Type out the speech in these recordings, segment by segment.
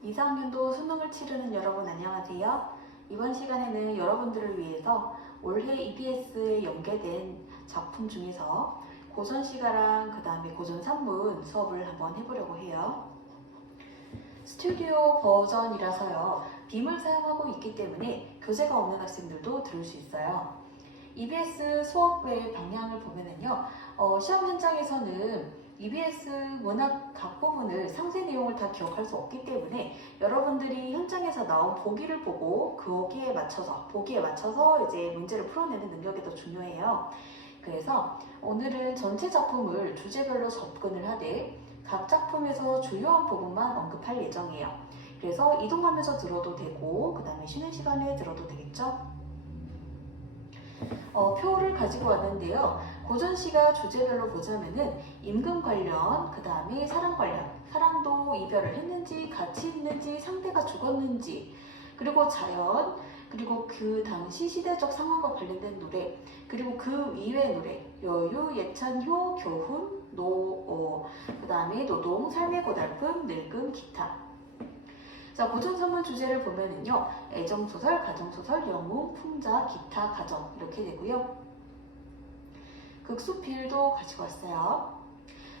2, 4학년도 수능을 치르는 여러분 안녕하세요. 이번 시간에는 여러분들을 위해서 올해 EBS에 연계된 작품 중에서 고전시가랑 그 다음에 고전산문 수업을 한번 해보려고 해요. 스튜디오 버전이라서요. 빔을 사용하고 있기 때문에 교재가 없는 학생들도 들을 수 있어요. EBS 수업의 방향을 보면은요. 시험 현장에서는 EBS 문학 각 부분을 상세 내용을 다 기억할 수 없기 때문에 여러분들이 현장에서 나온 보기를 보고 보기에 맞춰서 이제 문제를 풀어내는 능력이 더 중요해요. 그래서 오늘은 전체 작품을 주제별로 접근을 하되 각 작품에서 주요한 부분만 언급할 예정이에요. 그래서 이동하면서 들어도 되고 그 다음에 쉬는 시간에 들어도 되겠죠? 표를 가지고 왔는데요. 고전시가 주제별로 보자면은 임금 관련, 그 다음에 사랑 관련, 사랑도 이별을 했는지, 같이 있는지, 상대가 죽었는지, 그리고 자연, 그리고 그 당시 시대적 상황과 관련된 노래, 그리고 그 이외의 노래, 여유, 예찬효, 교훈, 그 다음에 노동, 삶의 고달픔, 늙음, 기타. 자, 고전산문 주제를 보면은요, 애정소설, 가정소설, 영웅, 풍자, 기타, 가정 이렇게 되고요. 극수필도 가지고 왔어요.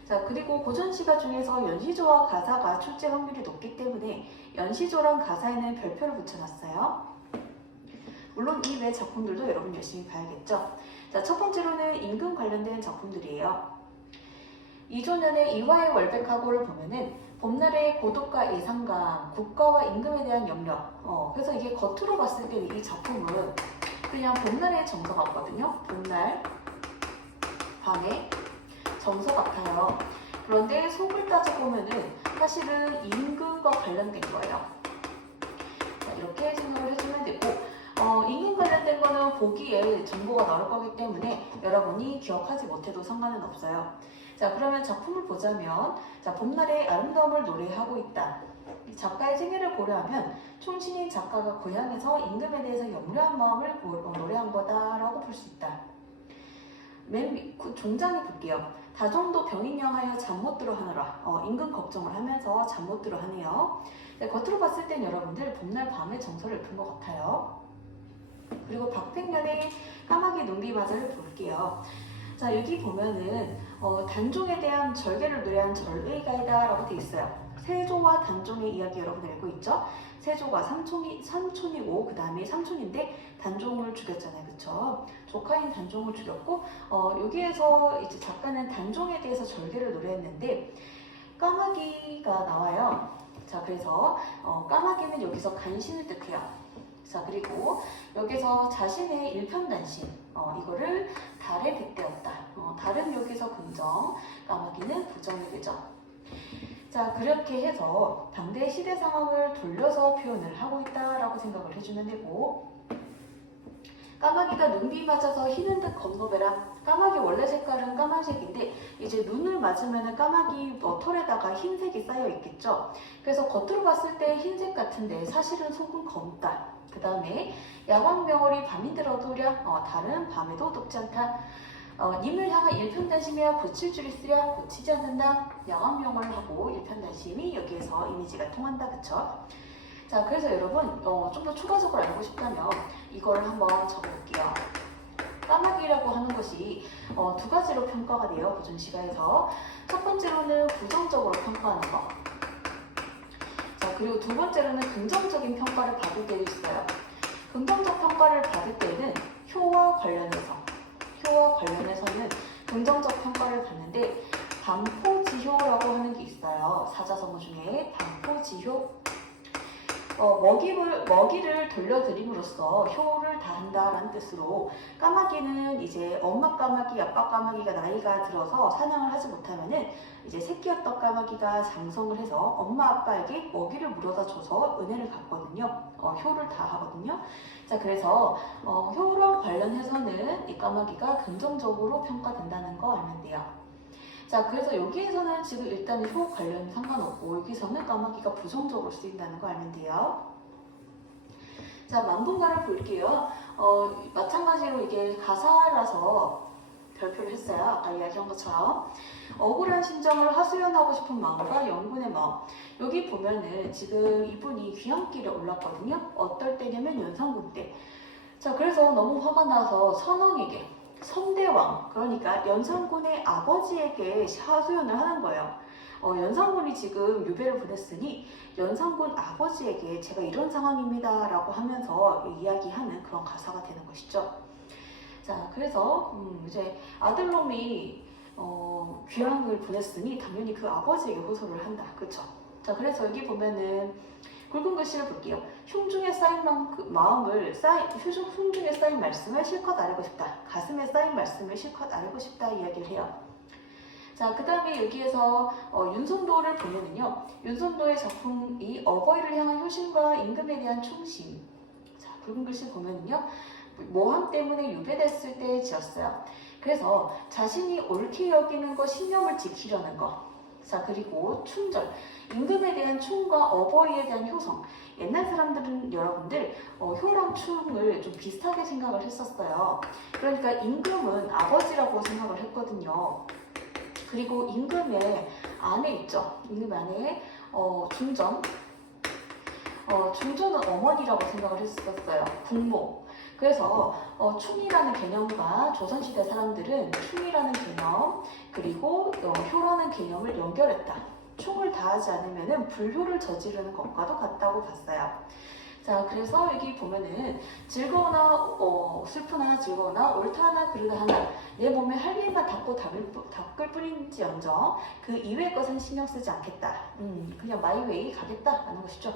자, 그리고 고전시가 중에서 연시조와 가사가 출제 확률이 높기 때문에 연시조랑 가사에는 별표를 붙여놨어요. 물론 이 외 작품들도 여러분 열심히 봐야겠죠. 자, 첫 번째로는 임금 관련된 작품들이에요. 이조년의 이화의 월백하고를 보면은 봄날의 고독과 예상감, 국가와 임금에 대한 염려. 그래서 이게 겉으로 봤을 때 이 작품은 그냥 봄날의 정서 같거든요. 봄날, 밤의 정서 같아요. 그런데 속을 따져보면은 사실은 임금과 관련된 거예요. 자, 이렇게 생각을 해주면 되고, 임금 관련된 거는 보기에 정보가 나올 거기 때문에 여러분이 기억하지 못해도 상관은 없어요. 자, 그러면 작품을 보자면, 자, 봄날의 아름다움을 노래하고 있다. 작가의 생애를 고려하면 총신인 작가가 고향에서 임금에 대해서 염려한 마음을 노래한 거다라고 볼 수 있다. 종장에 볼게요. 다정도 병인영하여 잠 못 들어 하느라. 임금 걱정을 하면서 잠 못 들어 하네요. 네, 겉으로 봤을 땐 여러분들 봄날 밤의 정서를 읊은 것 같아요. 그리고 박백년의 까마귀 눈비맞이를 볼게요. 자, 여기 보면은 단종에 대한 절개를 노래한 절의가이다라고 되어 있어요. 세조와 단종의 이야기 여러분 알고 있죠? 세조가 삼촌이고 그 다음에 삼촌인데 단종을 죽였잖아요, 그쵸? 조카인 단종을 죽였고 여기에서 이제 작가는 단종에 대해서 절개를 노래했는데 까마귀가 나와요. 자, 그래서 까마귀는 여기서 간신을 뜻해요. 자, 그리고 여기서 자신의 일편단심, 이거를 달에 빗대었다. 달은 여기서 긍정, 까마귀는 부정이 되죠. 자, 그렇게 해서 당대 시대 상황을 돌려서 표현을 하고 있다라고 생각을 해주면 되고, 까마귀가 눈비 맞아서 희는 듯 건너배라. 까마귀 원래 색깔은 까만색인데 이제 눈을 맞으면 까마귀 털에다가 흰색이 쌓여 있겠죠. 그래서 겉으로 봤을 때 흰색 같은데 사실은 속은 검다. 그 다음에 야광명월이 밤이 들어도랴. 달은 밤에도 덥지 않다. 님을 향한 일편단심이야 고칠 줄 있으랴 고치지 않는다. 야광명월을 하고 일편단심이 여기에서 이미지가 통한다. 그쵸? 자, 그래서 여러분 좀 더 추가적으로 알고 싶다면 이거를 한번 적어볼게요. 까마귀라고 하는 것이 두 가지로 평가가 돼요. 고전시가에서. 첫 번째로는 부정적으로 평가하는 거. 자, 그리고 두 번째로는 긍정적인 평가를 받을 때도 있어요. 긍정적 평가를 받을 때는 효와 관련해서는 긍정적 평가를 받는데 반포지효라고 하는 게 있어요. 사자성어 중에 반포지효. 먹이를 돌려드림으로써 효를 다한다라는 뜻으로 까마귀는 이제 엄마 까마귀, 아빠 까마귀가 나이가 들어서 사냥을 하지 못하면은 이제 새끼였던 까마귀가 장성을 해서 엄마 아빠에게 먹이를 물어다 줘서 은혜를 갚거든요. 효를 다하거든요. 자, 그래서 효랑 관련해서는 이 까마귀가 긍정적으로 평가된다는 거 알면 돼요. 자, 그래서 여기에서는 지금 일단 효 관련 상관없고 여기서는 까마귀가 부정적으로 쓰인다는 거 알면 돼요. 자, 만분가를 볼게요. 마찬가지로 이게 가사라서 별표를 했어요. 아까 이야기한 것처럼. 억울한 심정을 하소연하고 싶은 마음과 영군의 마음. 여기 보면은 지금 이분이 귀향길에 올랐거든요. 어떨 때냐면 연산군 때. 자, 그래서 너무 화가 나서 선왕에게, 선대왕, 그러니까 연산군의 아버지에게 하소연을 하는 거예요. 연산군이 지금 유배를 보냈으니 연산군 아버지에게 제가 이런 상황입니다 라고 하면서 이야기하는 그런 가사가 되는 것이죠. 자, 그래서 이제 아들놈이 귀향을 보냈으니 당연히 그 아버지에게 호소를 한다. 그쵸? 자, 그래서 여기 보면은 굵은 글씨를 볼게요. 흉중에 쌓인 흉중에 쌓인 말씀을 실컷 알고 싶다. 가슴에 쌓인 말씀을 실컷 알고 싶다 이야기를 해요. 자, 그 다음에 여기에서 윤손도를 보면은요. 윤손도의 작품이 어버이를 향한 효심과 임금에 대한 충심. 자, 굵은 글씨 보면은요. 모함 때문에 유배됐을 때 지었어요. 그래서 자신이 옳게 여기는 것, 신념을 지키려는 것. 자, 그리고 충절. 임금에 대한 충과 어버이에 대한 효성. 옛날 사람들은 여러분들 효랑 충을 좀 비슷하게 생각을 했었어요. 그러니까 임금은 아버지라고 생각을 했거든요. 그리고 임금의 안에 있죠. 임금 안에 중전. 중전은 어머니라고 생각을 했었어요. 국모. 그래서 충이라는 개념과 조선시대 사람들은 충이라는 개념 그리고 효라는 개념을 연결했다. 충을 다하지 않으면 불효를 저지르는 것과도 같다고 봤어요. 자, 그래서 여기 보면은 즐거우나 슬프나 즐거우나 옳다나 그르다 하나 내 몸에 할 일만 닦을 뿐인지언정 그 이외의 것은 신경 쓰지 않겠다. 그냥 마이웨이 가겠다 하는 것이죠.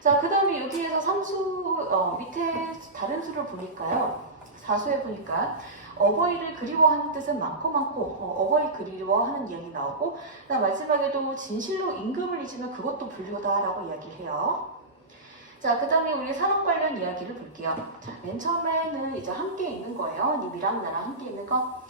자, 그 다음에 여기에서 삼수 밑에 다른 수를 보니까요. 사수에 보니까 어버이를 그리워하는 뜻은 많고 어버이 그리워하는 이야기 나오고 그다음 마지막에도 진실로 임금을 잊으면 그것도 불효다라고 이야기를 해요. 자, 그 다음에 우리 산업 관련 이야기를 볼게요. 자, 맨 처음에는 이제 함께 있는 거예요. 님이랑 나랑 함께 있는 거.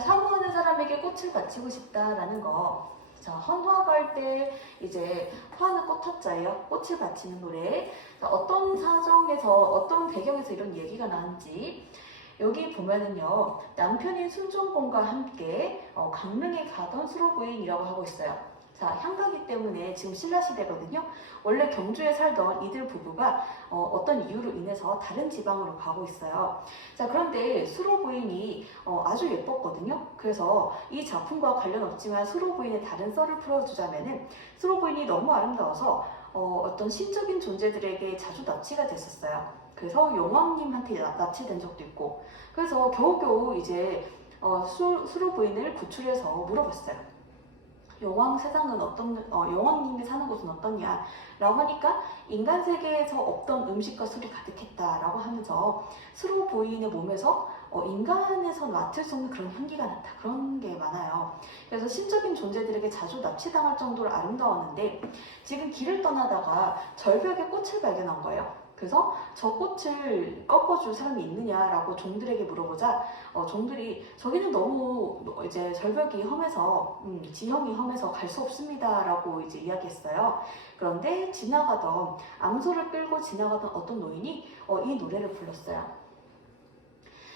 사모하는 사람에게 꽃을 바치고 싶다라는 거. 자, 헌화가 할 때 이제 화는 꽃화자예요. 꽃을 바치는 노래. 자, 어떤 사정에서 어떤 배경에서 이런 얘기가 나는지 여기 보면은요. 남편인 순종공과 함께 강릉에 가던 수로부인이라고 하고 있어요. 자, 향가기 때문에 지금 신라시대거든요. 원래 경주에 살던 이들 부부가 어떤 이유로 인해서 다른 지방으로 가고 있어요. 자, 그런데 수로 부인이 아주 예뻤거든요. 그래서 이 작품과 관련 없지만 수로 부인의 다른 썰을 풀어주자면은 수로 부인이 너무 아름다워서 어떤 신적인 존재들에게 자주 납치가 됐었어요. 그래서 용왕님한테 납치된 적도 있고 그래서 겨우겨우 이제 수로 부인을 구출해서 물어봤어요. 용왕 세상은 용왕님이 사는 곳은 어떠냐? 라고 하니까 인간 세계에서 없던 음식과 술이 가득했다라고 하면서 수로 부인의 몸에서 인간에서 맡을 수 없는 그런 향기가 났다. 그런 게 많아요. 그래서 신적인 존재들에게 자주 납치당할 정도로 아름다웠는데 지금 길을 떠나다가 절벽에 꽃을 발견한 거예요. 그래서 저 꽃을 꺾어줄 사람이 있느냐라고 종들에게 물어보자 종들이 저기는 너무 이제 절벽이 험해서 지형이 험해서 갈 수 없습니다라고 이제 이야기했어요. 그런데 지나가던 암소를 끌고 지나가던 어떤 노인이 이 노래를 불렀어요.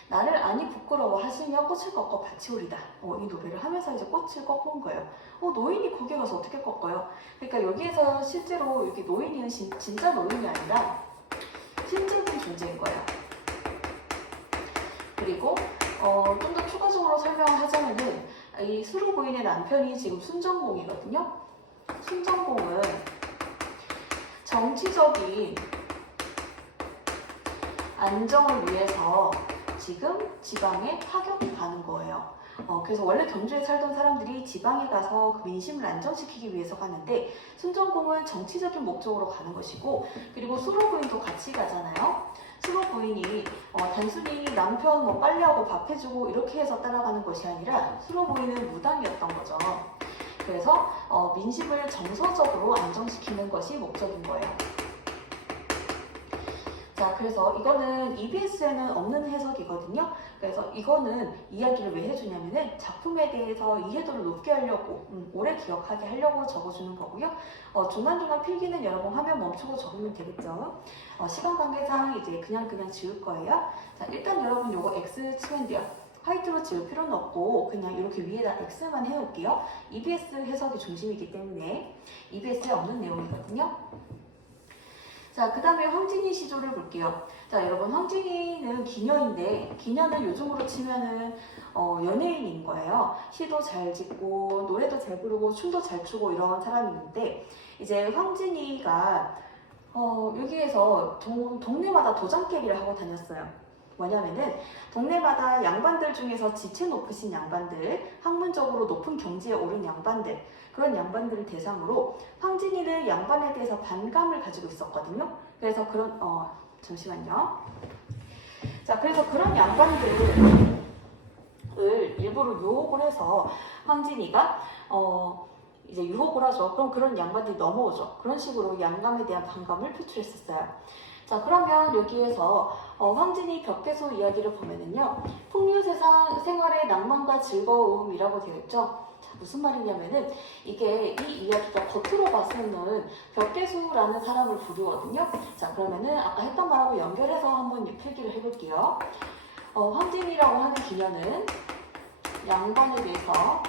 나를 아니 부끄러워 하시며 꽃을 꺾어 바치오리다. 이 노래를 하면서 이제 꽃을 꺾은 거예요. 노인이 거기 가서 어떻게 꺾어요? 그러니까 여기에서 실제로 여기 노인은 진짜 노인이 아니라 신적인 존재인 거예요. 그리고 좀 더 추가적으로 설명을 하자면은 이 수로 부인의 남편이 지금 순정공이거든요. 순정공은 정치적인 안정을 위해서 지금 지방에 파견을 가는 거예요. 그래서 원래 경주에 살던 사람들이 지방에 가서 그 민심을 안정시키기 위해서 가는데 순정공은 정치적인 목적으로 가는 것이고 그리고 수로 부인도 같이 가잖아요. 수로 부인이 단순히 남편 빨래하고 밥 해주고 이렇게 해서 따라가는 것이 아니라 수로 부인은 무당이었던 거죠. 그래서 민심을 정서적으로 안정시키는 것이 목적인 거예요. 자, 그래서 이거는 EBS에는 없는 해석이거든요. 그래서 이거는 이야기를 왜 해주냐면은 작품에 대해서 이해도를 높게 하려고 오래 기억하게 하려고 적어주는 거고요. 중간중간 필기는 여러분 화면 멈추고 적으면 되겠죠. 시간 관계상 이제 그냥 지울 거예요. 자, 일단 여러분 요거 X 치면 돼요. 화이트로 지울 필요는 없고 그냥 이렇게 위에다 X만 해놓을게요. EBS 해석이 중심이기 때문에 EBS에 없는 내용이거든요. 자, 그 다음에 황진이 시조를 볼게요. 자, 여러분 황진이는 기녀인데 기녀는 요즘으로 치면은 연예인인 거예요. 시도 잘 짓고 노래도 잘 부르고 춤도 잘 추고 이런 사람인데 이제 황진이가 여기에서 동네마다 도장깨기를 하고 다녔어요. 뭐냐면은 동네마다 양반들 중에서 지체 높으신 양반들, 학문적으로 높은 경지에 오른 양반들, 그런 양반들을 대상으로 황진이는 양반에 대해서 반감을 가지고 있었거든요. 그래서 그런 잠시만요. 자, 그래서 그런 양반들을 일부러 유혹을 해서 황진이가 이제 유혹을 하죠. 그럼 그런 양반들이 넘어오죠. 그런 식으로 양감에 대한 반감을 표출했었어요. 자, 그러면 여기에서 황진이 벽계소 이야기를 보면은요, 풍류 세상 생활의 낭만과 즐거움이라고 되어 있죠. 자, 무슨 말이냐면은 이게 이 이야기가 겉으로 봐서는 벽계소라는 사람을 부르거든요. 자, 그러면은 아까 했던 말하고 연결해서 한번 필기를 해볼게요. 황진이라고 하는 기녀는 양반에 대해서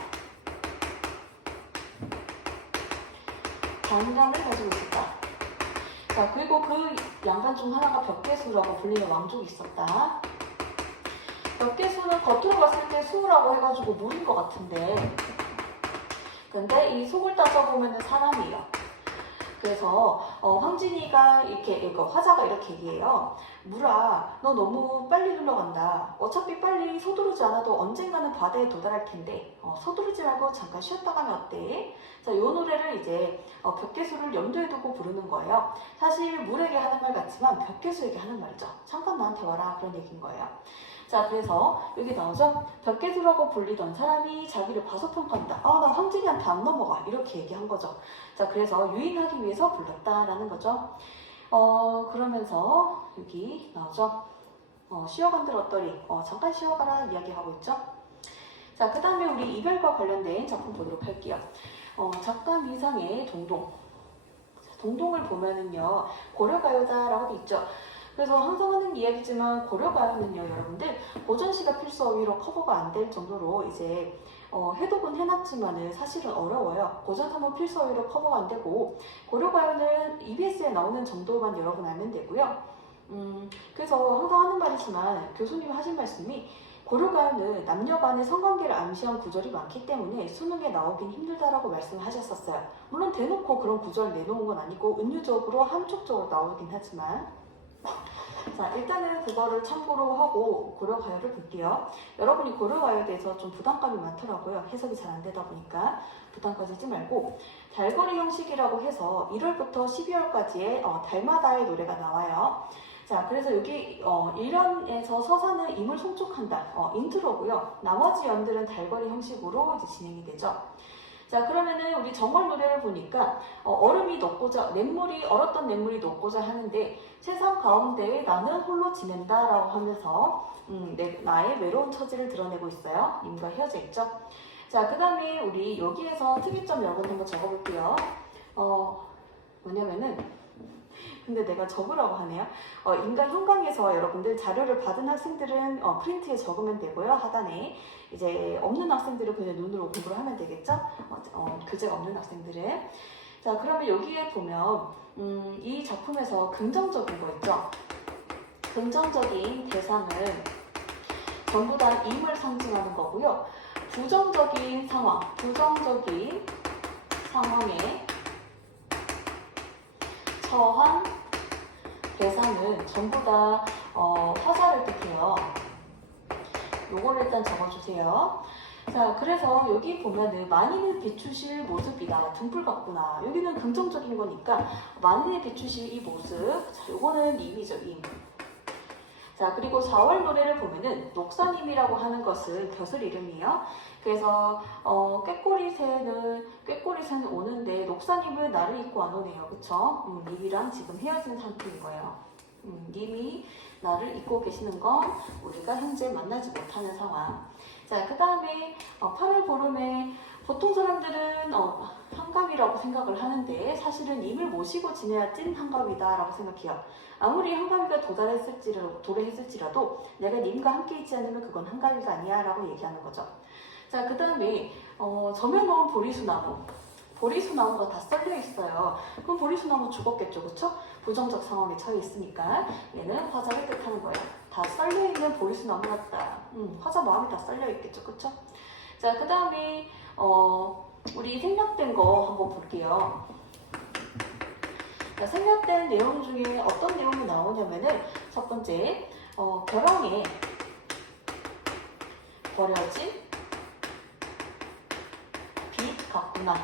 반감을 가지고 있었다. 자, 그리고 그 양반 중 하나가 벽계수라고 불리는 왕족이 있었다. 벽계수는 겉으로 봤을 때 수라고 해가지고 물인 것 같은데, 근데 이 속을 따져보면 사람이에요. 그래서 황진이가 이렇게 화자가 이렇게 얘기해요. 물아, 너 너무 빨리 흘러간다. 어차피 빨리 서두르지 않아도 언젠가는 바다에 도달할 텐데 서두르지 말고 잠깐 쉬었다 가면 어때? 자, 이 노래를 이제 벽계수를 염두에 두고 부르는 거예요. 사실 물에게 하는 말 같지만 벽계수에게 하는 말이죠. 잠깐 나한테 와라, 그런 얘기인 거예요. 자, 그래서 여기 나오죠. 벽계수라고 불리던 사람이 자기를 과소평가한다. 나 황진이한테 안 넘어가, 이렇게 얘기한 거죠. 자, 그래서 유인하기 위해서 불렀다라는 거죠. 그러면서 여기 나오죠. 쉬어간들 어떠리, 잠깐 쉬어가라 이야기하고 있죠. 자, 그 다음에 우리 이별과 관련된 작품 보도록 할게요. 작가 민상의 동동. 동동을 보면은요, 고려가요다라고 돼 있죠. 그래서 항상 하는 이야기지만 고려가요는요, 여러분들 고전시가 필수 어휘로 커버가 안 될 정도로 이제 해독은 해놨지만은 사실은 어려워요. 고전탐험 필수 어휘로 커버가 안 되고 고려가요는 EBS에 나오는 정도만 여러분 알면 되고요. 그래서 항상 하는 말이지만 교수님 하신 말씀이 고려가요는 남녀 간의 성관계를 암시한 구절이 많기 때문에 수능에 나오긴 힘들다라고 말씀하셨었어요. 물론 대놓고 그런 구절을 내놓은 건 아니고 은유적으로 함축적으로 나오긴 하지만, 자, 일단은 그거를 참고로 하고 고려가요를 볼게요. 여러분이 고려가요에 대해서 좀 부담감이 많더라고요. 해석이 잘 안 되다 보니까 부담 가지지 말고, 달거리 형식이라고 해서 1월부터 12월까지의 달마다의 노래가 나와요. 자, 그래서 여기 1년에서 서사는 임을 송축한다, 인트로고요. 나머지 연들은 달거리 형식으로 이제 진행이 되죠. 자, 그러면은 우리 정월 노래를 보니까 얼음이 녹고자, 얼었던 냇물이 녹고자 하는데 세상 가운데에 나는 홀로 지낸다 라고 하면서 나의 외로운 처지를 드러내고 있어요. 님과 헤어져 있죠. 자, 그 다음에 우리 여기에서 특이점 여러분 한번 적어볼게요. 뭐냐면은, 근데 내가 적으라고 하네요. 인간 현강에서 여러분들 자료를 받은 학생들은 프린트에 적으면 되고요. 하단에 이제 없는 학생들은 그냥 눈으로 공부를 하면 되겠죠. 교재가 없는 학생들은. 자, 그러면 여기에 보면 이 작품에서 긍정적인 거 있죠. 긍정적인 대상은 전부 다 임을 상징하는 거고요. 부정적인 상황에 처한 대상은 전부 다 화살을 뜻해요. 요거를 일단 적어주세요. 자, 그래서 여기 보면은 만인을 비추실 모습이다. 등불 같구나. 여기는 긍정적인 거니까 만인을 비추실 이 모습. 자, 요거는 임이죠, 임. 자, 그리고 4월 노래를 보면은 녹사님이라고 하는 것은 벼슬 이름이에요. 그래서 꾀꼬리새는 오는데 녹사님은 나를 잊고 안 오네요. 그쵸? 님이랑 지금 헤어진 상태인 거예요. 님이 나를 잊고 계시는 건 우리가 현재 만나지 못하는 상황. 자, 그 다음에 8월 보름에 보통 사람들은 한갑이라고 생각을 하는데 사실은 님을 모시고 지내야 찐 한갑이다 라고 생각해요. 아무리 한갑이가 도래했을지라도 내가 님과 함께 있지 않으면 그건 한갑이가 아니야 라고 얘기하는 거죠. 자, 그 다음에 점여놓은 보리수나무가 다 썰려 있어요. 그럼 보리수나무 죽었겠죠, 그쵸? 부정적 상황에 처해 있으니까 얘는 화자를 뜻하는 거예요. 다 썰려 있는 보리수나무 같다. 화자 마음이 다 썰려 있겠죠, 그쵸? 자, 그 다음에 우리 생략된 거 한번 볼게요. 자, 생략된 내용 중에 어떤 내용이 나오냐면은 첫 번째, 벼랑에 버려진 빛 같구나.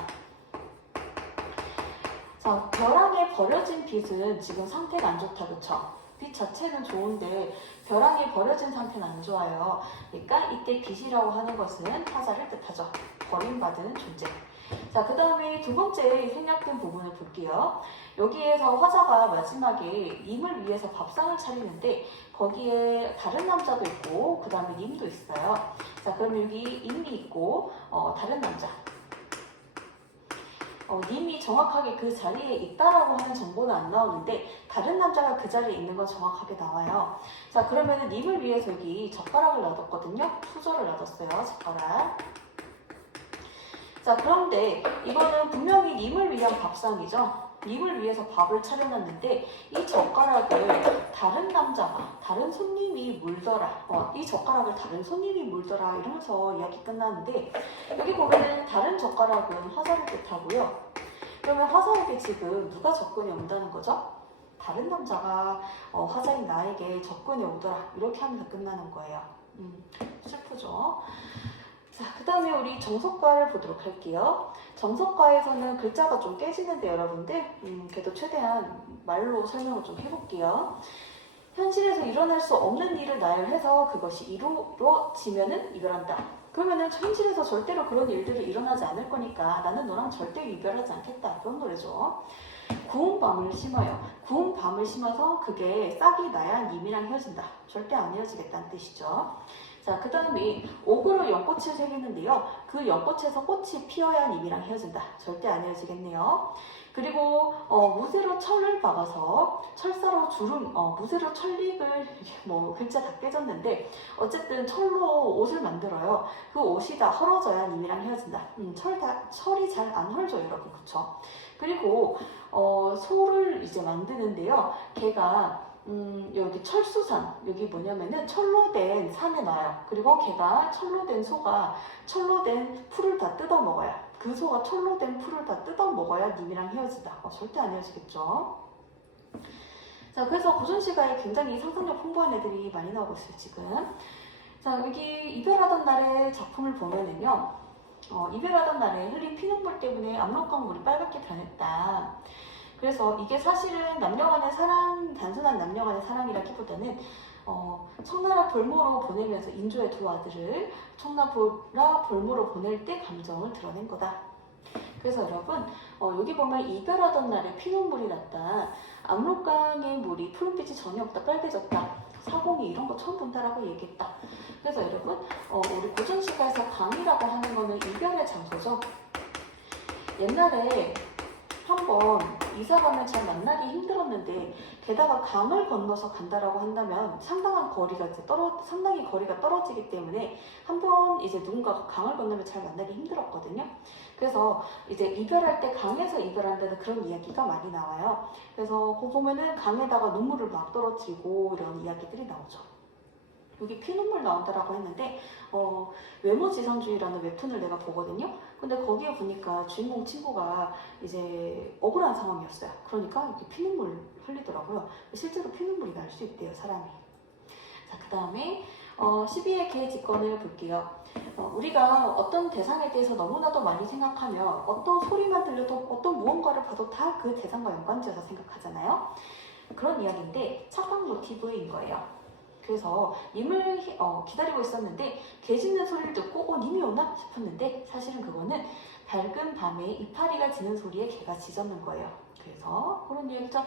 자, 벼랑에 버려진 빛은 지금 상태가 안 좋다, 그쵸? 빛 자체는 좋은데 벼랑에 버려진 상태는 안 좋아요. 그러니까 이때 빛이라고 하는 것은 화자를 뜻하죠. 버림받은 존재. 자, 그 다음에 두 번째 생략된 부분을 볼게요. 여기에서 화자가 마지막에 님을 위해서 밥상을 차리는데 거기에 다른 남자도 있고 그 다음에 님도 있어요. 자, 그러면 여기 님이 있고 다른 남자. 님이 정확하게 그 자리에 있다라고 하는 정보는 안 나오는데 다른 남자가 그 자리에 있는 건 정확하게 나와요. 자, 그러면 님을 위해서 여기 젓가락을 놔뒀거든요. 수저를 놔뒀어요. 젓가락. 자, 그런데 이거는 분명히 님을 위한 밥상이죠. 님을 위해서 밥을 차려놨는데 이 젓가락을 다른 남자가, 다른 손님이 물더라. 이 젓가락을 다른 손님이 물더라 이러면서 이야기 끝나는데 여기 보면은 다른 젓가락은 화자를 뜻하고요. 그러면 화자에게 지금 누가 접근해 온다는 거죠? 다른 남자가 화자인 나에게 접근해 오더라 이렇게 하면서 끝나는 거예요. 슬프죠? 자, 그 다음에 우리 정석가를 보도록 할게요. 정석가에서는 글자가 좀 깨지는데 여러분들 그래도 최대한 말로 설명을 좀 해볼게요. 현실에서 일어날 수 없는 일을 나열해서 그것이 이루어지면은 이별한다. 그러면은 현실에서 절대로 그런 일들이 일어나지 않을 거니까 나는 너랑 절대 이별하지 않겠다. 그런 노래죠. 구운 밤을 심어요. 구운 밤을 심어서 그게 싹이 나야 님이랑 헤어진다. 절대 안 헤어지겠다는 뜻이죠. 자, 그 다음에 옥으로 연꽃을 새기는데요. 그 연꽃에서 꽃이 피어야 님이랑 헤어진다. 절대 안 헤어지겠네요. 그리고 무쇠로 철을 박아서 철사로 주름, 무쇠로 철릭을 글자 다 깨졌는데 어쨌든 철로 옷을 만들어요. 그 옷이 다 헐어져야 님이랑 헤어진다. 철이 잘 안 헐져요, 여러분, 그쵸? 그리고 소를 이제 만드는데요. 걔가 여기 철수산, 여기 뭐냐면은 철로 된 산에 놔요. 그리고 걔가 철로 된 소가 철로 된 풀을 다 뜯어 먹어요. 그 소가 철로 된 풀을 다 뜯어 먹어야 님이랑 헤어진다. 절대 안 헤어지겠죠. 자, 그래서 고전시가에 굉장히 상상력 풍부한 애들이 많이 나오고 있어요, 지금. 자, 여기 이별하던 날의 작품을 보면은요. 이별하던 날에 흘린 피눈물 때문에 압록강물이 빨갛게 변했다. 그래서 이게 사실은 남녀간의 사랑, 단순한 남녀간의 사랑이라기보다는 청나라 볼모로 보내면서 인조의 두 아들을 청나라 볼모로 보낼 때 감정을 드러낸 거다. 그래서 여러분 여기 보면 이별하던 날에 피눈물이 났다. 압록강의 물이 푸른빛이 전혀 없다. 빨개졌다. 사공이 이런 거 처음 본다라고 얘기했다. 그래서 여러분 우리 고전시가에서 강이라고 하는 거는 이별의 장소죠. 옛날에 한번 이사가면 잘 만나기 힘들었는데 게다가 강을 건너서 간다라고 한다면 상당히 거리가 떨어지기 때문에 한번 이제 누군가가 강을 건너면 잘 만나기 힘들었거든요. 그래서 이제 이별할 때 강에서 이별한다는 그런 이야기가 많이 나와요. 그래서 그 보면은 강에다가 눈물을 막 떨어뜨리고 이런 이야기들이 나오죠. 여기 피눈물 나온다라고 했는데 외모지상주의라는 웹툰을 내가 보거든요. 근데 거기에 보니까 주인공 친구가 이제 억울한 상황이었어요. 그러니까 이렇게 피눈물 흘리더라고요. 실제로 피눈물이 날 수 있대요, 사람이. 자, 그 다음에 12의 계집권을 볼게요. 우리가 어떤 대상에 대해서 너무나도 많이 생각하면 어떤 소리만 들려도 어떤 무언가를 봐도 다 그 대상과 연관지어서 생각하잖아요. 그런 이야기인데 착각 모티브인 거예요. 그래서 님을 기다리고 있었는데 개 짖는 소리를 듣고 님이 오나 싶었는데 사실은 그거는 밝은 밤에 이파리가 짖는 소리에 개가 짖었는 거예요. 그래서 그런 이야기죠.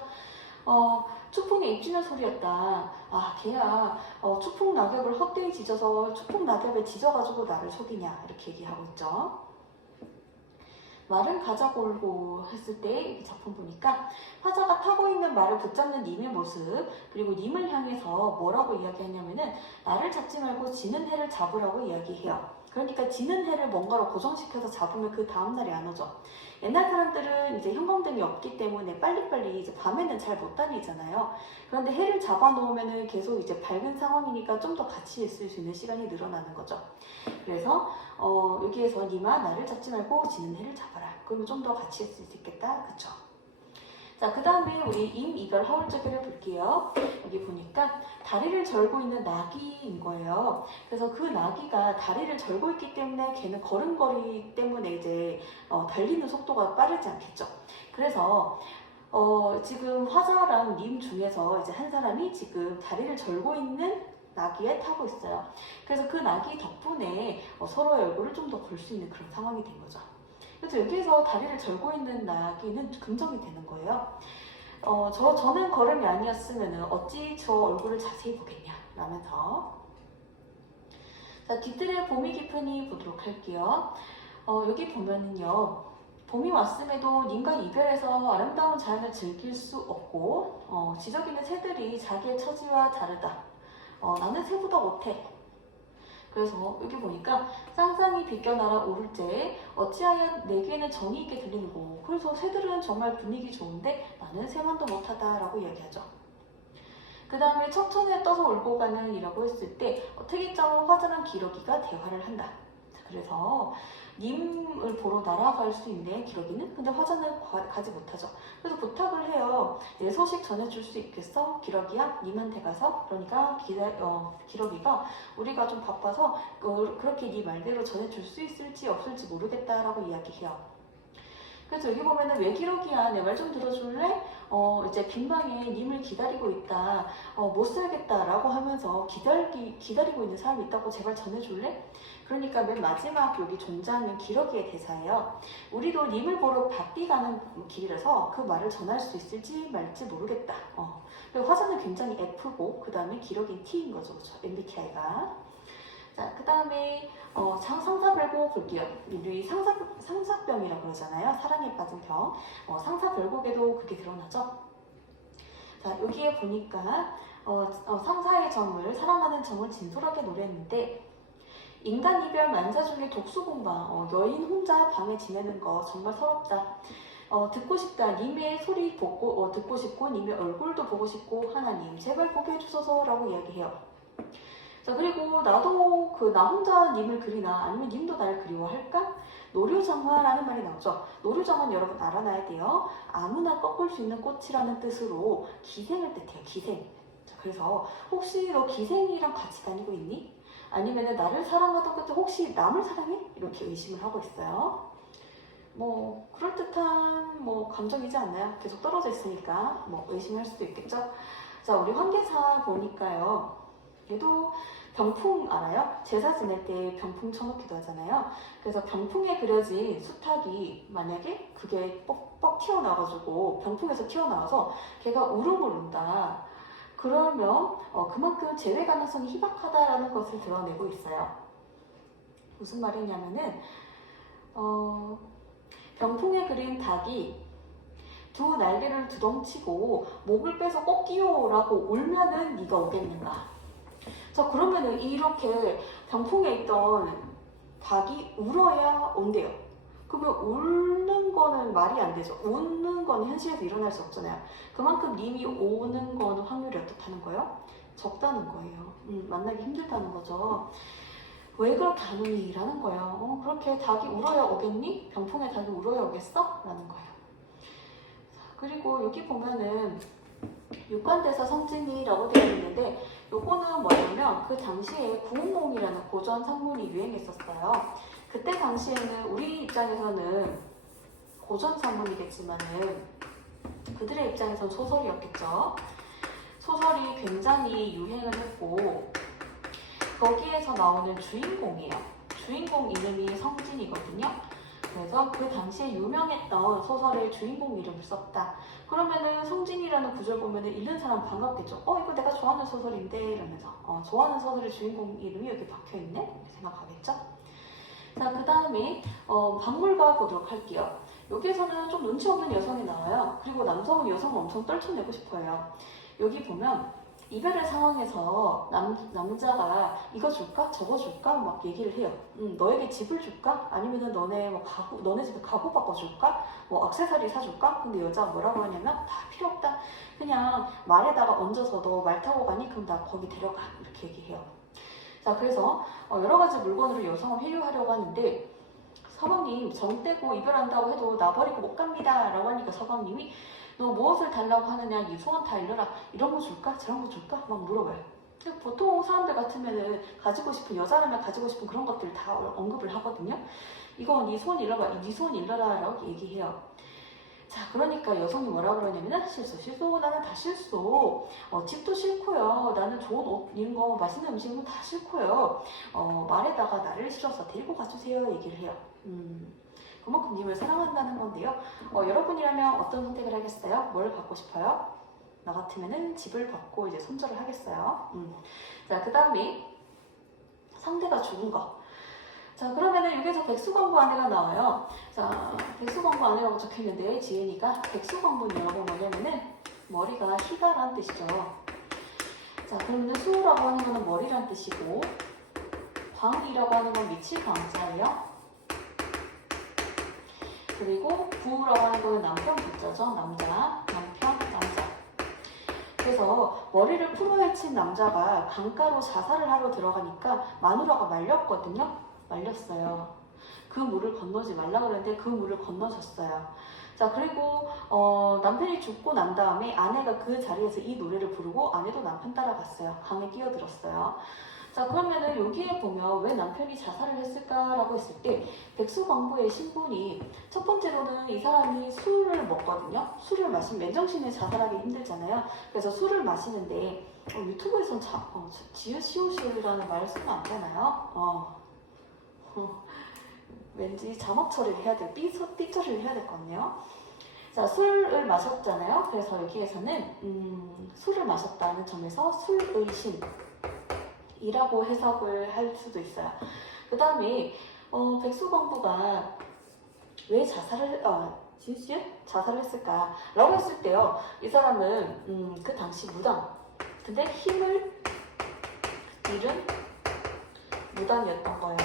추풍에 잎쥐는 소리였다. 아, 걔야 추풍 낙엽을 헛되이 짖어서 추풍 낙엽에 짖어가지고 나를 속이냐 이렇게 얘기하고 있죠. 말을 가져골고 했을 때 이 작품 보니까 화자가 타고 있는 말을 붙잡는 님의 모습, 그리고 님을 향해서 뭐라고 이야기하냐면은 나를 잡지 말고 지는 해를 잡으라고 이야기해요. 그러니까 지는 해를 뭔가로 고정시켜서 잡으면 그 다음날이 안 오죠. 옛날 사람들은 이제 형광등이 없기 때문에 빨리빨리 이제 밤에는 잘 못 다니잖아요. 그런데 해를 잡아놓으면은 계속 이제 밝은 상황이니까 좀 더 같이 있을 수 있는 시간이 늘어나는 거죠. 그래서 여기에서 니마 나를 잡지 말고 지는 해를 잡아라. 그러면 좀 더 같이 있을 수 있겠다. 그쵸? 자, 그 다음에 우리 임이걸 하울적이를 볼게요. 여기 보니까 다리를 절고 있는 나귀인 거예요. 그래서 그 나귀가 다리를 절고 있기 때문에 걔는 걸음걸이 때문에 이제 달리는 속도가 빠르지 않겠죠. 그래서 지금 화자랑 님 중에서 이제 한 사람이 지금 다리를 절고 있는 나귀에 타고 있어요. 그래서 그 나귀 덕분에 서로의 얼굴을 좀 더 볼 수 있는 그런 상황이 된 거죠. 그래서 여기에서 다리를 절고 있는 나귀는 긍정이 되는 거예요. 저는 걸음이 아니었으면 어찌 저 얼굴을 자세히 보겠냐 라면서. 자, 뒤뜰에 봄이 깊으니 보도록 할게요. 여기 보면은요, 봄이 왔음에도 님과 이별해서 아름다운 자연을 즐길 수 없고 지저귀는 새들이 자기의 처지와 다르다. 나는 새보다 못해. 그래서 여기 보니까 쌍쌍이 비껴 날아오를 때 어찌하여 내게는 정이 있게 들리는고. 그래서 새들은 정말 분위기 좋은데 나는 새만도 못하다 라고 이야기하죠. 그 다음에 척천에 떠서 울고 가는 이라고 했을 때 특이점 화자랑 기러기가 대화를 한다. 그래서 님을 보러 날아갈 수 있는 기러기는 근데 화자는 가지 못하죠. 그래서 부탁을 해요. 내 소식 전해줄 수 있겠어? 기러기야 님한테 가서. 그러니까 기러기가 우리가 좀 바빠서 그렇게 네 말대로 전해줄 수 있을지 없을지 모르겠다라고 이야기해요. 그래서 여기 보면은 왜 기러기야 내 말 좀 들어줄래? 이제 빈방에 님을 기다리고 있다. 못 살겠다 라고 하면서 기다리고 있는 사람이 있다고 제발 전해줄래? 그러니까 맨 마지막 여기 존재하는 기러기의 대사예요. 우리도 님을 보러 바삐 가는 길이라서 그 말을 전할 수 있을지 말지 모르겠다. 그리고 화자는 굉장히 F고 그 다음에 기러기는 T인 거죠. 그렇죠? MBTI가. 자, 그 다음에 상사별곡 볼게요. 우리 상사병이라고 그러잖아요. 사랑에 빠진 병. 상사별곡에도 그게 드러나죠. 자, 여기에 보니까 상사의 정을 사랑하는 정을 진솔하게 노래했는데 인간 이별 만사 중에 독수공방 여인 혼자 방에 지내는 거 정말 서럽다. 듣고 싶다. 님의 소리 듣고 싶고 님의 얼굴도 보고 싶고 하나님 제발 보게 해주소서 라고 이야기해요. 자, 그리고 나도 나 혼자 님을 그리나 아니면 님도 날 그리워할까? 노류정화라는 말이 나오죠. 노류정화는 여러분 알아놔야 돼요. 아무나 꺾을 수 있는 꽃이라는 뜻으로 기생을 뜻해요. 기생. 자, 그래서 혹시 너 기생이랑 같이 다니고 있니? 아니면 나를 사랑하던 그때 혹시 남을 사랑해? 이렇게 의심을 하고 있어요. 뭐 그럴듯한 감정이지 않나요? 계속 떨어져 있으니까 의심할 수도 있겠죠. 자, 우리 환계사 보니까요. 얘도 병풍 알아요? 제사 지낼 때 병풍 쳐놓기도 하잖아요. 그래서 병풍에 그려진 수탉이 만약에 그게 뻑뻑 튀어나와가지고 병풍에서 튀어나와서 걔가 울음을 운다. 그러면 그만큼 재회 가능성이 희박하다라는 것을 드러내고 있어요. 무슨 말이냐면은 병풍에 그린 닭이 두 날개를 두덩치고 목을 빼서 꼭 끼워라고 울면은 네가 오겠는가? 자, 그러면은 이렇게 병풍에 있던 닭이 울어야 온대요. 그러면 울는 거는 말이 안 되죠. 웃는 거는 현실에서 일어날 수 없잖아요. 그만큼 님이 오는 거는 확률이 어떻다는 거예요? 적다는 거예요. 만나기 힘들다는 거죠. 왜 그렇게 안 오니? 라는 거예요. 그렇게 닭이 울어야 오겠니? 병풍에 닭이 울어야 오겠어? 라는 거예요. 자, 그리고 여기 보면은 육관대사 성진이라고 되어 있는데 요거는 뭐냐면 그 당시에 구운몽이라는 고전 산문이 유행했었어요. 그때 당시에는 우리 입장에서는 고전 산문이겠지만은 그들의 입장에서는 소설이었겠죠. 소설이 굉장히 유행을 했고 거기에서 나오는 주인공이에요. 주인공 이름이 성진이거든요. 그래서 그 당시에 유명했던 소설의 주인공 이름을 썼다. 그러면은 성진이라는 구절 보면은 읽는 사람 반갑겠죠. 이거 내가 좋아하는 소설인데 이러면서 좋아하는 소설의 주인공 이름이 여기 박혀있네? 이렇게 생각하겠죠. 자, 그 다음에 박물가 보도록 할게요. 여기에서는 좀 눈치 없는 여성이 나와요. 그리고 남성은 여성을 엄청 떨쳐내고 싶어요. 여기 보면 이별의 상황에서 남자가 이거 줄까? 저거 줄까? 막 얘기를 해요. 너에게 집을 줄까? 아니면은 너네 집에 가구 바꿔줄까? 뭐 액세서리 사줄까? 근데 여자가 뭐라고 하냐면 다 필요 없다. 그냥 말에다가 얹어서 너 말 타고 가니? 그럼 나 거기 데려가. 이렇게 얘기해요. 자, 그래서 여러 가지 물건으로 여성을 회유하려고 하는데 서방님 정 떼고 이별한다고 해도 나 버리고 못 갑니다 라고 하니까 서방님이 너 무엇을 달라고 하느냐, 네 소원 다 일러라. 이런 거 줄까? 저런 거 줄까? 막 물어봐요. 보통 사람들 같으면은 가지고 싶은, 여자라면 가지고 싶은 그런 것들 다 언급을 하거든요. 이거 네 소원 일러봐, 네 소원 일러라 라고 얘기해요. 자, 그러니까 여성이 뭐라 그러냐면은 실소 나는 다 실소. 집도 싫고요, 나는 좋은 옷 이런 거 맛있는 음식은 다 싫고요, 말에다가 나를 실어서 데리고 가주세요 얘기를 해요. 그만큼 님을 사랑한다는 건데요. 여러분이라면 어떤 선택을 하겠어요? 뭘 받고 싶어요? 나 같으면은 집을 받고 이제 손절을 하겠어요. 자, 그 다음에 상대가 죽은 거. 자, 그러면은 여기서 백수광부 아내가 나와요. 자, 백수광부 아내라고 적혀있는데 지은이가 백수광부냐고 뭐냐면은 머리가 희다란 뜻이죠. 자, 그러면은 수라고 하는 거는 머리란 뜻이고, 광이라고 하는 건 밑이 강자예요. 그리고 부라고 하는 거는 남편 부자죠. 남자. 그래서 머리를 풀어헤친 남자가 강가로 자살을 하러 들어가니까 마누라가 말렸거든요. 말렸어요. 그 물을 건너지 말라 그랬는데 그 물을 건너줬어요. 자, 그리고 남편이 죽고 난 다음에 아내가 그 자리에서 이 노래를 부르고 아내도 남편 따라갔어요. 강에 뛰어들었어요. 자, 그러면은 여기에 보면 왜 남편이 자살을 했을까라고 했을 때 백수광부의 신분이, 첫 번째로는 이 사람이 술을 먹거든요. 술을 마시면 맨정신에 자살하기 힘들잖아요. 그래서 술을 마시는데 유튜브에선 지읒시오시오라는 말을 쓰면 안 되나요? 왠지 자막 처리를 해야 돼. 삐 처리를 해야 될 것 같네요. 자, 술을 마셨잖아요. 그래서 여기에서는 술을 마셨다는 점에서 술의신 이라고 해석을 할 수도 있어요. 그 다음에 백수광부가 왜 자살을 했을까 라고 했을 때요, 이 사람은 그 당시 무당, 근데 힘을 잃은 무당이었던 거예요.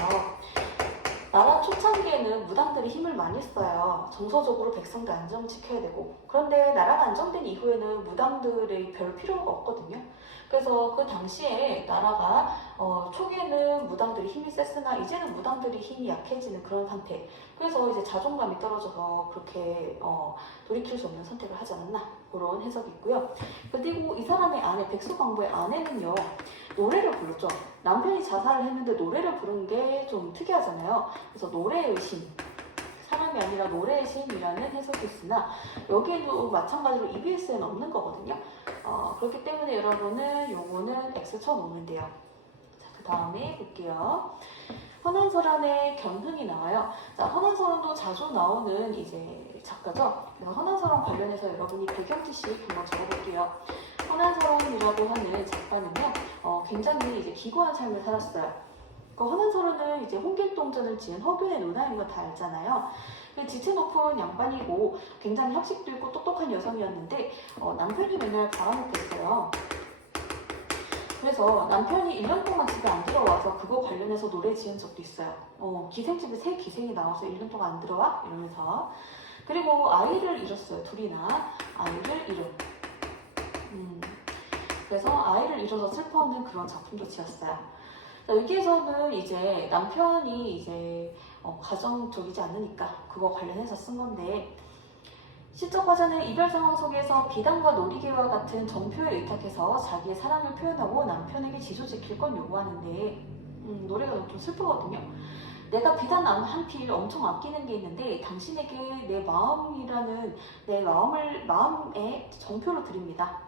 나라 초창기에는 무당들이 힘을 많이 써요. 정서적으로 백성들 안정지켜야 되고. 그런데 나라가 안정된 이후에는 무당들의 별 필요가 없거든요. 그래서 그 당시에 나라가 초기에는 무당들이 힘이 셌으나 이제는 무당들이 힘이 약해지는 그런 상태. 그래서 이제 자존감이 떨어져서 그렇게 돌이킬 수 없는 선택을 하지 않았나, 그런 해석이 있고요. 그리고 이 사람의 아내, 백수광부의 아내는요, 노래를 불렀죠. 남편이 자살을 했는데 노래를 부른 게 좀 특이하잖아요. 그래서 노래의 신, 사람이 아니라 노래의 신이라는 해석이 있으나 여기에도 마찬가지로 EBS에는 없는 거거든요. 그렇기 때문에 여러분은 요거는 X 쳐놓으면 돼요. 자, 그 다음에 볼게요. 헌안설안의 견흥이 나와요. 자, 헌안설안도 자주 나오는 이제 작가죠. 헌안설안 관련해서 여러분이 배경지식 한번 적어볼게요. 헌안설안이라고 하는 작가는요, 굉장히 이제 기구한 삶을 살았어요. 그 헌안설안은 이제 홍길동전을 지은 허균의 누나인 건 다 알잖아요. 지체 높은 양반이고 굉장히 학식도 있고 똑똑한 여성이었는데 남편이 맨날 바람을 그래서 남편이 1년 동안 집에 안 들어와서 그거 관련해서 노래 지은 적도 있어요. 기생집에 새 기생이 나와서 1년 동안 안 들어와? 이러면서. 그리고 아이를 잃었어요. 둘이나 아이를 잃은. 그래서 아이를 잃어서 슬퍼하는 그런 작품도 지었어요. 자, 여기에서는 이제 남편이 이제 가정적이지 않으니까 그거 관련해서 쓴 건데, 시적 화자는 이별 상황 속에서 비단과 놀이개와 같은 정표에 의탁해서 자기의 사랑을 표현하고 남편에게 지소 지킬 건 요구하는데, 노래가 좀 슬프거든요. 내가 비단 한 필 엄청 아끼는 게 있는데 당신에게 내 마음이라는 내 마음의 정표로 드립니다.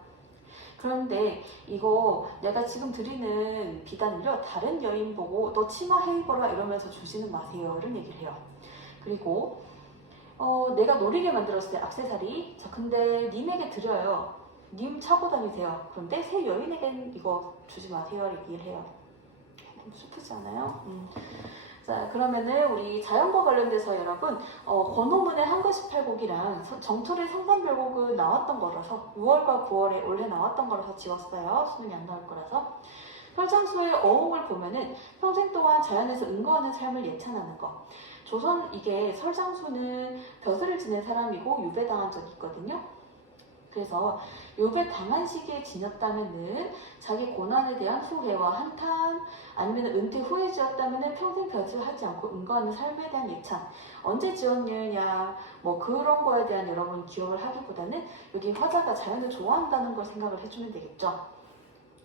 그런데 이거 내가 지금 드리는 비단을요, 다른 여인 보고 너 치마 해입어라 이러면서 주지는 마세요, 이런 얘기를 해요. 그리고 내가 노리게 만들었을 때 액세서리, 자, 근데 님에게 드려요. 님 차고 다니세요. 그런데 새 여인에겐 이거 주지 마세요, 얘기를 해요. 좀 슬프지 않아요? 자, 그러면은 우리 자연과 관련돼서 여러분 권호문의 한가시 팔곡이랑 정철의 성산별곡은 나왔던 거라서 6월과 9월에 올해 나왔던 거라서 지웠어요. 수능이 안 나올 거라서. 설장수의 어옥을 보면은 평생 동안 자연에서 은거하는 삶을 예찬하는 거. 조선 이게 설장수는 벼슬을 지낸 사람이고 유배당한 적이 있거든요. 그래서 유배 당한 시기에 지녔다면은 자기 고난에 대한 후회와 한탄, 아니면 은퇴 후에 지었다면은 평생 벼슬을 하지 않고 은거하는 삶에 대한 예찬. 언제 지었느냐 뭐 그런 거에 대한 여러분 기억을 하기보다는 여기 화자가 자연을 좋아한다는 걸 생각을 해주면 되겠죠.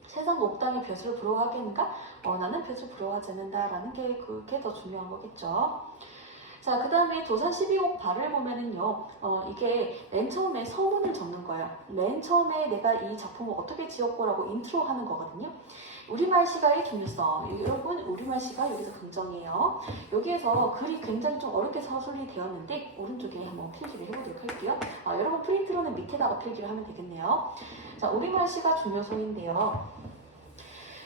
세상 옥당의 벼슬을 부러워하겠는가? 나는 벼슬을 부러워하지 않는다라는 게 그게 더 중요한 거겠죠. 자, 그 다음에 도산 12곡 발을 보면은요, 이게 맨 처음에 서문을 적는 거예요. 맨 처음에 내가 이 작품을 어떻게 지었고라고 인트로 하는 거거든요. 우리말 시가의 중요성. 여러분, 우리말 시가 여기서 긍정이에요. 여기에서 글이 굉장히 좀 어렵게 서술이 되었는데, 오른쪽에 한번 필기를 해보도록 할게요. 여러분 프린트로는 밑에다가 필기를 하면 되겠네요. 자, 우리말 시가 중요성인데요.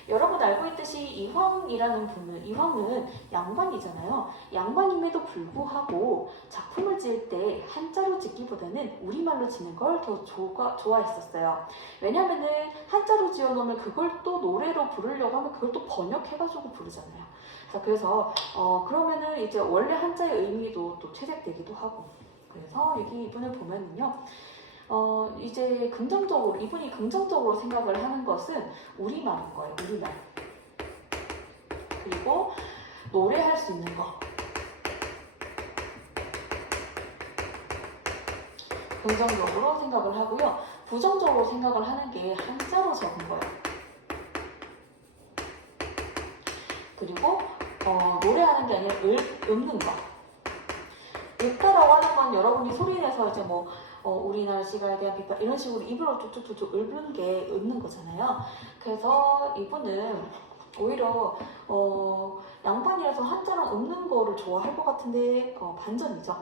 여러분 알고 있듯이 이황이라는 분은, 이황은 양반이잖아요. 양반임에도 불구하고 작품을 지을 때 한자로 짓기보다는 우리말로 짓는 걸 더 좋아했었어요. 왜냐면은 한자로 지어놓으면 그걸 또 노래로 부르려고 하면 그걸 또 번역해가지고 부르잖아요. 자, 그래서 그러면은 이제 원래 한자의 의미도 또 퇴색되기도 하고. 그래서 여기 이분을 보면은요. 이제 긍정적으로, 이분이 긍정적으로 생각을 하는 것은 우리말인 거예요, 우리말. 그리고 노래할 수 있는 거. 긍정적으로 생각을 하고요. 부정적으로 생각을 하는 게 한자로 적은 거예요. 그리고 노래하는 게 아니라 읊는 거. 읊다라고 하는 건 여러분이 소리내서 이제 뭐 우리나라 시가에 대한 비판 이런 식으로 입으로 쭉쭉쭉쭉 읊는 게 읊는 거잖아요. 그래서 이분은 오히려 양반이라서 한자랑 읊는 거를 좋아할 것 같은데 반전이죠.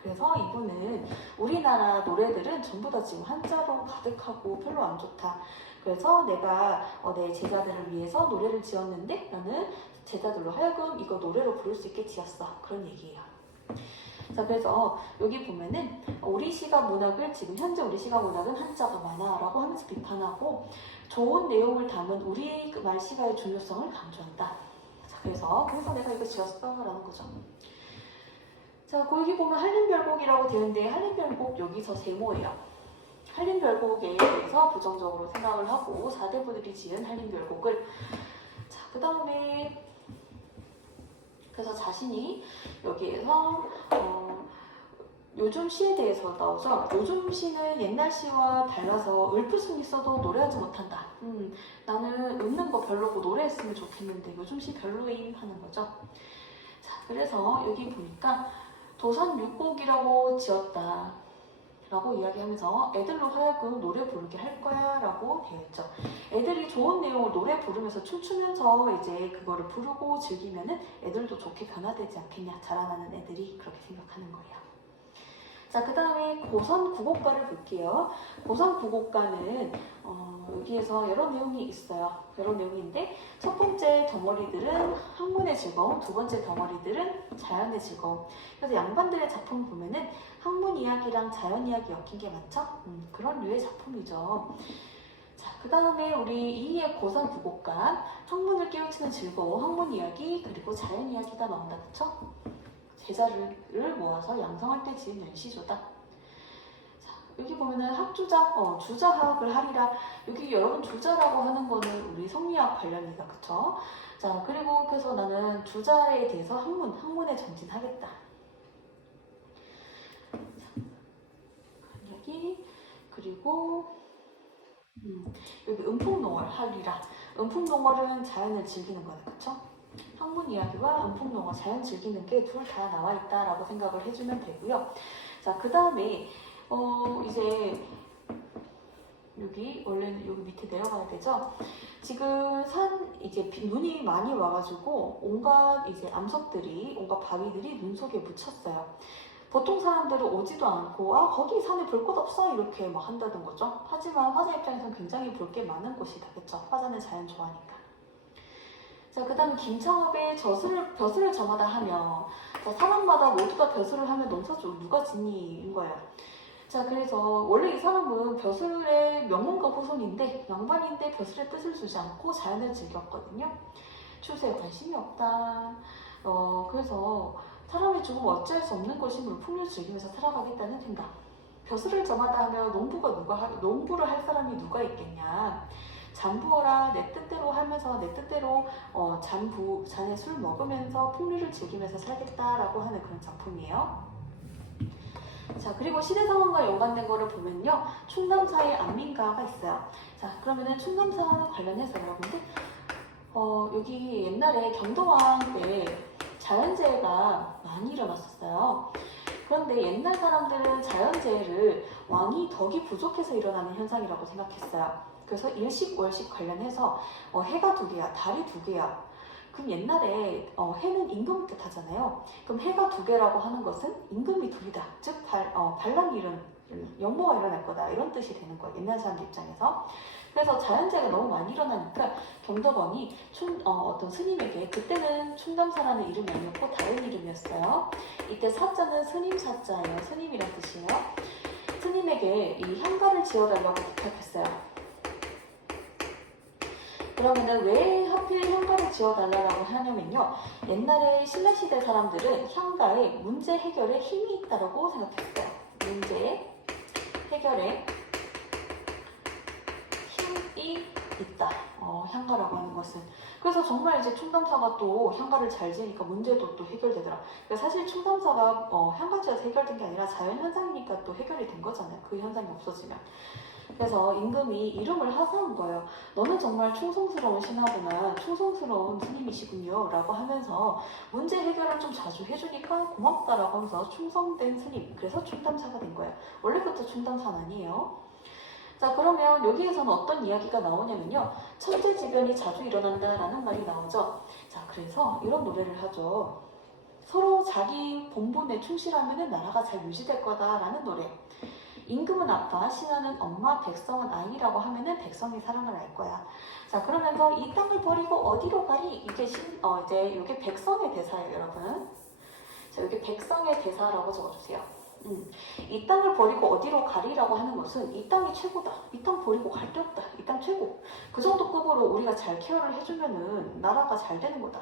그래서 이분은 우리나라 노래들은 전부 다 지금 한자로 가득하고 별로 안 좋다. 그래서 내가 내 제자들을 위해서 노래를 지었는데 나는 제자들로 하여금 이거 노래로 부를 수 있게 지었어. 그런 얘기예요. 자, 그래서 여기 보면은 우리 시가 문학을 지금 현재 우리 시가 문학은 한자가 많아라고 하면서 비판하고 좋은 내용을 담은 우리 말 시가의 중요성을 강조한다. 자, 그래서 내가 이거 지었어라는 거죠. 자, 여기 보면 한림별곡이라고 되는데 한림별곡 여기서 세모예요. 한림별곡에 대해서 부정적으로 생각을 하고 사대부들이 지은 한림별곡을 자, 그 다음에 그래서 자신이 여기에서 요즘 시에 대해서 나오죠. 요즘 시는 옛날 시와 달라서 읊을수는 있어도 노래하지 못한다. 나는 읊는 거 별로고 노래했으면 좋겠는데 요즘 시 별로임 하는 거죠. 자, 그래서 여기 보니까 도산 6곡이라고 지었다 라고 이야기하면서 애들로 하여금 노래 부르게 할 거야 라고 되어 있죠. 애들이 좋은 내용을 노래 부르면서 춤추면서 이제 그거를 부르고 즐기면은 애들도 좋게 변화되지 않겠냐. 자라나는 애들이 그렇게 생각하는 거예요. 자, 그 다음에 고선 구곡가를 볼게요. 고선 구곡가는 여기에서 여러 내용이 있어요. 여러 내용인데 첫 번째 덩어리들은 학문의 즐거움, 두 번째 덩어리들은 자연의 즐거움. 그래서 양반들의 작품 보면은 학문 이야기랑 자연 이야기 엮인 게 많죠? 그런 류의 작품이죠. 자, 그 다음에 우리 이의 고선 구곡가, 학문을 깨우치는 즐거움, 학문 이야기, 그리고 자연 이야기가 나온다, 그쵸? 제자를 모아서 양성할 때 지은 연시조다. 자, 여기 보면은 학주자, 주자학을 하리라. 여기 여러분 주자라고 하는 거는 우리 성리학 관련이다, 그쵸? 자, 그리고 그래서 나는 주자에 대해서 학문에 전진하겠다. 자, 여기 그리고 여기 음풍농월 하리라. 음풍농월은 자연을 즐기는 거다, 그쵸? 학문 이야기와 음풍농어, 자연 즐기는 게 둘 다 나와 있다라고 생각을 해주면 되고요. 자, 그 다음에 이제 여기 원래는 여기 밑에 내려가야 되죠. 지금 이제 눈이 많이 와가지고 온갖 이제 암석들이, 온갖 바위들이 눈 속에 묻혔어요. 보통 사람들은 오지도 않고 거기 산에 볼 것 없어 이렇게 막 한다는 거죠. 하지만 화자 입장에서는 굉장히 볼 게 많은 곳이다, 그쵸? 화자는 자연 좋아하니까. 자, 그 다음 김창업의 벼슬을 저마다 하며. 자, 사람마다 모두 다 벼슬을 하면 논사조 누가 지니? 인 거예요. 자, 그래서 원래 이 사람은 벼슬의 명문가 후손인데 양반인데 벼슬의 뜻을 주지 않고 자연을 즐겼거든요. 추세에 관심이 없다. 그래서 사람의 죽음 어찌할 수 없는 것이므로 풍류를 즐기면서 살아가겠다는 생각. 벼슬을 저마다 하며 농부를 할 사람이 누가 있겠냐. 잔부어라 내 뜻대로 하면서 내 뜻대로 잔에 술 먹으면서 풍류를 즐기면서 살겠다라고 하는 그런 작품이에요. 자, 그리고 시대 상황과 연관된 거를 보면요, 충남사의 안민가가 있어요. 자, 그러면은 충남사 관련해서 여러분들 여기 옛날에 경동왕 때 자연재해가 많이 일어났었어요. 그런데 옛날 사람들은 자연재해를 왕이 덕이 부족해서 일어나는 현상이라고 생각했어요. 그래서 일식월식 관련해서 해가 2개야, 달이 2개야. 그럼 옛날에 해는 임금을 뜻하잖아요. 그럼 해가 2개라고 하는 것은 임금이 2이다. 즉 반란이 역모가 일어날 거다. 이런 뜻이 되는 거예요. 옛날 사람들 입장에서. 그래서 자연재해가 너무 많이 일어나니까 경덕원이 어떤 스님에게, 그때는 충담사라는 이름이 아니었고 다른 이름이었어요. 이때 사자는 스님 사자예요. 스님이란 뜻이에요. 스님에게 이 향가를 지어달라고 부탁했어요. 그러면은 왜 하필 향가를 지어달라고 하냐면요, 옛날에 신라시대 사람들은 향가에 문제 해결에 힘이 있다고 생각했어요. 문제 해결에 힘이 있다. 향가라고 하는 것은. 그래서 정말 이제 충담사가 또 향가를 잘 지으니까 문제도 또 해결되더라. 그러니까 사실 충담사가 향가 지어서 해결된 게 아니라 자연현상이니까 또 해결이 된 거잖아요. 그 현상이 없어지면. 그래서 임금이 이름을 하사한 거예요. 너는 정말 충성스러운 신하구나, 충성스러운 스님이시군요 라고 하면서 문제 해결을 좀 자주 해주니까 고맙다라고 하면서 충성된 스님, 그래서 충담사가 된 거예요. 원래부터 충담사는 아니에요. 자, 그러면 여기에서는 어떤 이야기가 나오냐면요, 천재지변이 자주 일어난다라는 말이 나오죠. 자, 그래서 이런 노래를 하죠. 서로 자기 본분에 충실하면 나라가 잘 유지될 거다라는 노래. 임금은 아빠, 신하는 엄마, 백성은 아이라고 하면은 백성이 사랑을 알 거야. 자, 그러면서 이 땅을 버리고 어디로 가리? 이게 이제 이게 백성의 대사예요, 여러분. 자, 여기 백성의 대사라고 적어주세요. 이 땅을 버리고 어디로 가리라고 하는 것은 이 땅이 최고다. 이 땅 버리고 갈 데 없다. 이 땅 최고. 그 정도 급으로 우리가 잘 케어를 해주면은 나라가 잘 되는 거다.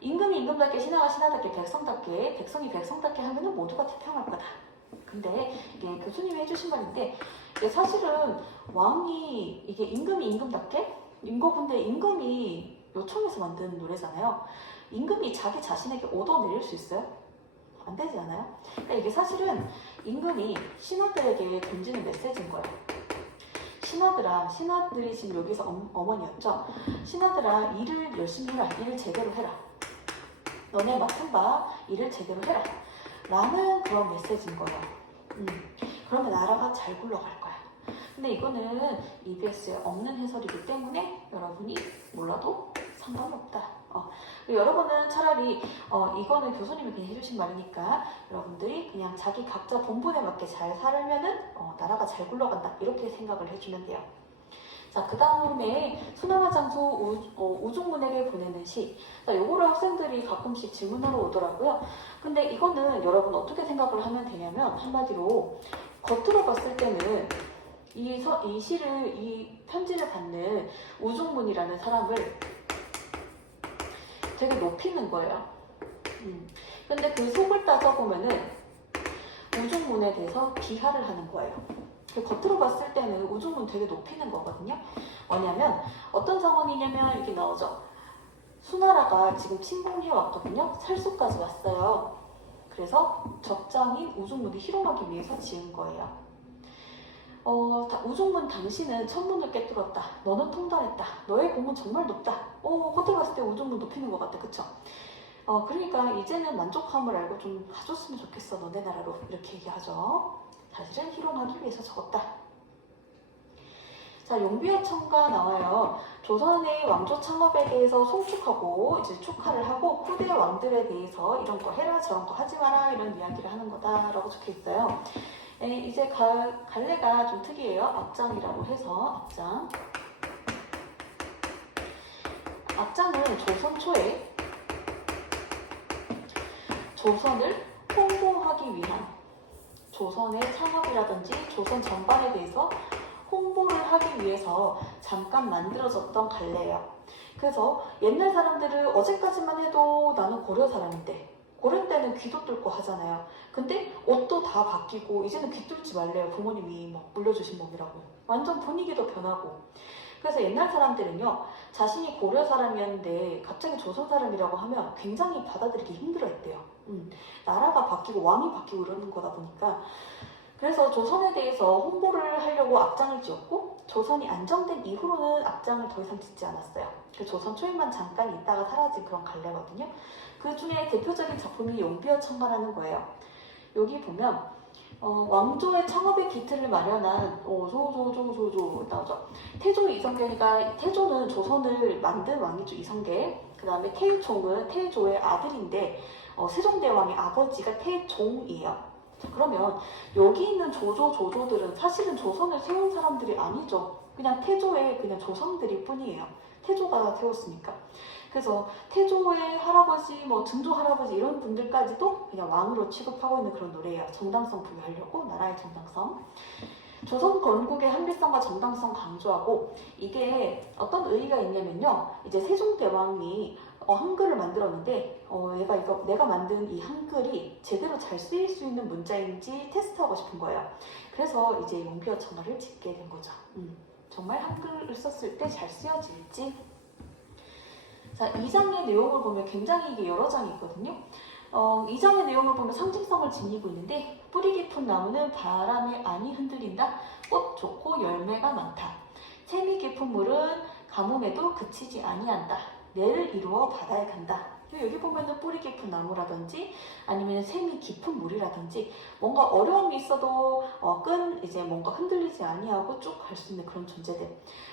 임금이 임금답게, 신하가 신하답게, 백성답게, 백성이 백성답게 하면은 모두가 태평할 거다. 근데 이게 교수님이 해주신 말인데, 이게 사실은 왕이 이게 임금이 임금답게? 근데 임금이 요청해서 만든 노래잖아요. 임금이 자기 자신에게 오더 내릴 수 있어요? 안 되지 않아요? 그러니까 이게 사실은 임금이 신하들에게 던지는 메시지인 거예요. 신하들이 지금 여기서 어머니였죠? 신하들아, 일을 열심히 해라. 일을 제대로 해라. 너네 맡은 바 일을 제대로 해라. 라는 그런 메시지인 거예요. 그러면 나라가 잘 굴러갈 거야. 근데 이거는 EBS에 없는 해설이기 때문에 여러분이 몰라도 상관이 없다. 여러분은 차라리 이거는 교수님이 그냥 해주신 말이니까 여러분들이 그냥 자기 각자 본분에 맞게 잘 살면은 나라가 잘 굴러간다, 이렇게 생각을 해주면 돼요. 자, 그 다음에 수남화 장수 우중문에게 보내는 시. 자, 요거를 학생들이 가끔씩 질문하러 오더라고요. 근데 이거는 여러분 어떻게 생각을 하면 되냐면, 한마디로 겉으로 봤을 때는 이 편지를 받는 우중문이라는 사람을 되게 높이는 거예요. 근데 그 속을 따져보면은 우중문에 대해서 비하를 하는 거예요. 겉으로 봤을 때는 우중문 되게 높이는 거거든요. 뭐냐면 어떤 상황이냐면 이렇게 나오죠. 수나라가 지금 침공해 왔거든요. 살수까지 왔어요. 그래서 적장인 우중문을 희롱하기 위해서 지은 거예요. 우중문 당신은 천문을 깨뚫었다. 너는 통달했다. 너의 공은 정말 높다. 겉으로 봤을 때 우중문 높이는 것 같다. 그쵸? 그러니까 이제는 만족함을 알고 좀 가줬으면 좋겠어. 너네 나라로. 이렇게 얘기하죠. 사실은 희롱하기 위해서 적었다. 자, 용비어천가 나와요. 조선의 왕조 창업에 대해서 송축하고 이제 축하를 하고 후대 왕들에 대해서 이런 거 해라, 저런 거 하지 마라, 이런 이야기를 하는 거다라고 적혀 있어요. 이제 갈래가 좀 특이해요. 앞장이라고 해서 앞장. 악장은 조선 초에 조선을 홍보하기 위한 조선의 창업이라든지 조선 전반에 대해서 홍보를 하기 위해서 잠깐 만들어졌던 갈래예요. 그래서 옛날 사람들은 어제까지만 해도 나는 고려 사람인데 고려 때는 귀도 뚫고 하잖아요. 근데 옷도 다 바뀌고 이제는 귀 뚫지 말래요. 부모님이 막 물려주신 몸이라고. 완전 분위기도 변하고. 그래서 옛날 사람들은요, 자신이 고려 사람이었는데 갑자기 조선 사람이라고 하면 굉장히 받아들이기 힘들어했대요. 나라가 바뀌고 왕이 바뀌고 이러는 거다 보니까. 그래서 조선에 대해서 홍보를 하려고 악장을 지었고, 조선이 안정된 이후로는 악장을 더 이상 짓지 않았어요. 그 조선 초에만 잠깐 있다가 사라진 그런 갈래거든요. 그 중에 대표적인 작품이 용비어 청가라는 거예요. 여기 보면 왕조의 창업의 기틀을 마련한 조조 나오죠. 태조 이성계니까 태조는 조선을 만든 왕이죠. 이성계. 그 다음에 태총은 태조의 아들인데 세종대왕의 아버지가 태종이에요. 자, 그러면 여기 있는 조조들은 사실은 조선을 세운 사람들이 아니죠. 그냥 태조의 그냥 조상들일 뿐이에요. 태조가 세웠으니까. 그래서 태조의 할아버지, 증조 할아버지 이런 분들까지도 그냥 왕으로 취급하고 있는 그런 노래예요. 정당성 부여하려고, 나라의 정당성. 조선 건국의 합리성과 정당성 강조하고, 이게 어떤 의의가 있냐면요. 이제 세종대왕이 한글을 만들었는데 내가 만든 이 한글이 제대로 잘 쓰일 수 있는 문자인지 테스트하고 싶은 거예요. 그래서 이제 용비어 청가를 짓게 된 거죠. 정말 한글을 썼을 때 잘 쓰여질지. 자, 2장의 내용을 보면 굉장히 이게 여러 장이 있거든요. 2장의 내용을 보면 상징성을 지니고 있는데, 뿌리 깊은 나무는 바람에 안이 흔들린다. 꽃 좋고 열매가 많다. 샘이 깊은 물은 가뭄에도 그치지 아니한다. 내를 이루어 바다에 간다. 여기 보면은 뿌리 깊은 나무라든지 아니면 샘이 깊은 물이라든지 뭔가 어려움이 있어도 이제 뭔가 흔들리지 아니하고 쭉 갈 수 있는 그런 존재들.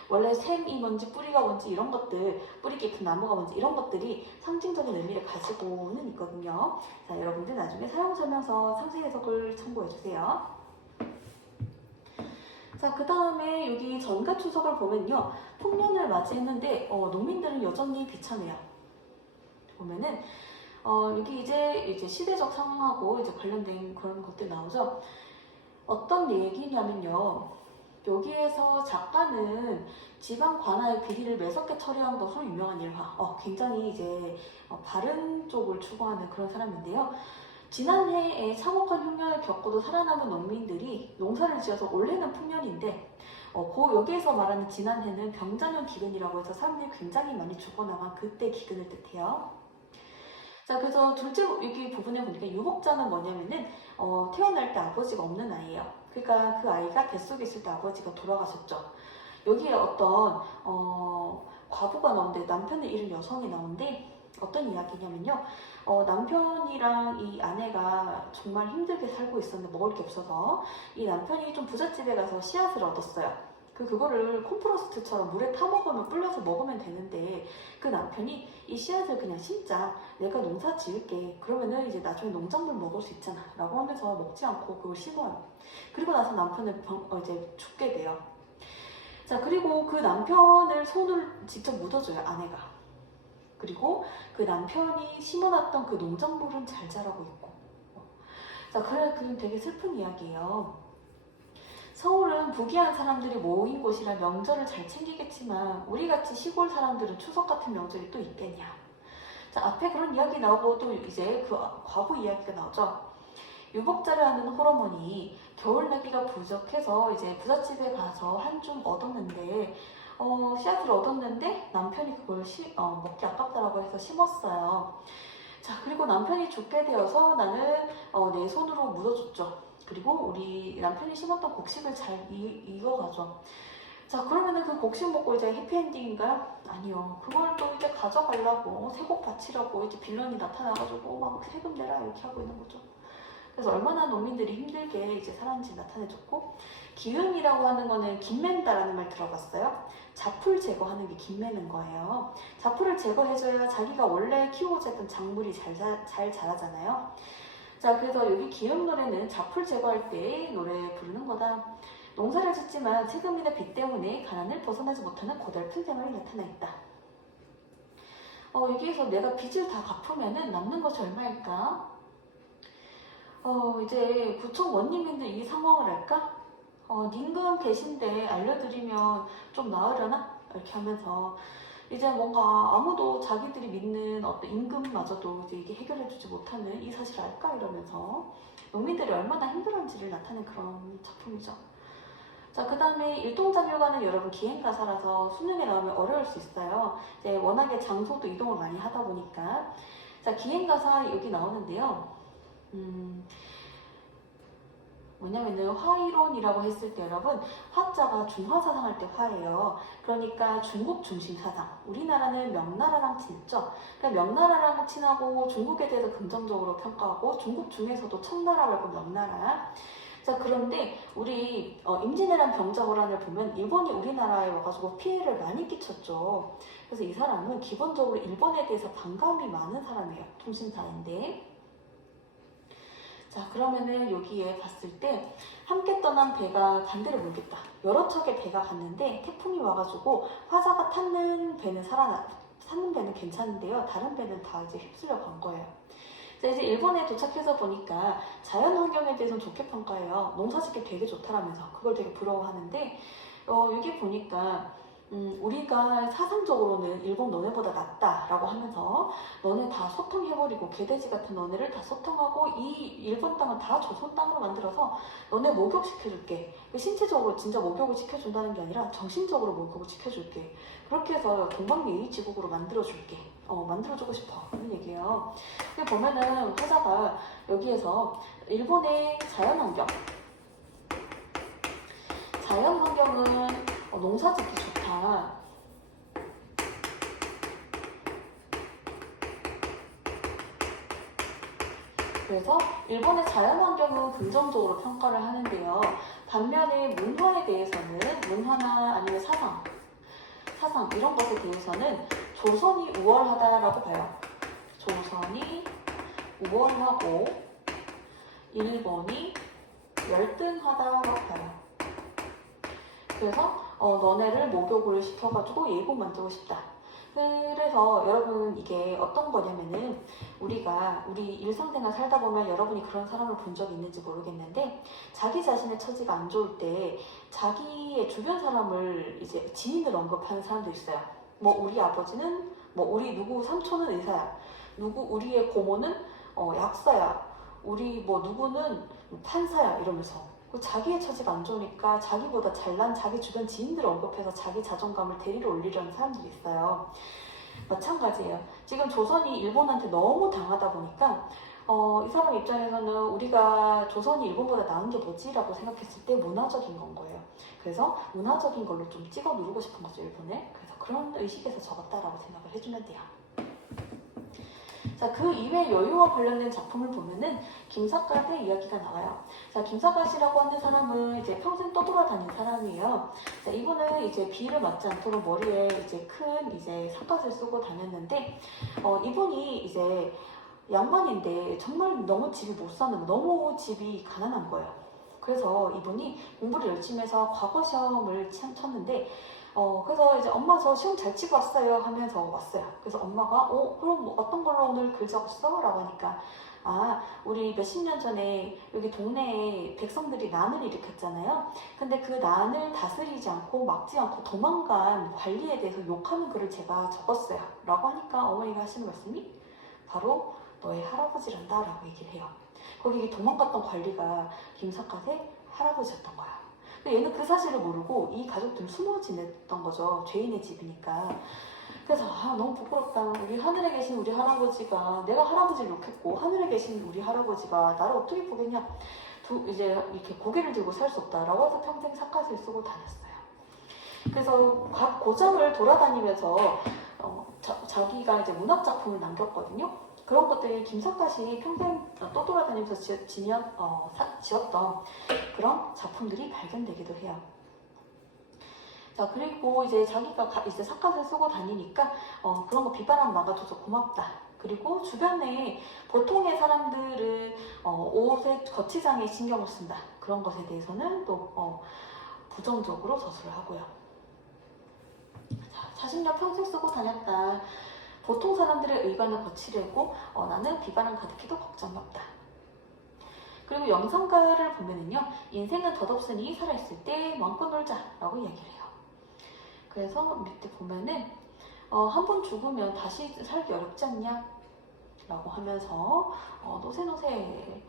원래 샘이 뭔지 뿌리가 뭔지 이런 것들, 뿌리 깊은 나무가 뭔지 이런 것들이 상징적인 의미를 가지고는 있거든요. 자, 여러분들 나중에 사용 설명서 상세 해석을 참고해 주세요. 자, 그 다음에 여기 전가 추석을 보면요, 풍년을 맞이했는데 농민들은 여전히 비참해요. 보면은 여기 이제 시대적 상황하고 이제 관련된 그런 것들 나오죠. 어떤 얘기냐면요, 여기에서 작가는 지방 관아의 비리를 매섭게 처리한 것으로 유명한 일화. 굉장히 이제 바른 쪽을 추구하는 그런 사람인데요. 지난해에 참혹한 흉년을 겪고도 살아남은 농민들이 농사를 지어서 올해는 풍년인데 여기에서 말하는 지난해는 병자년 기근이라고 해서 사람들이 굉장히 많이 죽어나간 그때 기근을 뜻해요. 자, 그래서 둘째 여기 부분에 보니까 유복자는 뭐냐면은 태어날 때 아버지가 없는 아이예요. 그러니까 그 아이가 뱃속에 있을 때 아버지가 돌아가셨죠. 여기에 어떤 과부가 나오는데 남편을 잃은 여성이 나오는데 어떤 이야기냐면요. 남편이랑 이 아내가 정말 힘들게 살고 있었는데 먹을 게 없어서 이 남편이 좀 부잣집에 가서 씨앗을 얻었어요. 그거를 콤프로스트처럼 물에 타먹으면 불려서 먹으면 되는데 그 남편이 이 씨앗을 그냥 심자, 내가 농사 지을게, 그러면은 이제 나중에 농작물 먹을 수 있잖아 라고 하면서 먹지 않고 그걸 심어요. 그리고 나서 남편은 이제 죽게 돼요. 자, 그리고 그 남편을 손을 직접 묻어줘요, 아내가. 그리고 그 남편이 심어놨던 그 농작물은 잘 자라고 있고. 자, 그건 되게 슬픈 이야기예요. 서울은 부귀한 사람들이 모인 곳이라 명절을 잘 챙기겠지만 우리같이 시골 사람들은 추석 같은 명절이 또 있겠냐. 자, 앞에 그런 이야기 나오고 또 이제 그 과부 이야기가 나오죠. 유복자를 하는 홀어머니 겨울 나기가 부족해서 이제 부잣집에 가서 한 줌 얻었는데 씨앗을 얻었는데 남편이 그걸 먹기 아깝다라고 해서 심었어요. 자, 그리고 남편이 죽게 되어서 나는 내 손으로 묻어줬죠. 그리고 우리 남편이 심었던 곡식을 잘 이어가죠. 자, 그러면은 그 곡식 먹고 이제 해피엔딩인가요? 아니요. 그걸 또 이제 가져가려고 세곡 바치려고 이제 빌런이 나타나가지고 막 세금 내라 이렇게 하고 있는 거죠. 그래서 얼마나 농민들이 힘들게 이제 살았는지 나타내줬고, 기음이라고 하는 거는 김맨다라는 말 들어봤어요? 잡풀 제거하는 게 김매는 거예요. 잡풀을 제거해줘야 자기가 원래 키우고자 했던 작물이 잘 자라잖아요. 자, 그래서 여기 기음 노래는 잡풀 제거할 때 노래 부르는 거다. 농사를 짓지만 세금이나 빚 때문에 가난을 벗어나지 못하는 고달픈 생활이 나타나 있다. 여기에서 내가 빚을 다 갚으면은 남는 것이 얼마일까? 이제 구청 원님인들 이 상황을 알까? 님금 계신데 알려드리면 좀 나으려나? 이렇게 하면서 이제 뭔가 아무도 자기들이 믿는 어떤 임금마저도 이제 이게 해결해주지 못하는 이 사실을 알까? 이러면서 농민들이 얼마나 힘들었는지를 나타낸 그런 작품이죠. 자, 그 다음에 일동장려가는 여러분 기행가사라서 수능에 나오면 어려울 수 있어요. 이제 워낙에 장소도 이동을 많이 하다 보니까. 자, 기행가사 여기 나오는데요. 뭐냐면은 화이론이라고 했을 때 여러분 화자가 중화사상 할 때 화예요. 그러니까 중국 중심 사상. 우리나라는 명나라랑 친했죠. 그러니까 명나라랑 친하고 중국에 대해서 긍정적으로 평가하고 중국 중에서도 청나라 말고 명나라. 자, 그런데 우리 임진왜란 병자호란을 보면 일본이 우리나라에 와가지고 피해를 많이 끼쳤죠. 그래서 이 사람은 기본적으로 일본에 대해서 반감이 많은 사람이에요. 통신사인데. 자, 그러면은 여기에 봤을 때 함께 떠난 배가 간대를 물겠다. 여러 척의 배가 갔는데 태풍이 와가지고 화자가 타는 배는 타는 배는 괜찮은데요. 다른 배는 다 이제 휩쓸려 간 거예요. 자, 이제 일본에 도착해서 보니까 자연 환경에 대해서는 좋게 평가해요. 농사짓기 되게 좋다라면서 그걸 되게 부러워하는데 여기 보니까 우리가 사상적으로는 일본 너네보다 낫다라고 하면서 너네 다 소탕해버리고 개돼지 같은 너네를 다 소탕하고 이 일본 땅은 다 조선 땅으로 만들어서 너네 목욕시켜줄게. 신체적으로 진짜 목욕을 시켜준다는 게 아니라 정신적으로 목욕을 시켜줄게. 그렇게 해서 동방예의지국으로 만들어줄게. 만들어주고 싶어. 이런 얘기예요. 근데 보면은 화자가 여기에서 일본의 자연환경은 농사짓기 좋다. 그래서 일본의 자연환경은 긍정적으로 평가를 하는데요. 반면에 문화에 대해서는 문화나 아니면 사상 이런 것에 대해서는 조선이 우월하다라고 봐요. 조선이 우월하고 일본이 열등하다라고 봐요. 그래서 너네를 목욕을 시켜가지고 예국 만들고 싶다. 그래서 여러분 이게 어떤 거냐면은 우리 일상생활 살다 보면 여러분이 그런 사람을 본 적이 있는지 모르겠는데 자기 자신의 처지가 안 좋을 때 자기의 주변 사람을 이제 지인을 언급하는 사람도 있어요. 뭐 우리 아버지는 우리 누구 삼촌은 의사야. 우리의 고모는 약사야. 우리 누구는 판사야 이러면서 자기의 처지가 안 좋으니까 자기보다 잘난 자기 주변 지인들을 언급해서 자기 자존감을 데리러 올리려는 사람들이 있어요. 마찬가지예요. 지금 조선이 일본한테 너무 당하다 보니까 이 사람 입장에서는 우리가 조선이 일본보다 나은 게 뭐지? 라고 생각했을 때 문화적인 건 거예요. 그래서 문화적인 걸로 좀 찍어 누르고 싶은 거죠, 일본에. 그래서 그런 의식에서 적었다라고 생각을 해주면 돼요. 자, 그 이외 여유와 관련된 작품을 보면은 김삿갓의 이야기가 나와요. 자, 김삿갓이라고 하는 사람은 이제 평생 떠돌아다닌 사람이에요. 자, 이분은 이제 비를 맞지 않도록 머리에 이제 큰 삿갓을 쓰고 다녔는데, 이분이 이제 양반인데 정말 너무 집이 못 사는, 너무 집이 가난한 거예요. 그래서 이분이 공부를 열심히 해서 과거 시험을 쳤는데, 그래서 이제 엄마 저 시험 잘 치고 왔어요 하면서 왔어요. 그래서 엄마가 그럼 어떤 걸로 오늘 글 적었어? 라고 하니까 우리 몇십 년 전에 여기 동네에 백성들이 난을 일으켰잖아요. 근데 그 난을 다스리지 않고 막지 않고 도망간 관리에 대해서 욕하는 글을 제가 적었어요. 라고 하니까 어머니가 하시는 말씀이 바로 너의 할아버지란다 라고 얘기를 해요. 거기 도망갔던 관리가 김삿갓의 할아버지였던 거야. 얘는 그 사실을 모르고 이 가족들은 숨어 지냈던 거죠. 죄인의 집이니까. 그래서 너무 부끄럽다. 우리 하늘에 계신 우리 할아버지가 내가 할아버지를 욕했고 하늘에 계신 우리 할아버지가 나를 어떻게 보겠냐. 이제 이렇게 고개를 들고 살 수 없다라고 해서 평생 삿갓을 쓰고 다녔어요. 그래서 각 고장을 돌아다니면서 자기가 이제 문학 작품을 남겼거든요. 그런 것들이 김삿갓이 평생 떠돌아다니면서 지었던 그런 작품들이 발견되기도 해요. 자, 그리고 이제 자기가 이제 삿갓을 쓰고 다니니까 그런 거 비바람 막아줘서 고맙다. 그리고 주변에 보통의 사람들은 옷의 거치장에 신경을 쓴다. 그런 것에 대해서는 또 부정적으로 저술을 하고요. 자, 40년 평생 쓰고 다녔다. 보통 사람들의 의관을 거치려고 나는 비바람 가득해도 걱정이 없다. 그리고 영성가를 보면은요, 인생은 덧없으니 살아있을 때 마음껏 놀자라고 이야기를 해요. 그래서 밑에 보면은 한 번 죽으면 다시 살기 어렵지 않냐? 라고 하면서 노세노세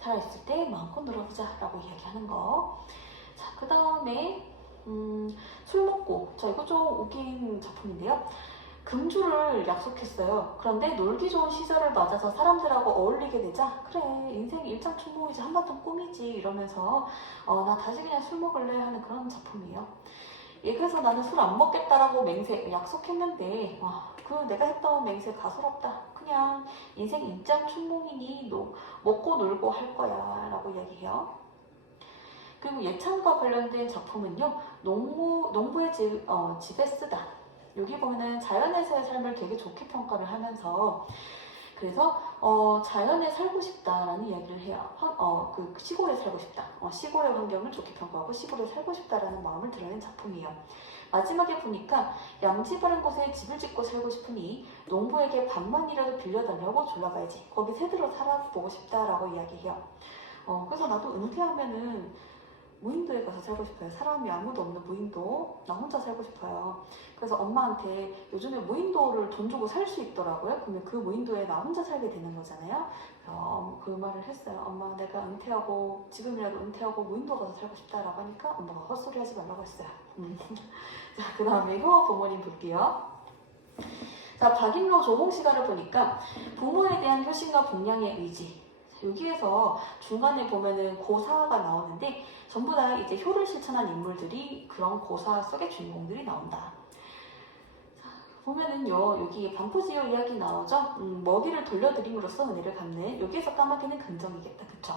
살아있을 때 마음껏 놀아보자 라고 이야기하는 거. 자, 그 다음에 술 먹고, 자, 이거 좀 웃긴 작품인데요. 금주를 약속했어요. 그런데 놀기 좋은 시절을 맞아서 사람들하고 어울리게 되자, 그래, 인생 일장춘몽이지, 한바탕 꿈이지 이러면서 나 다시 그냥 술 먹을래 하는 그런 작품이에요. 예, 그래서 나는 술 안 먹겠다라고 맹세 약속했는데 그 내가 했던 맹세 가소롭다. 그냥 인생 일장춘몽이니 먹고 놀고 할 거야 라고 이야기해요. 그리고 예찬과 관련된 작품은요, 농부의 집에 쓰다. 여기 보면은 자연에서의 삶을 되게 좋게 평가를 하면서, 그래서 자연에 살고 싶다라는 이야기를 해요. 그 시골에 살고 싶다. 시골의 환경을 좋게 평가하고 시골에 살고 싶다라는 마음을 드러낸 작품이에요. 마지막에 보니까 양지 바른 곳에 집을 짓고 살고 싶으니 농부에게 반만이라도 빌려달라고 졸라가야지. 거기 새들어 살아보고 싶다라고 이야기해요. 그래서 나도 은퇴하면은 무인도에 가서 살고 싶어요. 사람이 아무도 없는 무인도. 나 혼자 살고 싶어요. 그래서 엄마한테 요즘에 무인도를 돈 주고 살 수 있더라고요. 그러면 그 무인도에 나 혼자 살게 되는 거잖아요. 그 말을 했어요. 엄마, 내가 은퇴하고 지금이라도 은퇴하고 무인도 가서 살고 싶다라고 하니까 엄마가 헛소리 하지 말라고 했어요. 자, 그 다음에 효와 부모님 볼게요. 자, 박인로 조봉시가를 보니까 부모에 대한 효심과 봉양의 의지. 여기에서 중간에 보면은 고사가 나오는데 전부 다 이제 효를 실천한 인물들이 그런 고사 속의 주인공들이 나온다. 자, 보면은요, 여기 반포지효 이야기 나오죠? 먹이를 돌려드림으로써 은혜를 갚는. 여기에서 까마귀는 긍정이겠다, 그쵸?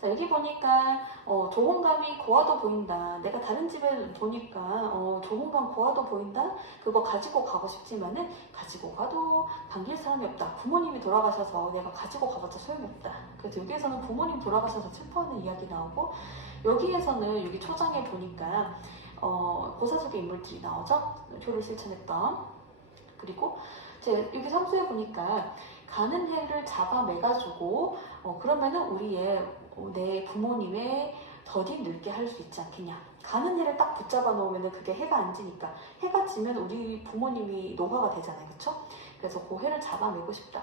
자, 여기 보니까 조홍감이 고아도 보인다. 내가 다른 집에 보니까 조홍감 고아도 보인다. 그거 가지고 가고 싶지만은 가지고 가도 반길 사람이 없다. 부모님이 돌아가셔서 내가 가지고 가봤자 소용없다. 그래서 여기에서는 부모님 돌아가셔서 슬퍼하는 이야기 나오고, 여기에서는 여기 초장에 보니까 고사 속의 인물들이 나오죠. 효를 실천했던. 그리고 여기 상수에 보니까 가는 해를 잡아매가지고 그러면은 내 부모님의 더디 늙게 할 수 있지 않겠냐. 가는 해를 딱 붙잡아 놓으면 그게 해가 안 지니까, 해가 지면 우리 부모님이 노화가 되잖아요. 그쵸? 그래서 그 해를 잡아매고 싶다.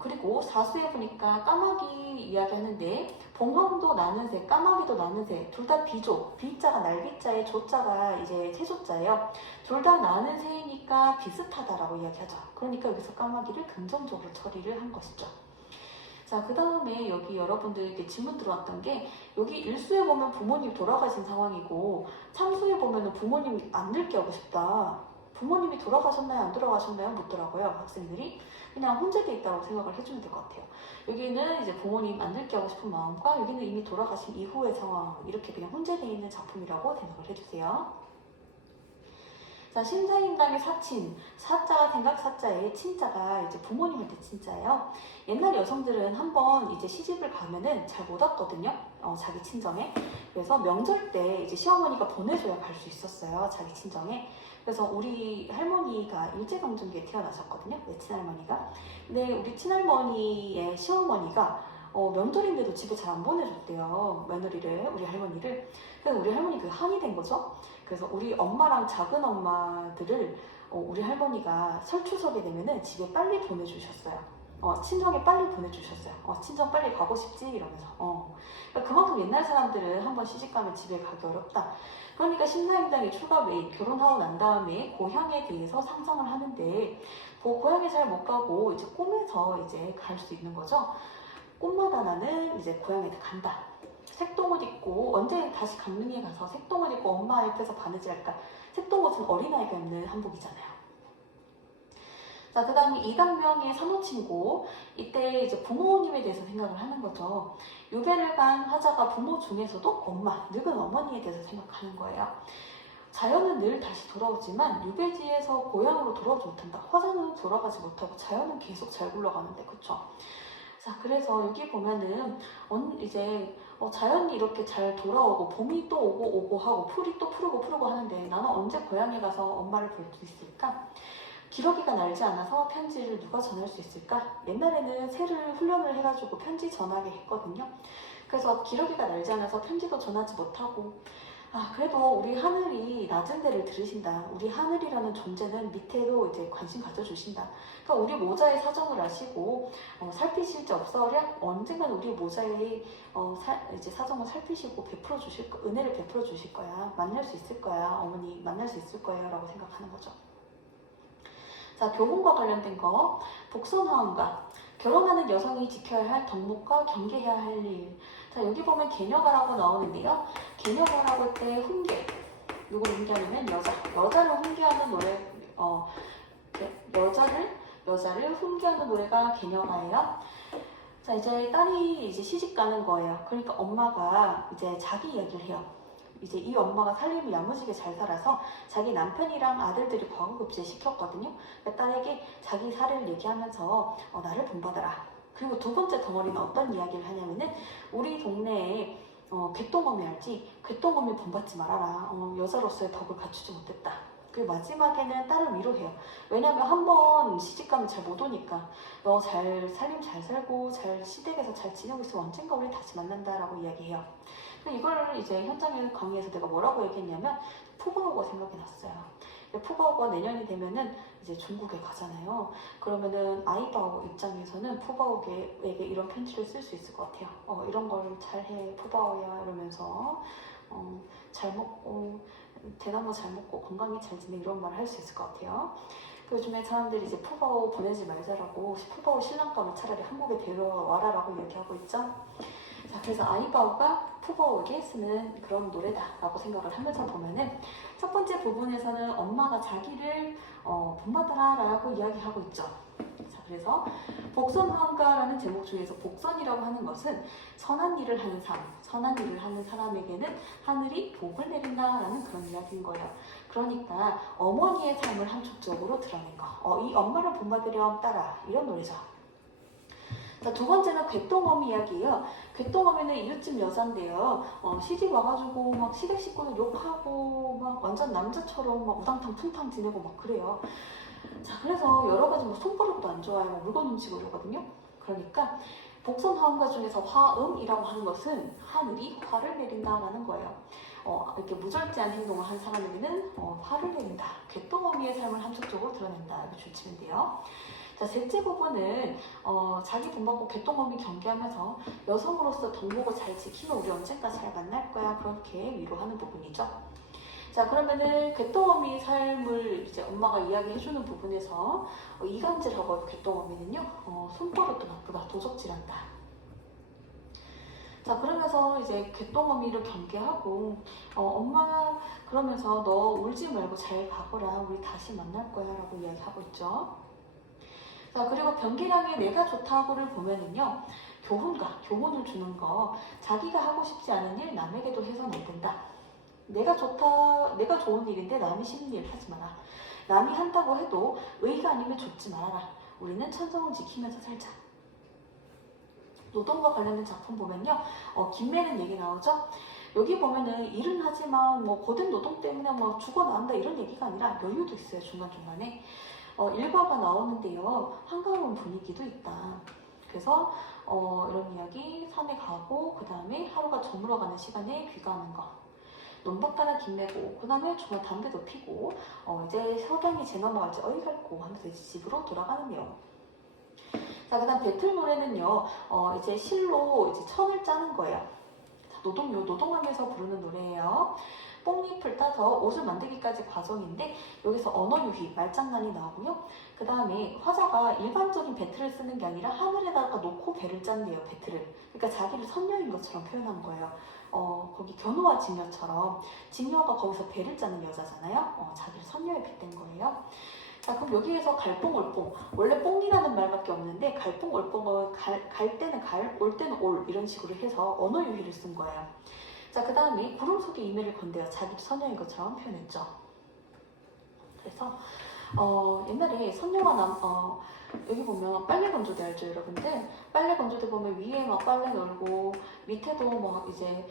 그리고 사수에 보니까 까마귀 이야기하는데, 봉황도 나는 새, 까마귀도 나는 새, 둘 다 비조, 비자가 날비자에 조자가 이제 세조자예요. 둘 다 나는 새이니까 비슷하다라고 이야기하죠. 그러니까 여기서 까마귀를 긍정적으로 처리를 한 것이죠. 자, 그 다음에 여기 여러분들에게 질문 들어왔던 게, 여기 일수에 보면 부모님 돌아가신 상황이고, 참수에 보면 부모님 안 늙게 하고 싶다. 부모님이 돌아가셨나요? 안 돌아가셨나요? 묻더라고요, 학생들이. 그냥 혼재돼 있다고 생각을 해주면 될 것 같아요. 여기는 이제 부모님 안 늙게 하고 싶은 마음과 여기는 이미 돌아가신 이후의 상황, 이렇게 그냥 혼재되어 있는 작품이라고 생각을 해주세요. 자, 심사임당의 사친, 사자가 생각 사자에 친자가 이제 부모님한테 친자예요. 옛날 여성들은 한번 이제 시집을 가면은 잘 못 왔거든요. 자기 친정에. 그래서 명절 때 이제 시어머니가 보내줘야 갈 수 있었어요. 자기 친정에. 그래서 우리 할머니가 일제강점기에 태어나셨거든요. 내 친할머니가. 근데 우리 친할머니의 시어머니가 명절인데도 집에 잘 안 보내줬대요. 며느리를, 우리 할머니를. 그래서 우리 할머니 그 한이 된 거죠. 그래서 우리 엄마랑 작은 엄마들을 우리 할머니가 설 추석에 되면은 집에 빨리 보내주셨어요. 친정에 빨리 보내주셨어요. 친정 빨리 가고 싶지? 이러면서. 그러니까 그만큼 옛날 사람들은 한번 시집가면 집에 가기 어렵다. 그러니까 심사임당이 출가 외인, 결혼하고 난 다음에 고향에 대해서 상상을 하는데, 고향에 잘 못 가고 이제 꿈에서 이제 갈 수 있는 거죠. 꿈마다 나는 이제 고향에 간다. 색동옷 입고, 언제 다시 강릉에 가서 색동옷 입고 엄마 옆에서 바느질 할까? 색동옷은 어린아이가 입는 한복이잖아요. 자, 그 다음에 이당명의 산호친고. 이때 이제 부모님에 대해서 생각을 하는 거죠. 유배를 간 화자가 부모 중에서도 엄마, 늙은 어머니에 대해서 생각하는 거예요. 자연은 늘 다시 돌아오지만 유배지에서 고향으로 돌아오지 못한다. 화자는 돌아가지 못하고 자연은 계속 잘 굴러가는데, 그쵸? 자, 그래서 여기 보면은 이제 자연이 이렇게 잘 돌아오고 봄이 또 오고 하고 풀이 또 푸르고 하는데 나는 언제 고향에 가서 엄마를 볼 수 있을까? 기러기가 날지 않아서 편지를 누가 전할 수 있을까? 옛날에는 새를 훈련을 해가지고 편지 전하게 했거든요. 그래서 기러기가 날지 않아서 편지도 전하지 못하고, 그래도 우리 하늘이 낮은 데를 들으신다. 우리 하늘이라는 존재는 밑에도 이제 관심 가져주신다. 그러니까 우리 모자의 사정을 아시고 살피실지 없어랴 언젠간 우리 모자의 이제 사정을 살피시고 베풀어 주실 은혜를 베풀어 주실 거야. 만날 수 있을 거야. 어머니 만날 수 있을 거야 라고 생각하는 거죠. 자, 교훈과 관련된 거. 복선화음과 결혼하는 여성이 지켜야 할 덕목과 경계해야 할 일. 자, 여기 보면 개녀가라고 나오는데요. 개녀가라고 할 때 훈계. 누구를 훈계하냐면 여자를 훈계하는 노래, 여자를 훈계하는 노래가 개녀가예요. 자, 이제 딸이 이제 시집 가는 거예요. 그러니까 엄마가 이제 자기 이야기를 해요. 이제 이 엄마가 살림을 야무지게 잘 살아서 자기 남편이랑 아들들이 과거급제 시켰거든요. 그러니까 딸에게 자기 사례를 얘기하면서 나를 본받아라. 그리고 두 번째 덩어리는 어떤 이야기를 하냐면은 우리 동네에 괴똥어미 알지? 괴똥어미 본받지 말아라. 여자로서의 덕을 갖추지 못했다. 그리고 마지막에는 딸을 위로해요. 왜냐면 한번 시집가면 잘 못 오니까 너 잘 살림 잘 살고 잘 시댁에서 잘 지내고 있으면 언젠가 우리 다시 만난다라고 이야기해요. 이걸 이제 현장의 강의에서 내가 뭐라고 얘기했냐면 푸바오가 생각이 났어요. 푸바오가 내년이 되면은 이제 중국에 가잖아요. 그러면은 아이바오 입장에서는 푸바오에게 이런 편지를 쓸 수 있을 것 같아요. 이런 걸 잘해 푸바오야 이러면서 잘 먹고 대나무 잘 먹고 건강히 잘 지내 이런 말을 할 수 있을 것 같아요. 요즘에 사람들이 이제 푸바오 보내지 말자라고 푸바오 신랑감을 차라리 한국에 데려와라라고 얘기하고 있죠. 자, 그래서 아이바오가 푸바오에게 쓰는 그런 노래다라고 생각을 하면서 보면은 첫 번째 부분에서는 엄마가 자기를 본받아라라고 이야기하고 있죠. 자, 그래서 복선화음가라는 제목 중에서 복선이라고 하는 것은 선한 일을 하는 삶, 선한 일을 하는 사람에게는 하늘이 복을 내린다라는 그런 이야기인 거예요. 그러니까 어머니의 삶을 함축적으로 드러낸 거. 이 엄마를 본받으렴 따라 이런 노래죠. 자, 두 번째는 괴똥어미 이야기예요. 괴똥어미는 이웃집 여잔데요. 시집 와가지고 막 시댁 식구들 욕하고 막 완전 남자처럼 막 우당탕 푼탕 지내고 막 그래요. 자, 그래서 여러 가지 뭐 손버릇도 안 좋아요. 막 물건 훔치고 이러거든요. 그러니까 복선화음가 중에서 화음이라고 하는 것은 하늘이 화를 내린다라는 거예요. 이렇게 무절제한 행동을 한 사람에게는 화를 내린다. 괴똥어미의 삶을 함축적으로 드러낸다. 이렇게 줄치면 돼요. 자, 셋째 부분은 자기 본받고 괴똥어미 경계하면서 여성으로서 덕목을 잘 지키면 우리 언젠가 잘 만날 거야. 그렇게 위로하는 부분이죠. 자, 그러면은 괴똥어미 삶을 이제 엄마가 이야기해주는 부분에서 이간질하고 괴똥어미는요, 손버릇도 나쁘다, 도적질한다. 자, 그러면서 이제 괴똥어미를 경계하고 엄마 그러면서 너 울지 말고 잘 가거라. 우리 다시 만날 거야 라고 이야기하고 있죠. 자, 그리고 변기량의 내가 좋다고를 보면은요, 교훈을 주는 거, 자기가 하고 싶지 않은 일 남에게도 해서는 안 된다. 내가 좋은 일인데 남이 싫은 일 하지 마라. 남이 한다고 해도 의가 아니면 좇지 말아라. 우리는 천성을 지키면서 살자. 노동과 관련된 작품 보면요, 김매는 얘기 나오죠. 여기 보면은 일은 하지만 뭐 고된 노동 때문에 뭐 죽어나온다 이런 얘기가 아니라 여유도 있어요. 중간중간에. 일과가 나오는데요. 한가로운 분위기도 있다. 그래서 이런 이야기, 산에 가고 그 다음에 하루가 저물어가는 시간에 귀가하는 거. 논밭가나 김매고 그 다음에 정말 담배도 피고 이제 석양이 지나가갈지 어이 갈고 하면서 이제 집으로 돌아가는 내용. 자, 그 다음 배틀 노래는요. 이제 실로 이제 천을 짜는 거예요. 노동하면서 부르는 노래예요. 뽕잎을 따서 옷을 만들기까지 과정인데 여기서 언어유희, 말장난이 나오고요. 그 다음에 화자가 일반적인 배틀을 쓰는 게 아니라 하늘에다가 놓고 배를 짠대요, 배틀을. 그러니까 자기를 선녀인 것처럼 표현한 거예요. 거기 견우와 직녀처럼 직녀가 거기서 배를 짜는 여자잖아요. 자기를 선녀에 빗댄 거예요. 자, 그럼 여기에서 갈뽕올뽕, 원래 뽕이라는 말밖에 없는데 갈뽕올뽕은 갈 때는 올 때는 올 이런 식으로 해서 언어유희를 쓴 거예요. 자, 그 다음에 구름 속에 이매를 건대요. 자기 선녀인 것처럼 표현했죠. 그래서 옛날에 선녀가 여기 보면 빨래 건조대 알죠, 여러분들? 빨래 건조대 보면 위에 막 빨래 널고 밑에도 막 이제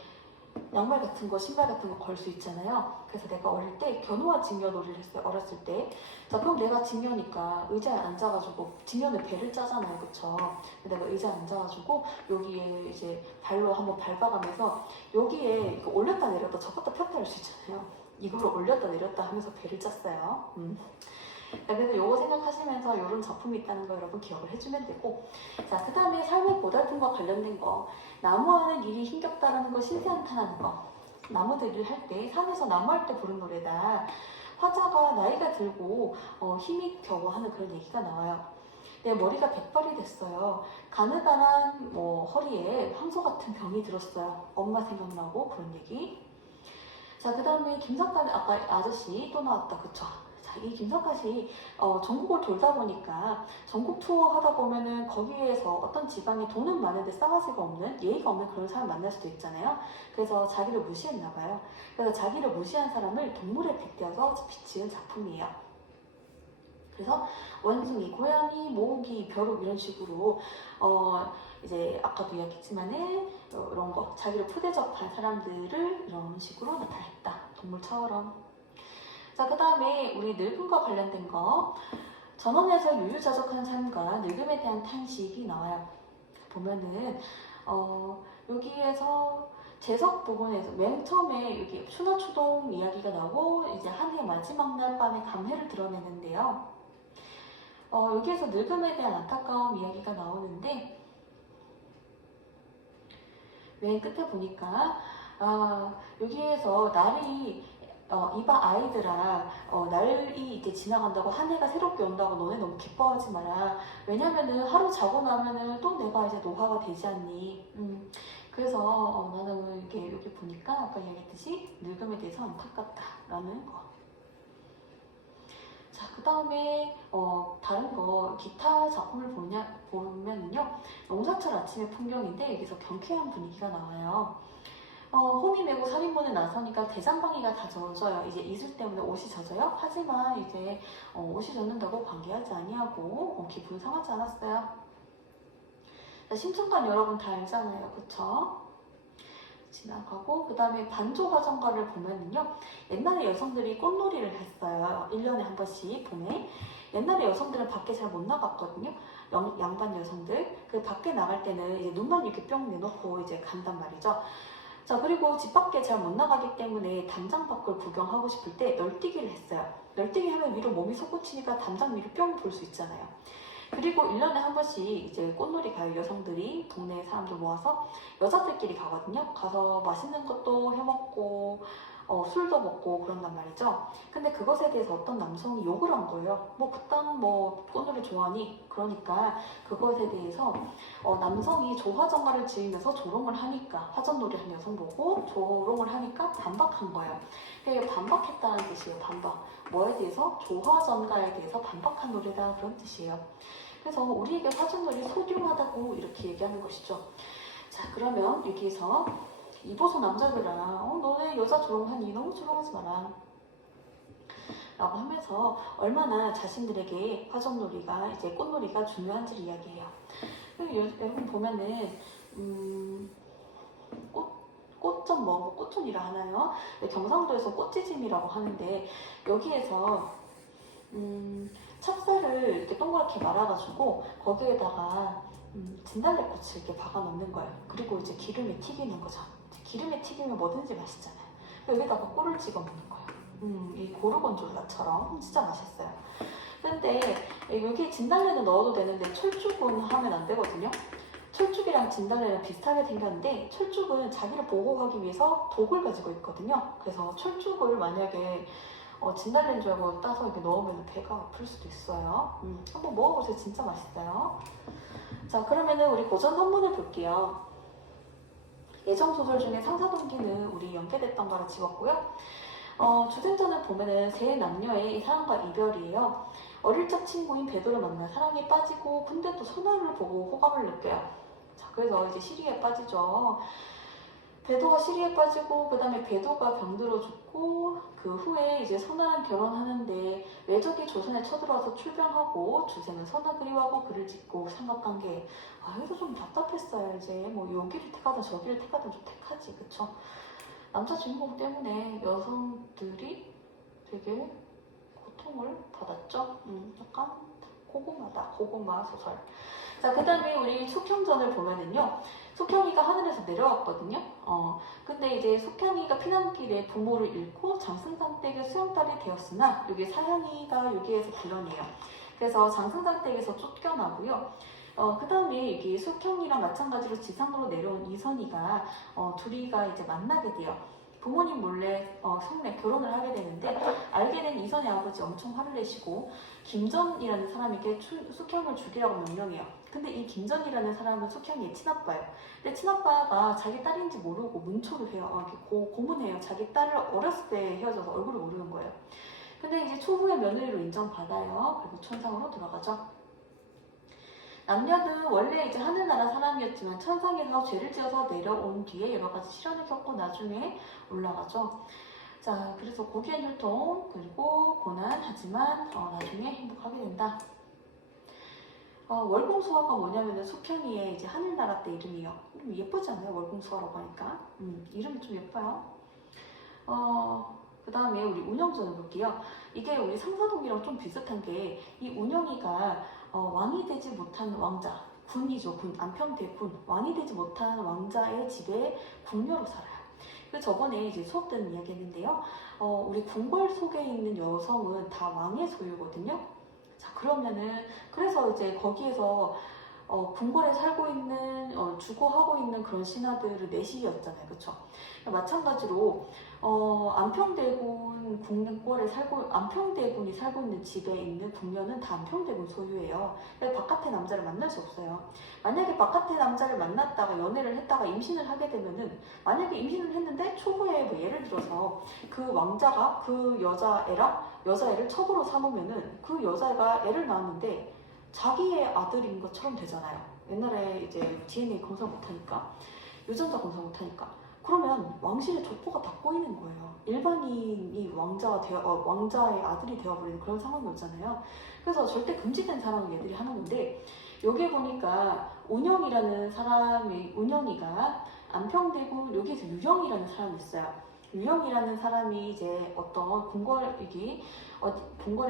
양말 같은 거, 신발 같은 거 걸 수 있잖아요. 그래서 내가 어릴 때 견우와 직녀 놀이를 했어요. 어렸을 때. 자, 그럼 내가 직녀니까 의자에 앉아가지고, 직녀는 배를 짜잖아요. 그쵸? 내가 의자에 앉아가지고 여기에 이제 발로 한번 밟아가면서 여기에 올렸다 내렸다 접었다 폈다 할 수 있잖아요. 이걸로 올렸다 내렸다 하면서 배를 짰어요. 그래서 요거 생각하시면서 이런 작품이 있다는 거 여러분 기억을 해주면 되고, 자, 그 다음에 삶의 고달픔과 관련된 거, 나무하는 일이 힘겹다라는 거, 신세한탄하는 거. 나무들을 할 때, 산에서 나무할 때 부른 노래다. 화자가 나이가 들고 힘이 겨워 하는 그런 얘기가 나와요. 내 머리가 백발이 됐어요. 가느다란 허리에 황소 같은 병이 들었어요. 엄마 생각나고 그런 얘기. 자, 그 다음에 김석환 아까 아저씨 또 나왔다. 그쵸? 자, 이 김석환이 전국을 돌다 보니까 전국 투어 하다 보면은 거기에서 어떤 지방에 돈은 많은데 싸가지가 없는, 예의가 없는 그런 사람 만날 수도 있잖아요. 그래서 자기를 무시했나 봐요. 그래서 자기를 무시한 사람을 동물에 빗대어서 비치은 작품이에요. 그래서 원숭이, 고양이, 모기, 벼룩 이런 식으로 이제 아까도 이야기했지만은 이런 거 자기를 푸대접한 사람들을 이런 식으로 나타냈다. 동물처럼. 자, 그 다음에 우리 늙음과 관련된 거, 전원에서 유유자적한 삶과 늙음에 대한 탄식이 나와요. 보면은 여기에서 재석 부분에서 맨 처음에 여기 추나추동 이야기가 나오고 이제 한 해 마지막 날 밤에 감회를 드러내는데요. 여기에서 늙음에 대한 안타까움 이야기가 나오는데 맨 끝에 보니까 여기에서 날이 이봐 아이들아, 날이 이제 지나간다고 한 해가 새롭게 온다고 너네 너무 기뻐하지 마라. 왜냐면은 하루 자고 나면은 또 내가 이제 노화가 되지 않니. 그래서 나는 이렇게 여기 보니까 아까 이야기했듯이 늙음에 대해서 안타깝다라는 거. 자, 그 다음에 다른 거 기타 작품을 보면은요, 농사철 아침의 풍경인데 여기서 경쾌한 분위기가 나와요. 혼이 메고 살인문에 나서니까 대장방이가 다 젖어요. 이제 이슬 때문에 옷이 젖어요. 하지만 이제 옷이 젖는다고 관계하지 아니하고 기분 상하지 않았어요. 자, 심청관 여러분 다 알잖아요. 그쵸? 지나가고, 그 다음에 반조가정가를 보면은요, 옛날에 여성들이 꽃놀이를 했어요. 1년에 한 번씩 봄에. 옛날에 여성들은 밖에 잘 못 나갔거든요. 양반 여성들. 그 밖에 나갈 때는 이제 눈만 이렇게 뿅 내놓고 이제 간단 말이죠. 자, 그리고 집 밖에 잘 못 나가기 때문에 담장 밖을 구경하고 싶을 때 널뛰기를 했어요. 널뛰기 하면 위로 몸이 솟구치니까 담장 위로 뿅 볼 수 있잖아요. 그리고 1년에 한 번씩 이제 꽃놀이 가요. 여성들이 동네 사람들 모아서 여자들끼리 가거든요. 가서 맛있는 것도 해먹고 술도 먹고 그런단 말이죠. 근데 그것에 대해서 어떤 남성이 욕을 한 거예요. 그딴 꽃놀이 좋아하니? 그러니까 그것에 대해서 남성이 조화정가를 지으면서 조롱을 하니까, 화전놀이 한 여성 보고 조롱을 하니까 반박한 거예요. 이게 반박했다는 뜻이에요. 반박. 뭐에 대해서? 조화전가에 대해서 반박한 노래다, 그런 뜻이에요. 그래서 우리에게 화전놀이 소중하다고 이렇게 얘기하는 것이죠. 자, 그러면 여기에서 이보소 남자들아, 너네 여자 조롱하니? 너무 조롱하지 마라 라고 하면서 얼마나 자신들에게 화전놀이가, 이제 꽃놀이가 중요한지를 이야기해요. 여러분 보면은 꽃전이라 하나요? 경상도에서 꽃지짐이라고 하는데, 여기에서 찹쌀을 이렇게 동그랗게 말아가지고 거기에다가 진달래꽃을 이렇게 박아 넣는 거예요. 그리고 이제 기름에 튀기는 거죠. 기름에 튀기면 뭐든지 맛있잖아요. 여기다가 꿀을 찍어 먹는 거예요. 이 고르곤졸라처럼 진짜 맛있어요. 근데 여기 진달래는 넣어도 되는데 철쭉은 하면 안 되거든요. 철쭉이랑 진달래랑 비슷하게 생겼는데, 철쭉은 자기를 보호하기 위해서 독을 가지고 있거든요. 그래서 철쭉을 만약에 진달래인 줄 알고 따서 이렇게 넣으면 배가 아플 수도 있어요. 한번 먹어보세요. 진짜 맛있어요. 자, 그러면은 우리 고전 한문을 볼게요. 예정소설 중에 상사동기는 우리 연계됐던 거를 집었고요. 주생전을 보면은 세 남녀의 사랑과 이별이에요. 어릴 적 친구인 배도를 만나 사랑에 빠지고, 근데 또 선아를 보고 호감을 느껴요. 자, 그래서 이제 시리에 빠지죠. 배도가 시리에 빠지고, 그 다음에 배도가 병들어 죽고, 그 후에 이제 선아랑 결혼하는데 외적이 조선에 쳐들어와서 출병하고, 주생은 선아 그리워하고 글을 짓고, 삼각관계. 이거 좀 답답했어요. 이제 여기를 택하든 저기를 택하든 좀 택하지, 그쵸? 남자 주인공 때문에 여성들이 되게 고통을 받았죠. 약간 고구마 소설. 자, 그 다음에 우리 숙형전을 보면은요, 숙형이가 하늘에서 내려왔거든요. 근데 이제 숙형이가 피난길에 부모를 잃고 장승장댁의 수영딸이 되었으나, 여기 사형이가 여기에서 불러내요. 그래서 장승장댁에서 쫓겨나고요. 그 다음에 여기 숙형이랑 마찬가지로 지상으로 내려온 이선희가 둘이가 이제 만나게 돼요. 부모님 몰래 성내 결혼을 하게 되는데, 알게 된 이선희 아버지 엄청 화를 내시고 김전이라는 사람에게 숙형을 죽이라고 명령해요. 근데 이 김전이라는 사람은 숙형이의 친아빠예요. 근데 친아빠가 자기 딸인지 모르고 문초를 해요. 이렇게 고문해요. 자기 딸을 어렸을 때 헤어져서 얼굴을 모르는 거예요. 근데 이제 초부의 며느리로 인정받아요. 그리고 천상으로 들어가죠. 남녀는 원래 이제 하늘나라 사람이었지만 천상에서 죄를 지어서 내려온 뒤에 여러 가지 시련을 겪고 나중에 올라가죠. 자, 그래서 고귀한 혈통, 그리고 고난, 하지만 나중에 행복하게 된다. 월공수화가 뭐냐면은 숙현이의 이제 하늘나라 때 이름이에요. 좀 예쁘지 않아요? 월공수화라고 하니까. 이름이 좀 예뻐요. 그 다음에 우리 운영전을 볼게요. 이게 우리 상사동이랑 좀 비슷한 게, 이 운영이가 왕이 되지 못한 왕자, 군이죠, 군, 안평대 군, 왕이 되지 못한 왕자의 집에 궁녀로 살아요. 그 저번에 이제 수업 때는 이야기했는데요. 우리 궁궐 속에 있는 여성은 다 왕의 소유거든요. 자, 그러면은, 그래서 이제 거기에서 궁궐에 살고 있는, 주거하고 있는 그런 신하들을 내시였잖아요. 그쵸? 마찬가지로, 안평대군 궁궐에 안평대군이 살고 있는 집에 있는 궁녀는 다 안평대군 소유예요. 그래서 바깥의 남자를 만날 수 없어요. 만약에 바깥의 남자를 만났다가 연애를 했다가 임신을 하게 되면은, 만약에 임신을 했는데 초보에 뭐 예를 들어서 그 왕자가 그 여자애를 첩으로 삼으면은 그 여자가 애를 낳았는데 자기의 아들인 것처럼 되잖아요. 옛날에 이제 DNA 검사 못하니까, 유전자 검사 못하니까. 그러면 왕실의 족보가 다 꼬이는 거예요. 일반인이 왕자의 아들이 되어버리는 그런 상황이 오잖아요. 그래서 절대 금지된 사람을 얘들이 하는 건데, 여기 보니까 운영이가 안평대군, 여기에서 유령이라는 사람이 있어요. 유령이라는 사람이 이제 어떤 궁궐에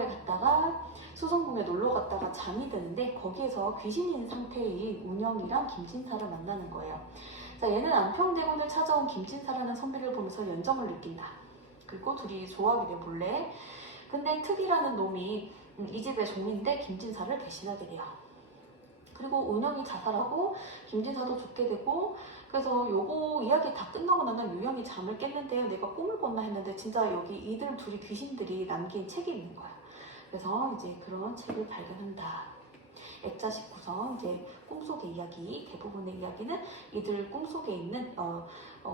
갔다가 수성궁에 놀러 갔다가 잠이 드는데, 거기에서 귀신인 상태인 운영이랑 김진사를 만나는 거예요. 자, 얘는 안평대군을 찾아온 김진사라는 선비를 보면서 연정을 느낀다. 그리고 둘이 조합이 돼 몰래. 근데 특이라는 놈이 이 집의 종인데 김진사를 배신하게 돼요. 그리고 운영이 자살하고 김진사도 죽게 되고, 그래서 요거 이야기 다 끝나고 나면 유영이 잠을 깼는데요, 내가 꿈을 꿨나 했는데 진짜 여기 이들 둘이 귀신들이 남긴 책이 있는 거야. 그래서 이제 그런 책을 발견한다. 액자식 구성, 이제 꿈속의 이야기, 대부분의 이야기는 이들 꿈속에 있는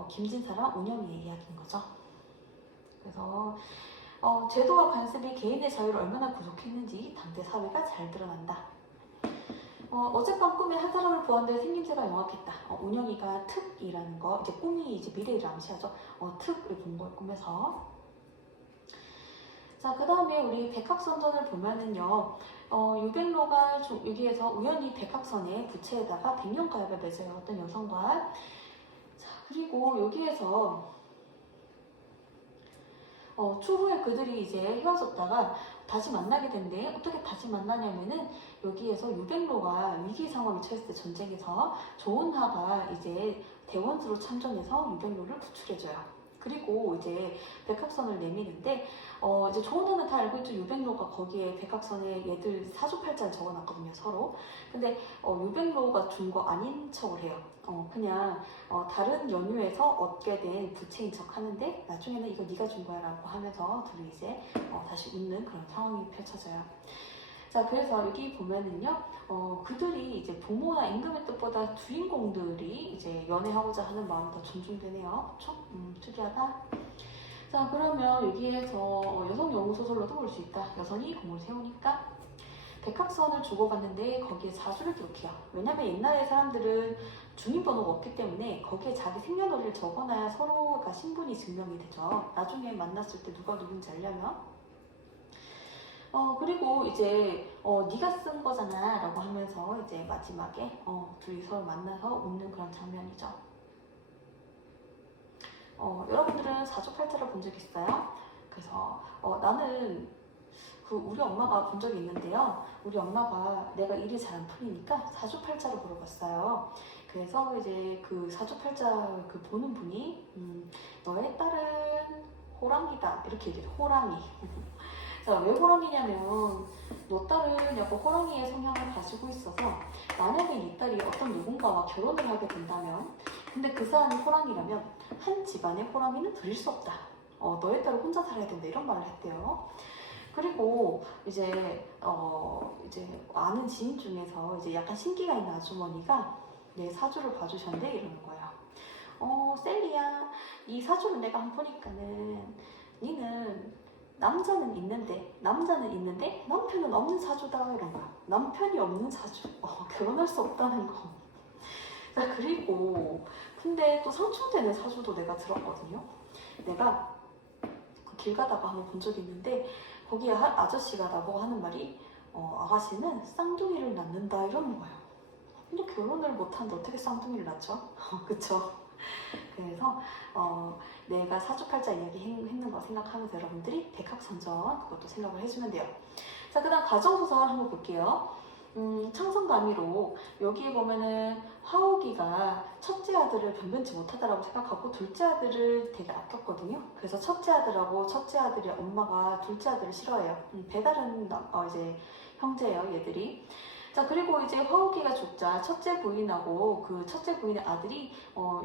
김진사랑 운영이의 이야기인 거죠. 그래서 제도와 관습이 개인의 자유를 얼마나 구속했는지 당대 사회가 잘 드러난다. 어젯밤 꿈에 한 사람을 보았는데 생김새가 영악했다. 운영이가 특이라는 거, 이제 꿈이 이제 미래를 암시하죠. 특을 본 거예요, 꿈에서. 자, 그 다음에 우리 백학선전을 보면은요, 유백로가 여기에서 우연히 백학선의 부채에다가 백년가약을 맺어요. 어떤 여성과. 자, 그리고 여기에서 추후에 그들이 이제 헤어졌다가 다시 만나게 된데, 어떻게 다시 만나냐면은, 여기에서 유백로가 위기 상황에 처했을 때 전쟁에서 조은하가 이제 대원수로 참전해서 유백로를 구출해줘요. 그리고 이제 백학선을 내미는데, 이제 조은하는 다 알고 있죠. 유백로가 거기에 백학선에 얘들 사주팔자를 적어놨거든요, 서로. 근데 유백로가 준 거 아닌 척을 해요. 그냥 다른 연유에서 얻게 된 부채인 척 하는데, 나중에는 이거 네가 준 거야 라고 하면서 둘이 이제 다시 웃는 그런 상황이 펼쳐져요. 자, 그래서 여기 보면은요, 그들이 이제 부모나 임금의 뜻보다 주인공들이 이제 연애하고자 하는 마음이 더 존중되네요. 그쵸? 특이하다. 자, 그러면 여기에서 여성 영웅 소설로도 볼 수 있다. 여성이 공을 세우니까. 백학선을 주고받는데 거기에 사주를 기록해요. 왜냐면 옛날에 사람들은 주민번호가 없기 때문에 거기에 자기 생년월일을 적어놔야 서로가 신분이 증명이 되죠. 나중에 만났을 때 누가 누군지 알려면. 그리고 이제 네가 쓴 거잖아 라고 하면서 이제 마지막에 둘이 서로 만나서 웃는 그런 장면이죠. 여러분들은 사주팔자를 본 적 있어요? 그래서 나는 우리 엄마가 본 적이 있는데요. 우리 엄마가 내가 일이 잘 안 풀리니까 사주팔자를 물어봤어요. 그래서 이제 그 사주팔자 그 보는 분이 너의 딸은 호랑이다 이렇게 얘기해요. 호랑이. 자, 왜 호랑이냐면 너 딸은 약간 호랑이의 성향을 가지고 있어서 만약에 네 딸이 어떤 누군가와 결혼을 하게 된다면 근데 그 사람이 호랑이라면 한 집안의 호랑이는 들일 수 없다. 너의 딸은 혼자 살아야 된다 이런 말을 했대요. 그리고 이제 아는 지인 중에서 이제 약간 신기가 있는 아주머니가 내 사주를 봐주셨는데 이러는 거예요. 셀리야, 이 사주를 내가 한 보니까는 니는 남자는 있는데 남편은 없는 사주다 이런 거야. 남편이 없는 사주. 결혼할 수 없다는 거. 자, 그리고 근데 또 상충되는 사주도 내가 들었거든요. 내가 길 가다가 한번 본 적이 있는데 거기에 아저씨가 나보고 하는 말이 아가씨는 쌍둥이를 낳는다 이러는 거예요. 근데 결혼을 못하는데 어떻게 쌍둥이를 낳죠? 그쵸? 그래서 내가 사주팔자 이야기 했는 거 생각하면서 여러분들이 백합선전 그것도 생각을 해주면 돼요. 자, 그 다음 가정소설 한번 볼게요. 창성가미로 여기에 보면은 화옥이가 첫째 아들을 변변치 못하다라고 생각하고 둘째 아들을 되게 아꼈거든요. 그래서 첫째 아들하고 첫째 아들의 엄마가 둘째 아들을 싫어해요. 배다른 이제 형제예요, 얘들이. 자, 그리고 이제 화옥이가 죽자 첫째 부인하고 그 첫째 부인의 아들이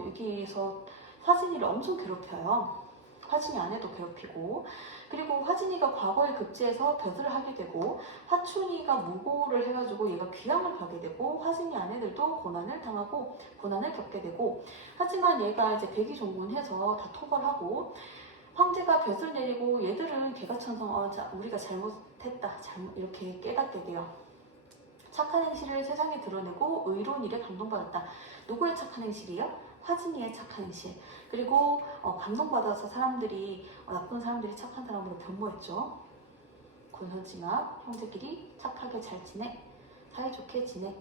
여기에서 화진이를 엄청 괴롭혀요. 화진이 아내도 괴롭히고, 그리고 화진이가 과거에 급제해서 벼슬을 하게 되고 화춘이가 무고를 해가지고 얘가 귀양을 가게 되고 화진이 아내들도 고난을 당하고 고난을 겪게 되고, 하지만 얘가 이제 백의종군해서 다 토벌하고 황제가 벼슬 내리고 얘들은 개가천성 우리가 잘못했다 이렇게 깨닫게 돼요. 착한 행실을 세상에 드러내고 의로운 일에 감동받았다. 누구의 착한 행실이요? 화진이의 착한 행실. 그리고 감동받아서 사람들이 나쁜 사람들이 착한 사람으로 변모했죠. 권선징악 형제끼리 착하게 잘 지내, 사이좋게 지내.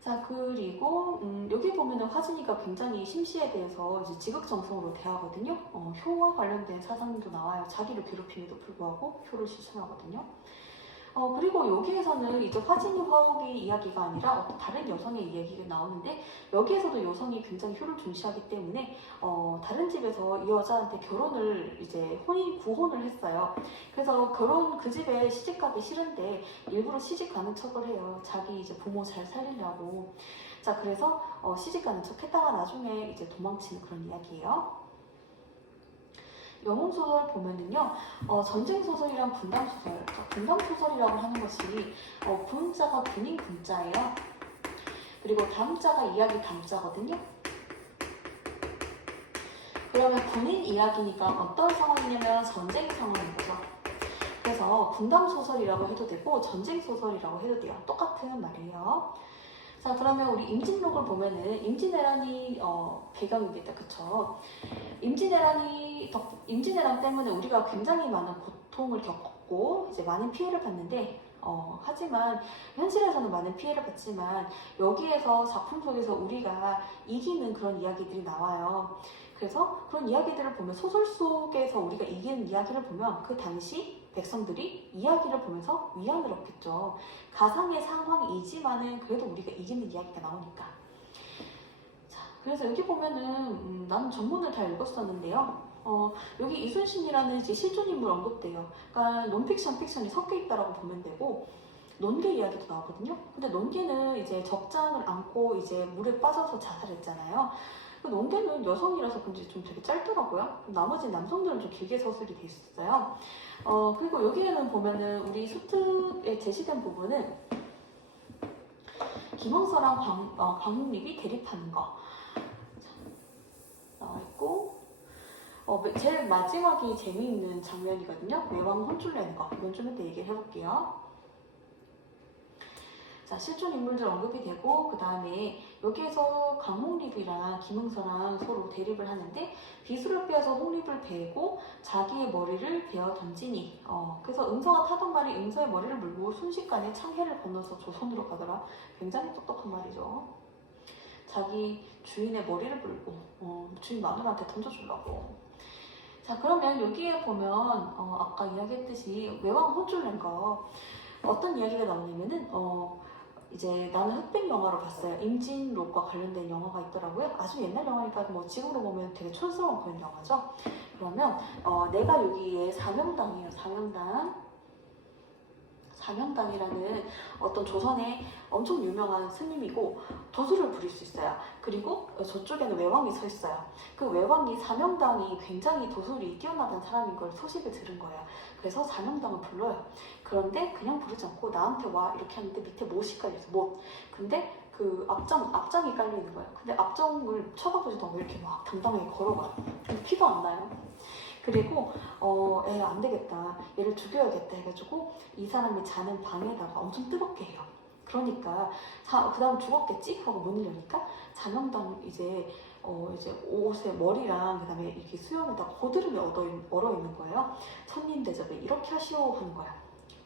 자, 그리고 여기 보면은 화진이가 굉장히 심시에 대해서 이제 지극정성으로 대하거든요. 효와 관련된 사상도 나와요. 자기를 괴롭힘에도 불구하고 효를 실천하거든요. 그리고 여기에서는 이제 화진이 화옥의 이야기가 아니라 어떤 다른 여성의 이야기가 나오는데 여기에서도 여성이 굉장히 효를 중시하기 때문에 다른 집에서 이 여자한테 결혼을 이제 구혼을 했어요. 그래서 그 집에 시집가기 싫은데 일부러 시집가는 척을 해요. 자기 이제 부모 잘 살리려고. 자, 그래서 시집가는 척 했다가 나중에 이제 도망치는 그런 이야기예요. 영웅소설 보면은요, 전쟁소설이랑 분담소설, 분담소설이라고 하는 것이 분자가 군인 분자예요. 그리고 담자가 이야기 담자거든요. 그러면 군인 이야기니까 어떤 상황이냐면 전쟁 상황인 거죠. 그래서 분담소설이라고 해도 되고 전쟁소설이라고 해도 돼요. 똑같은 말이에요. 자, 그러면 우리 임진록을 보면은 임진왜란이 배경이겠다, 그쵸? 임진왜란 때문에 우리가 굉장히 많은 고통을 겪었고 이제 많은 피해를 봤는데 하지만 현실에서는 많은 피해를 봤지만 여기에서 작품 속에서 우리가 이기는 그런 이야기들이 나와요. 그래서 그런 이야기들을 보면 소설 속에서 우리가 이기는 이야기를 보면 그 당시 백성들이 이야기를 보면서 위안을 얻겠죠. 가상의 상황이지만은 그래도 우리가 이기는 이야기가 나오니까. 자, 그래서 여기 보면은 나는 전문을 다 읽었었는데요. 여기 이순신이라는 이제 실존인물 언급돼요. 그러니까 논픽션, 픽션이 섞여 있다라고 보면 되고 논개 이야기도 나오거든요. 근데 논개는 이제 적장을 안고 이제 물에 빠져서 자살했잖아요. 논개는 여성이라서 그런지 좀 되게 짧더라고요. 나머지 남성들은 좀 길게 서술이 돼 있었어요. 그리고 여기에는 보면은 우리 수특에 제시된 부분은 김흥서랑 광목립이 대립하는 거 나와있고 제일 마지막이 재미있는 장면이거든요. 외왕 혼쭐 내는 거. 이건 좀 이따 얘기를 해볼게요. 자, 실존 인물들 언급이 되고 그 다음에 여기에서 강홍립이랑 김흥서랑 서로 대립을 하는데 비수를 빼앗아 홍립을 베고 자기의 머리를 베어 던지니 그래서 응서가 타던 말이 응서의 머리를 물고 순식간에 창해를 건너서 조선으로 가더라. 굉장히 똑똑한 말이죠. 자기 주인의 머리를 물고 주인 마누라한테 던져주려고. 자, 그러면 여기에 보면 아까 이야기했듯이 외왕 혼쭐 낸 거 어떤 이야기가 나오냐면은 이제 나는 흑백 영화로 봤어요. 임진록과 관련된 영화가 있더라고요. 아주 옛날 영화니까 뭐 지금으로 보면 되게 촌스러운 그런 영화죠. 그러면 내가 여기에 사명당이에요. 사명당이라는 어떤 조선의 엄청 유명한 스님이고 도술을 부릴 수 있어요. 그리고 저쪽에는 외왕이 서 있어요. 그 외왕이 사명당이 굉장히 도술이 뛰어나던 사람인 걸 소식을 들은 거예요. 그래서 사명당을 불러요. 그런데 그냥 부르지 않고 나한테 와 이렇게 하는데 밑에 못이 깔려있어. 못. 근데 그 앞장이 깔려있는 거예요. 근데 앞장을 쳐다보지도 않고 이렇게 막 당당하게 걸어가요. 근데 피도 안 나요. 그리고 안 되겠다, 얘를 죽여야겠다 해가지고 이 사람이 자는 방에다가 엄청 뜨겁게 해요. 그러니까 그 다음 죽었겠지 하고 문을 여니까 자명당 이제 옷에 머리랑 그다음에 이렇게 수염에다 고드름이 얼어 있는 거예요. 손님 대접에 이렇게 하시오 하는 거야.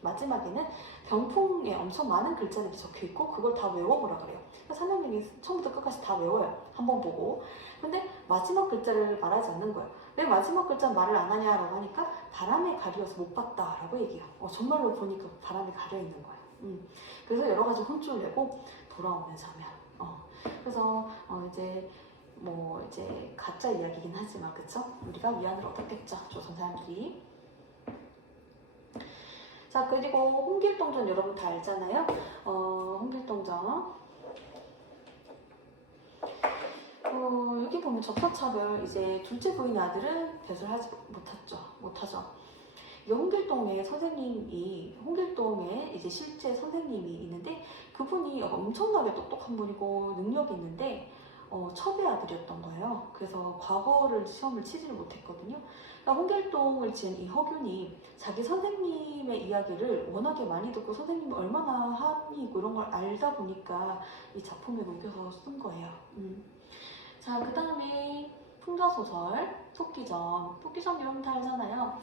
마지막에는 병풍에 엄청 많은 글자들이 적혀 있고 그걸 다 외워보라 그래요. 사명님이 처음부터 끝까지 다 외워요. 한번 보고. 근데 마지막 글자를 말하지 않는 거예요. 왜 마지막 글자 말을 안 하냐라고 하니까 바람에 가려서 못 봤다라고 얘기해요. 정말로 보니까 바람에 가려 있는 거예요. 그래서 여러 가지 혼쭐을 내고 돌아오는 장면. 그래서 이제 가짜 이야기긴 하지만 그쵸? 우리가 위안을 얻었겠죠. 조선 사람들이. 자, 그리고 홍길동전 여러분 다 알잖아요. 홍길동전. 여기 보면 적사차별, 이제 둘째 부인의 아들은 배설하지 못하죠. 이 홍길동의 이제 실제 선생님이 있는데 그분이 엄청나게 똑똑한 분이고 능력이 있는데 첩의 아들이었던 거예요. 그래서 과거를 시험을 치지를 못했거든요. 그러니까 홍길동을 지은 이 허균이 자기 선생님의 이야기를 워낙에 많이 듣고 선생님이 얼마나 함이 있고 이런 걸 알다 보니까 이 작품에 녹여서 쓴 거예요. 자, 그 다음에 풍자소설 토끼전 여러분 다 알잖아요.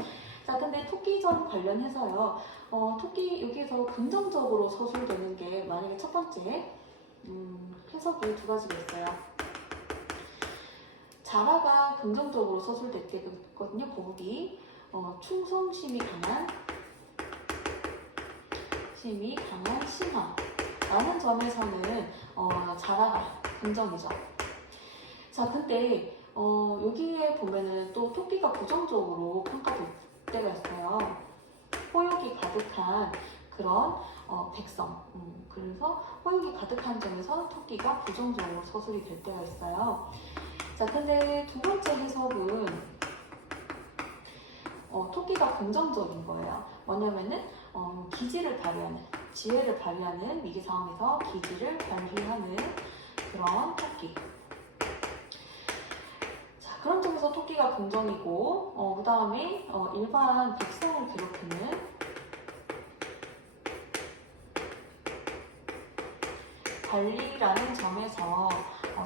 자, 근데 토끼전 관련해서요, 여기에서 긍정적으로 서술되는 게 만약에 첫 번째 해석이 두 가지가 있어요. 자라가 긍정적으로 서술될 때 있거든요. 거북이 충성심이 강한 신하라는 점에서는 자라가 긍정이죠. 자, 근데 여기에 보면은 또 토끼가 부정적으로 평가될 때가 있어요. 호욕이 가득한 그런 백성. 그래서 호욕이 가득한 점에서 토끼가 부정적으로 서술이 될 때가 있어요. 자, 근데 두 번째 해석은 토끼가 긍정적인 거예요. 뭐냐면은 기지를 발휘하는, 지혜를 발휘하는 위기 상황에서 기지를 발휘하는 그런 토끼. 자, 그런 점에서 토끼가 긍정이고, 그 다음에 일반 백성을 괴롭히는 관리라는 점에서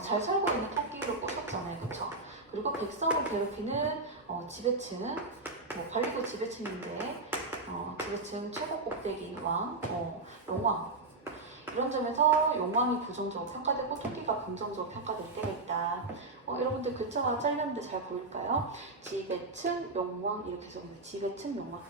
잘 살고 있는 토끼를 꽂았잖아요, 그렇죠? 그리고 백성을 괴롭히는 지배층, 관리도 지배층인데 지배층 최고 꼭대기인 왕, 용왕. 이런 점에서 용왕이 부정적으로 평가되고 토끼가 긍정적으로 평가될 때가 있다. 여러분들 글자가 잘렸는데 잘 보일까요? 지배층, 용왕 이렇게 적어있는데 지배층, 용왕.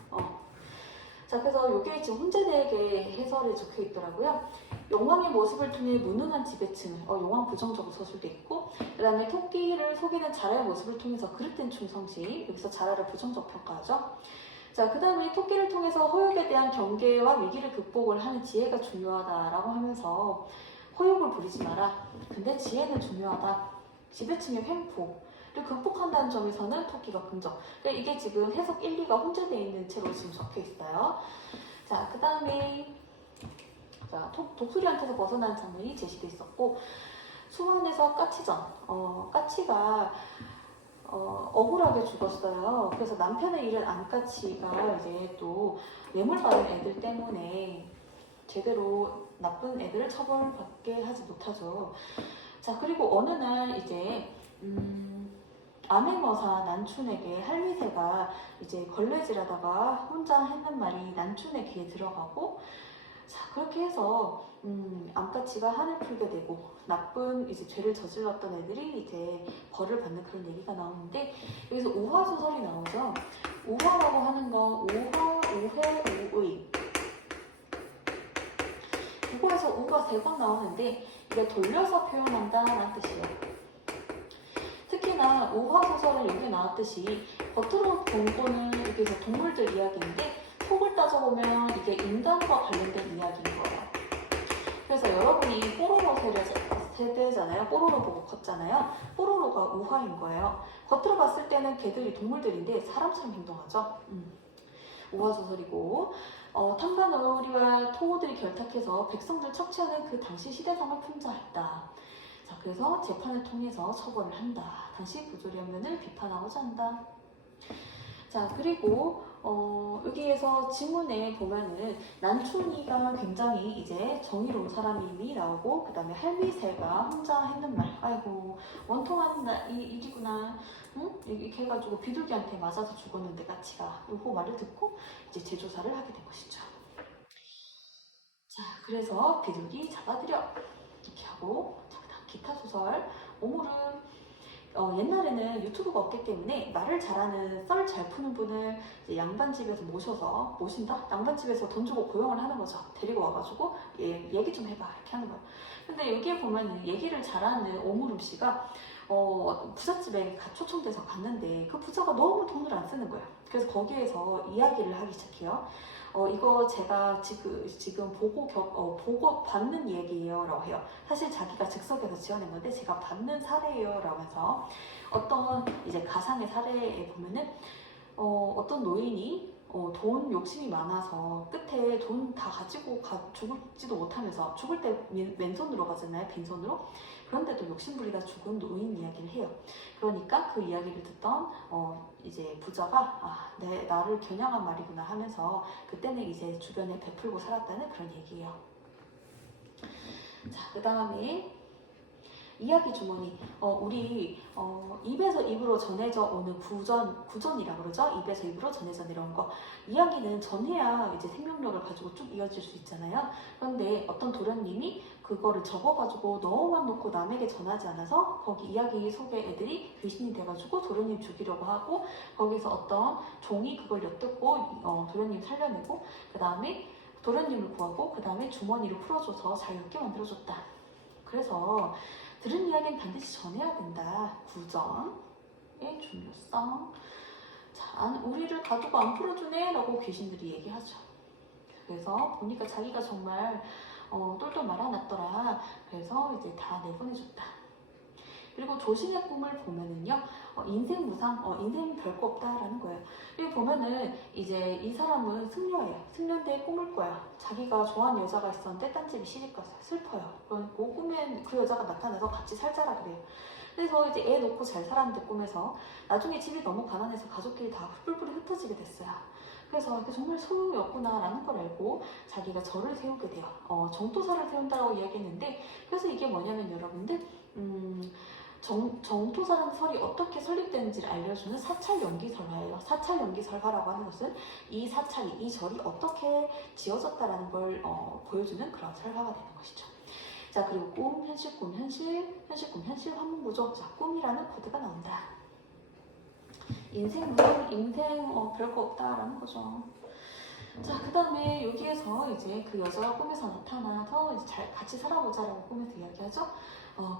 자, 그래서 이게 지금 훈제대학의 해설에 적혀 있더라고요. 용왕의 모습을 통해 무능한 지배층을 용왕 부정적으로 서술돼 있고, 그 다음에 토끼를 속이는 자라의 모습을 통해서 그릇된 충성심, 여기서 자라를 부정적 평가하죠. 자, 그 다음에 토끼를 통해서 호욕에 대한 경계와 위기를 극복을 하는 지혜가 중요하다라고 하면서 호욕을 부리지 마라. 근데 지혜는 중요하다. 지배층의 횡포를 극복한다는 점에서는 토끼가 긍정. 그러니까 이게 지금 해석 1, 2가 혼재되어 있는 채로 지금 적혀 있어요. 자, 그 다음에 독수리한테서 벗어난 장면이 제시돼 있었고, 수원에서 까치전. 까치가 억울하게 죽었어요. 그래서 남편의 잃은 암까치가 이제 또 뇌물받은 애들 때문에 제대로 나쁜 애들을 처벌받게 하지 못하죠. 자, 그리고 어느 날 이제 암행어사 난춘에게 할미새가 이제 걸레질하다가 혼자 했는 말이 난춘의 귀에 들어가고, 자, 그렇게 해서 암까치가 한을 풀게 되고 나쁜 이제 죄를 저질렀던 애들이 이제 벌을 받는 그런 얘기가 나오는데 여기서 우화소설이 나오죠. 우화라고 하는 건 우화, 우회, 우의. 국어에서 우가 3번 나오는데 이게 돌려서 표현한다라는 뜻이에요. 특히나 우화소설은 여기 나왔듯이 겉으로 본 거는 여기서 동물들 이야기인데 속을 따져보면 이게 인간과 관련된 이야기인 거예요. 그래서 여러분이 뽀로로 세대잖아요. 뽀로로 보고 컸잖아요. 뽀로로가 우화인 거예요. 겉으로 봤을 때는 걔들이 동물들인데 사람처럼 행동하죠. 우화소설이고 탕바노리와 토호들이 결탁해서 백성들 척취하는 그 당시 시대상을 풍자했다. 자, 그래서 재판을 통해서 처벌을 한다. 당시 부조리면을 비판하고자 한다. 자, 그리고 여기에서 지문에 보면은 난촌이가 굉장히 이제 정의로운 사람이 나오고 그 다음에 할미새가 혼자 했는 말, 아이고 원통한 일이구나, 응? 이렇게 해가지고 비둘기한테 맞아서 죽었는데 까치가 요거 말을 듣고 이제 재조사를 하게 된 것이죠. 자, 그래서 비둘기 잡아들여 이렇게 하고, 자, 그다음 기타 소설 오물은 옛날에는 유튜브가 없기 때문에 말을 잘하는 썰 잘 푸는 분을 이제 양반집에서 모신다? 양반집에서 돈 주고 고용을 하는 거죠. 데리고 와가지고 얘기 좀 해봐 이렇게 하는 거예요. 근데 여기에 보면 얘기를 잘하는 오물음 씨가 부잣집에 초청돼서 갔는데 그 부자가 너무 돈을 안 쓰는 거예요. 그래서 거기에서 이야기를 하기 시작해요. 이거 제가 지금 보고 받는 얘기예요 라고 해요. 사실 자기가 즉석에서 지어낸 건데 제가 받는 사례예요 라면서 어떤 이제 가상의 사례에 보면은 어떤 노인이 돈 욕심이 많아서 끝에 돈 다 가지고 죽을지도 못하면서 죽을 때 맨손으로 가잖아요. 빈손으로. 그런데도 욕심부리다 죽은 노인 이야기를 해요. 그러니까 그 이야기를 듣던 이제 부자가 나를 겨냥한 말이구나 하면서 그때는 이제 주변에 베풀고 살았다는 그런 얘기예요. 자, 그 다음에 이야기 주머니. 우리 입에서 입으로 전해져 오는 구전이라고 그러죠. 입에서 입으로 전해져 내려온 거. 이야기는 전해야 이제 생명력을 가지고 쭉 이어질 수 있잖아요. 그런데 어떤 도련님이 그거를 적어가지고 넣어만 놓고 남에게 전하지 않아서 거기 이야기 속에 애들이 귀신이 돼가지고 도련님 죽이려고 하고 거기서 어떤 종이 그걸 엿듣고 도련님 살려내고 그 다음에 도련님을 구하고 그 다음에 주머니를 풀어줘서 자유롭게 만들어줬다. 그래서 들은 이야기는 반드시 전해야 된다. 구전의 중요성. 자, 우리를 가두고 안 풀어주네 라고 귀신들이 얘기하죠. 그래서 보니까 자기가 정말 똘똘 말아놨더라. 그래서 이제 다 내보내줬다. 그리고 조신의 꿈을 보면은요, 인생 무상, 인생이 별거 없다라는 거예요. 여기 보면은 이제 이 사람은 승려예요. 승려인데 꿈을 꿔요. 자기가 좋아하는 여자가 있었는데 딴 집이 시집 가서 슬퍼요. 그리고 꿈에 그 여자가 나타나서 같이 살자라 그래요. 그래서 이제 애 놓고 잘 살았는데 꿈에서 나중에 집이 너무 가난해서 가족끼리 다 뿔뿔이 흩어지게 됐어요. 그래서 정말 소용이 없구나라는 걸 알고 자기가 절을 세우게 돼요. 정토사를 세운다고 이야기했는데 그래서 이게 뭐냐면 여러분들 정토사라는 설이 어떻게 설립되는지를 알려주는 사찰연기설화예요. 사찰연기설화라고 하는 것은 이 사찰이, 이 절이 어떻게 지어졌다라는 걸 보여주는 그런 설화가 되는 것이죠. 자, 그리고 꿈, 현실, 꿈, 현실, 현실, 꿈, 현실, 환문구조. 자, 꿈이라는 코드가 나온다. 인생 별거 없다라는 거죠. 자, 그 다음에 여기에서 이제 그 여자가 꿈에서 나타나서 이제 같이 살아보자라고 꿈에서 이야기하죠.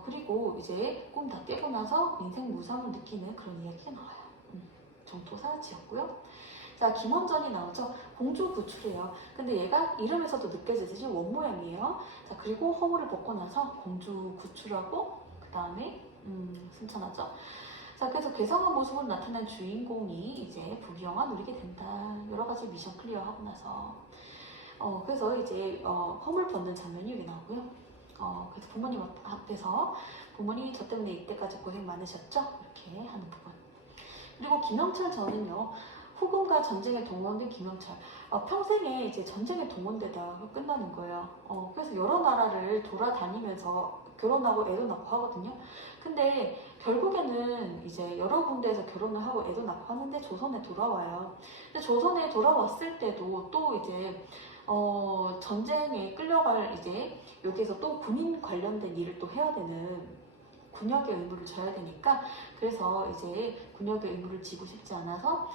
그리고 이제 꿈 다 깨고 나서 인생 무상을 느끼는 그런 이야기가 나와요. 정토사 지었고요. 자, 김원전이 나오죠. 공주 구출이에요. 근데 얘가 이름에서도 느껴지듯이 원 모양이에요. 자, 그리고 허물을 벗고 나서 공주 구출하고 그 다음에 승천하죠. 자, 그래서 괴성한 모습으로 나타난 주인공이 이제 부귀영화 누리게 된다. 여러 가지 미션 클리어하고 나서 그래서 이제 허물 벗는 장면이 여기 나오고요. 그래서 부모님 앞에서 부모님 저 때문에 이때까지 고생 많으셨죠? 이렇게 하는 부분. 그리고 김영철 저는요. 후금과 전쟁에 동원된 김영철. 평생에 이제 전쟁에 동원되다 끝나는 거예요. 그래서 여러 나라를 돌아다니면서 결혼하고 애도 낳고 하거든요. 근데 결국에는 이제 여러 군데에서 결혼을 하고 애도 낳고 하는데 조선에 돌아와요. 근데 조선에 돌아왔을 때도 또 이제 전쟁에 끌려갈 이제 여기에서 또 군인 관련된 일을 또 해야 되는 군역의 의무를 져야 되니까 그래서 이제 군역의 의무를 지고 싶지 않아서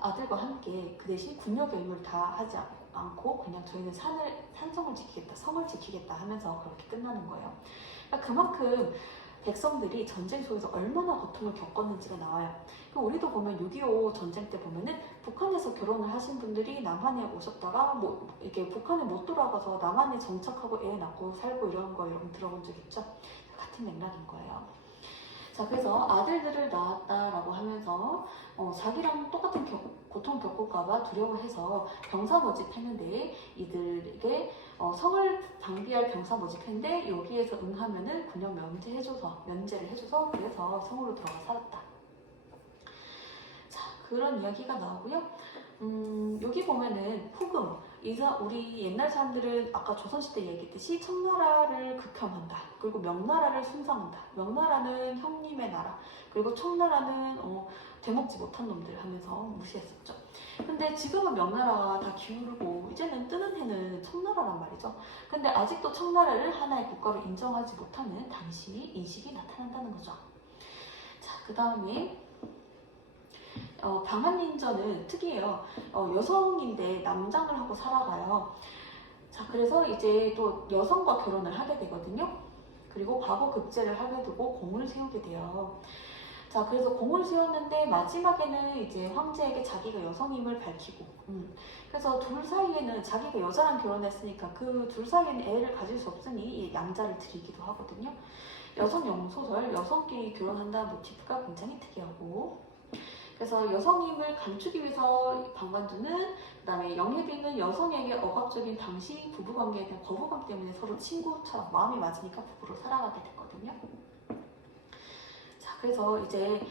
아들과 함께 그 대신 군역의 의무를 다 하지 않고 그냥 저희는 산성을 지키겠다, 성을 지키겠다 하면서 그렇게 끝나는 거예요. 그러니까 그만큼 백성들이 전쟁 속에서 얼마나 고통을 겪었는지가 나와요. 우리도 보면 6.25 전쟁 때 보면은 북한에서 결혼을 하신 분들이 남한에 오셨다가 뭐 이렇게 북한에 못 돌아가서 남한에 정착하고 애 낳고 살고 이런 거 여러분 들어본 적 있죠? 같은 맥락인 거예요. 자, 그래서 아들들을 낳았다라고 하면서 자기랑 똑같은 고통 겪을까봐 두려워해서 병사 모집했는데 이들에게 성을 방비할 병사 모집했는데 여기에서 응하면은 군역 면제를 해줘서 그래서 성으로 들어가 살았다. 자, 그런 이야기가 나오고요. 여기 보면은 후금, 우리 옛날 사람들은 아까 조선시대 얘기했듯이 청나라를 극혐한다. 그리고 명나라를 숭상한다. 명나라는 형님의 나라. 그리고 청나라는 되먹지 못한 놈들 하면서 무시했었죠. 근데 지금은 명나라가 다 기울고 이제는 뜨는 해는 청나라란 말이죠. 근데 아직도 청나라를 하나의 국가로 인정하지 못하는 당시 인식이 나타난다는 거죠. 자, 그 다음에 방한인전은 특이해요. 여성인데 남장을 하고 살아가요. 자, 그래서 이제 또 여성과 결혼을 하게 되거든요. 그리고 과거 급제를 하게 되고 공을 세우게 돼요. 자, 그래서 공을 세웠는데 마지막에는 이제 황제에게 자기가 여성임을 밝히고, 그래서 둘 사이에는 자기가 여자랑 결혼했으니까 그 둘 사이에는 애를 가질 수 없으니 양자를 드리기도 하거든요. 여성용 소설, 여성끼리 결혼한다는 모티프가 굉장히 특이하고, 그래서 여성임을 감추기 위해서 방관두는, 그 다음에 영예비는 여성에게 억압적인 당시 부부관계에 대한 거부감 때문에 서로 친구처럼 마음이 맞으니까 부부로 살아가게 됐거든요. 자, 그래서 이제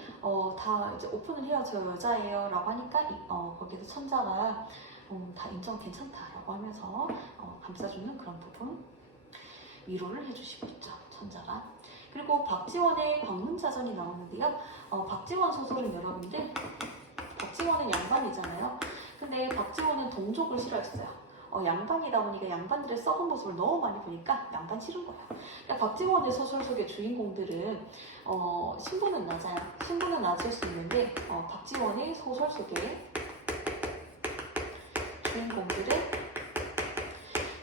다 이제 오픈을 해요. 저 여자예요 라고 하니까 거기서 천자가 다 인정 괜찮다라고 하면서 감싸주는 그런 부분 위로를 해주시고 있죠, 천자가. 그리고 박지원의 광문자전이 나오는데요. 박지원 소설은 여러분들, 박지원은 양반이잖아요. 근데 박지원은 동족을 싫어했어요. 양반이다 보니까 양반들의 썩은 모습을 너무 많이 보니까 양반 싫은 거예요. 그러니까 박지원의 소설 속의 주인공들은 신분은 낮아요. 신분은 낮을 수 있는데 박지원의 소설 속의 주인공들은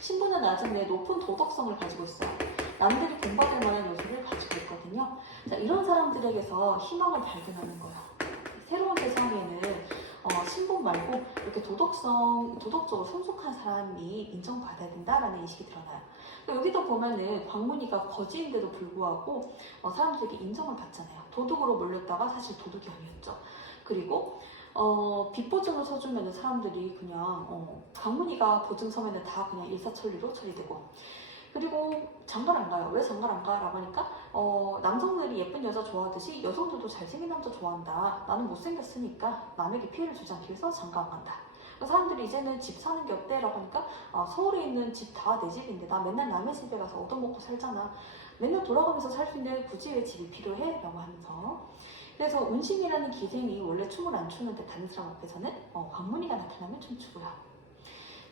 신분은 낮은데 높은 도덕성을 가지고 있어요. 남들이 본받을 만한 요소를 가지고 있거든요. 자, 이런 사람들에게서 희망을 발견하는 거예요. 새로운 세상에는 신분 말고 이렇게 도덕적으로 성숙한 사람이 인정받아야 된다라는 인식이 드러나요. 여기도 보면은 광문이가 거지인데도 불구하고 사람들에게 인정을 받잖아요. 도둑으로 몰렸다가 사실 도둑이 아니었죠. 그리고 빚보증을 서주면 사람들이 그냥 광문이가 보증 서면 다 그냥 일사천리로 처리되고, 그리고 장가를 안 가요. 왜 장가를 안 가? 라고 하니까 남성들이 예쁜 여자 좋아하듯이 여성들도 잘생긴 남자 좋아한다. 나는 못생겼으니까 남에게 피해를 주지 않기 위해서 장가 안 간다. 사람들이 이제는 집 사는 게 어때? 라고 하니까 서울에 있는 집 다 내 집인데 나 맨날 남의 집에 가서 얻어먹고 살잖아. 맨날 돌아가면서 살 수 있는데 굳이 왜 집이 필요해? 라고 하면서. 그래서 운심이라는 기생이 원래 춤을 안 추는데 다른 사람 앞에서는 광문이가 나타나면 춤추고요.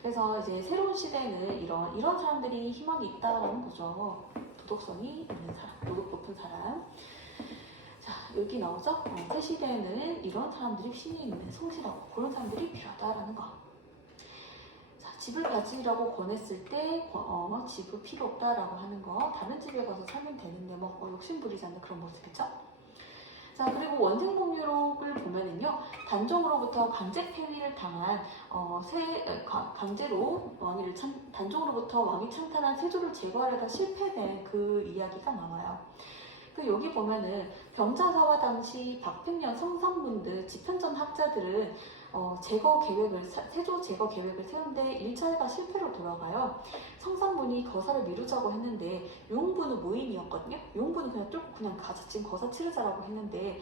그래서 이제 새로운 시대에는 이런 사람들이 희망이 있다라는 거죠. 도덕성이 있는 사람, 도덕 높은 사람. 자, 여기 나오죠? 새 시대에는 이런 사람들이 힘이 있는 성실하고 그런 사람들이 필요하다라는 거. 자, 집을 가지라고 권했을 때 집이 필요 없다라고 하는 거. 다른 집에 가서 살면 되는데 욕심 부리지 않는 그런 모습이죠. 자, 그리고 원생목욕을 보면은요, 단종으로부터 강제 폐위를 당한 강제로 단종으로부터 왕이 창탈한 세조를 제거하려다 실패된 그 이야기가 나와요. 여기 보면은 병자사화 당시 박팽년, 성상문 집현전 학자들은 세조 제거 계획을 세우는데 1차가 실패로 돌아가요. 성상문이 거사를 미루자고 했는데 용부는 무인이었거든요. 용부는 그냥 뚫고 그냥 가자, 지금 거사 치르자라고 했는데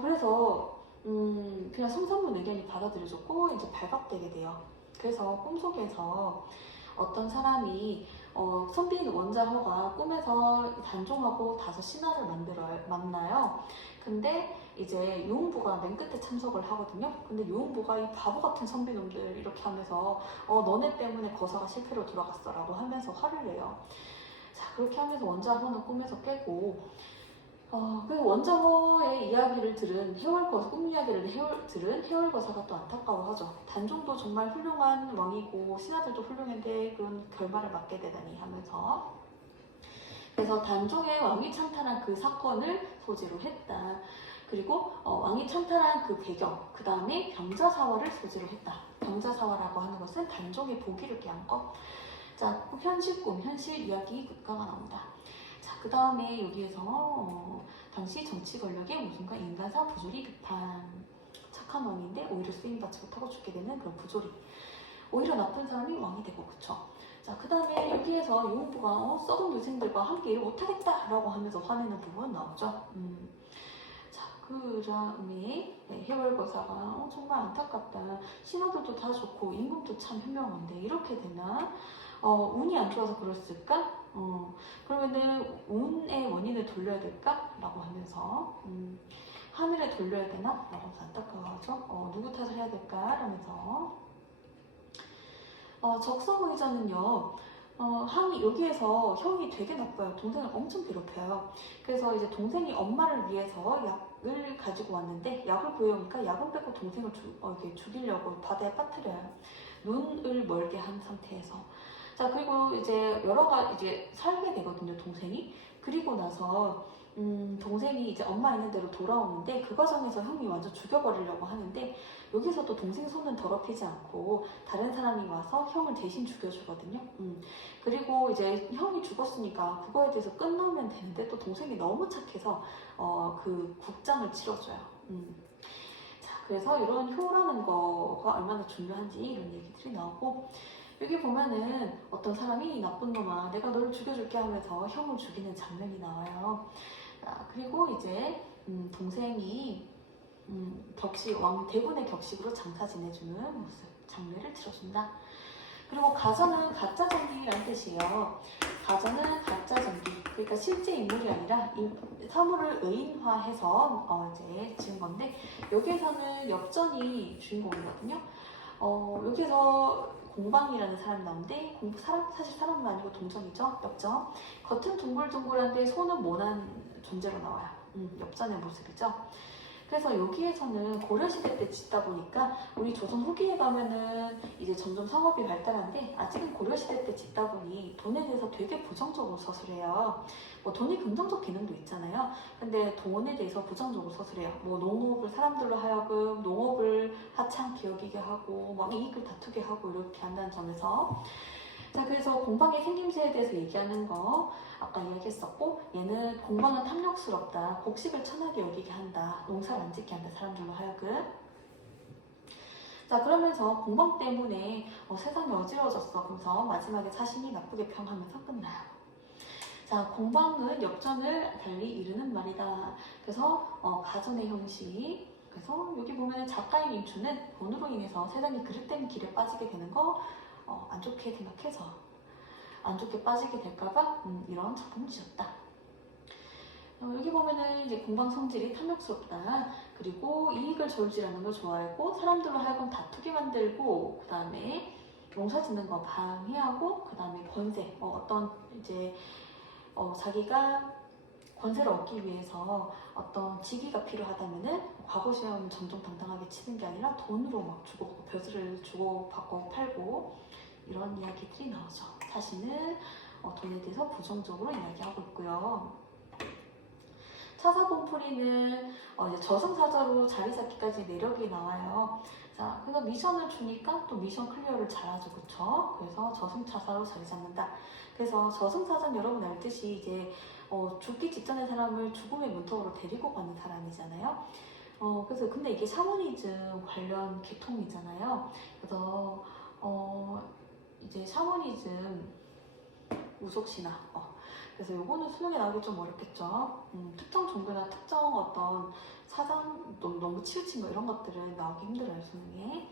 그래서 그냥 성상문 의견이 받아들여졌고 이제 발각되게 돼요. 그래서 꿈속에서 어떤 사람이 선비인 원자허가 꿈에서 단종하고 5 신하를 만나요. 근데 이제 유흥부가 맨 끝에 참석을 하거든요. 근데 유흥부가 이 바보 같은 선비놈들 이렇게 하면서 너네 때문에 거사가 실패로 돌아갔어 라고 하면서 화를 내요. 자, 그렇게 하면서 원자호는 꿈에서 깨고 그 원자호의 이야기를 들은 해월거사, 꿈 이야기를 들은 해월거사가 또 안타까워하죠. 단종도 정말 훌륭한 왕이고 신하들도 훌륭한데 그런 결말을 맞게 되다니 하면서, 그래서 단종의 왕위 창탈한 그 사건을 소재로 했다. 그리고 왕위 창탈한 그 배경, 그 다음에 병자사화를 소재로 했다. 병자사화라고 하는 것은 단종의 보기를 깨한 것. 자, 현실 꿈, 현실 이야기 국가가 나온다. 자, 그 다음에 여기에서 당시 정치 권력의 우승과 인간사 부조리 비판. 착한 왕인데 오히려 쓰임받지 못하고 죽게 되는 그런 부조리. 오히려 나쁜 사람이 왕이 되고, 그쵸? 자, 그 다음에 여기에서 유흥부가 썩은 유생들과 함께 일을 못하겠다 라고 하면서 화내는 부분 나오죠. 자, 그 다음에 해월거사가 정말 안타깝다. 신하들도 다 좋고 임금도 참 현명한데 이렇게 되나? 운이 안 좋아서 그랬을까? 그러면은 운의 원인을 돌려야 될까? 라고 하면서 하늘에 돌려야 되나? 라고 하면서 안타까워하죠. 누구 탓을 해야 될까? 라면서 적성의전은요, 여기에서 형이 되게 나빠요. 동생을 엄청 괴롭혀요. 그래서 이제 동생이 엄마를 위해서 약을 가지고 왔는데, 약을 구해오니까 약은 뺏고 동생을 이렇게 죽이려고 바다에 빠뜨려요. 눈을 멀게 한 상태에서. 자, 그리고 이제 이제 살게 되거든요, 동생이. 그리고 나서 동생이 이제 엄마 있는 대로 돌아오는데 그 과정에서 형이 완전 죽여버리려고 하는데, 여기서도 동생 손은 더럽히지 않고 다른 사람이 와서 형을 대신 죽여주거든요. 그리고 이제 형이 죽었으니까 그거에 대해서 끝나면 되는데 또 동생이 너무 착해서 그 국장을 치러줘요. 자, 그래서 이런 효라는 거가 얼마나 중요한지 이런 얘기들이 나오고, 여기 보면은 어떤 사람이 나쁜 놈아 내가 너를 죽여줄게 하면서 형을 죽이는 장면이 나와요. 자, 그리고 이제 동생이 대군의 격식으로 장사 지내주는 모습, 장례를 치러준다. 그리고 가전은 가짜 전기란 뜻이에요. 가전은 가짜 전기, 그러니까 실제 인물이 아니라 사물을 의인화해서 이제 지은 건데, 여기에서는 엽전이 주인공이거든요. 여기서 공방이라는 사람이 나오는데, 사실 사람은 아니고 동전이죠. 엽전. 겉은 둥글둥글한데 손은 모난 존재로 나와요. 엽전의 모습이죠. 그래서 여기에서는 고려시대 때 짓다 보니까 우리 조선 후기에 가면은 이제 점점 상업이 발달하는데, 아직은 고려시대 때 짓다 보니 돈에 대해서 되게 부정적으로 서술해요. 뭐 돈이 긍정적 기능도 있잖아요. 근데 돈에 대해서 부정적으로 서술해요. 뭐 농업을 사람들로 하여금 농업을 하찮게 여기게 하고 막 이익을 다투게 하고 이렇게 한다는 점에서, 자, 그래서 공방의 생김새에 대해서 얘기하는 거 아까 이야기했었고, 얘는 공방은 탐욕스럽다, 곡식을 천하게 여기게 한다, 농사를 안 짓게 한다, 사람들로 하여금. 자, 그러면서 공방 때문에 세상이 어지러워졌어. 그래서 마지막에 자신이 나쁘게 평하면서 끝나요. 자, 공방은 엽전을 달리 이르는 말이다. 그래서 가전의 형식. 그래서 여기 보면 작가의 민추는 돈으로 인해서 세상이 그릇된 길에 빠지게 되는 거 안 좋게 생각해서 안 좋게 빠지게 될까봐 이런 작품을 지었다. 여기 보면은 이제 공방 성질이 탐욕스럽다. 그리고 이익을 저울질하는 걸 좋아하고 사람들로 하여금 다투게 만들고, 그 다음에 농사 짓는 거 방해하고, 그 다음에 권세, 어떤 이제 자기가 권세를 얻기 위해서 어떤 직위가 필요하다면은 과거 시험 정정당당하게 치는 게 아니라 돈으로 막 주고 벼슬을 주고 받고 팔고 이런 이야기들이 나오죠. 자신은 돈에 대해서 부정적으로 이야기하고 있고요. 차사공풀이는 이제 저승사자로 자리 잡기까지 내력이 나와요. 자, 그래서 미션을 주니까 또 미션 클리어를 잘하죠, 그쵸? 그래서 저승차사로 자리 잡는다. 그래서 저승사자는 여러분 알듯이 이제 죽기 직전의 사람을 죽음의 문턱으로 데리고 가는 사람이잖아요. 그래서 근데 이게 샤머니즘 관련 계통이잖아요. 그래서 이제 샤머니즘 우속신화. 그래서 요거는 수능에 나오기 좀 어렵겠죠. 특정 종교나 특정 어떤 사상 너무 치우친 거 이런 것들은 나오기 힘들어요, 수능에.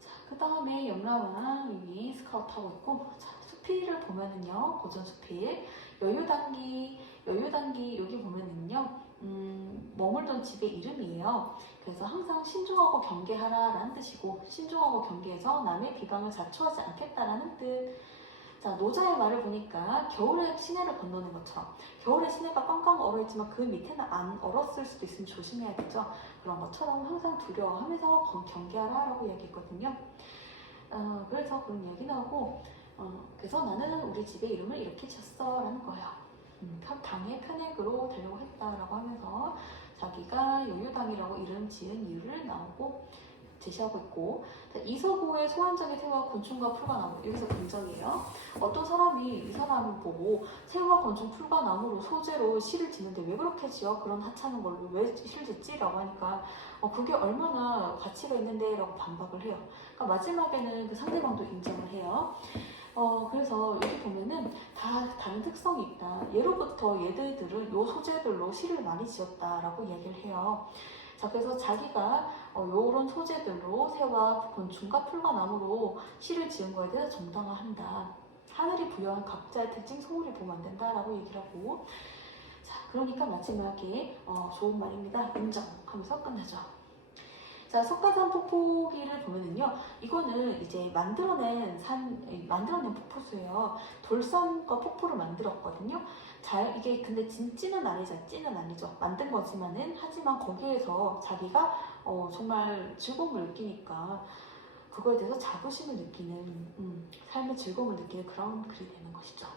자, 그 다음에 염라왕이 스카우트 하고 있고, 자, 수필을 보면은요, 고전 수필 여유단기 여기 보면은요, 머물던 집의 이름이에요. 그래서 항상 신중하고 경계하라라는 뜻이고, 신중하고 경계해서 남의 비방을 자초하지 않겠다라는 뜻. 자, 노자의 말을 보니까 겨울에 시내를 건너는 것처럼, 겨울에 시내가 꽝꽝 얼어있지만 그 밑에는 안 얼었을 수도 있으니 조심해야 되죠. 그런 것처럼 항상 두려워하면서 경계하라라고 이야기했거든요. 그래서 그런 이야기 나오고, 그래서 나는 우리 집의 이름을 이렇게 지었어 라는 거예요. 당의 편액으로 되려고 했다라고 하면서 자기가 여유당이라고 이름 지은 이유를 나오고 제시하고 있고, 이서고의 소환장의 새와 곤충과 풀과 나무, 여기서 긍정이에요. 어떤 사람이 이 사람을 보고 새와 곤충, 풀과 나무로 소재로 시를 짓는데 왜 그렇게 지어? 그런 하찮은 걸로 왜 시를 짓지? 라고 하니까 그게 얼마나 가치가 있는데 라고 반박을 해요. 그러니까 마지막에는 그 상대방도 인정을 해요. 그래서 여기 보면은 다 다른 특성이 있다. 예로부터 얘들은 요 소재들로 시를 많이 지었다라고 얘기를 해요. 자, 그래서 자기가 요런 소재들로 새와 곤충과 풀과 나무로 시를 지은 거에 대해서 정당화한다. 하늘이 부여한 각자의 특징 소홀히 보면 안 된다라고 얘기를 하고, 자, 그러니까 마지막에 좋은 말입니다. 인정하면서 끝나죠. 자, 석가산 폭포기를 보면은요, 이거는 이제 만들어낸 폭포수예요. 돌산과 폭포를 만들었거든요. 이게 근데 찐은 아니죠. 만든 거지만은, 하지만 거기에서 자기가 정말 즐거움을 느끼니까 그거에 대해서 자부심을 느끼는, 삶의 즐거움을 느끼는 그런 글이 되는 것이죠.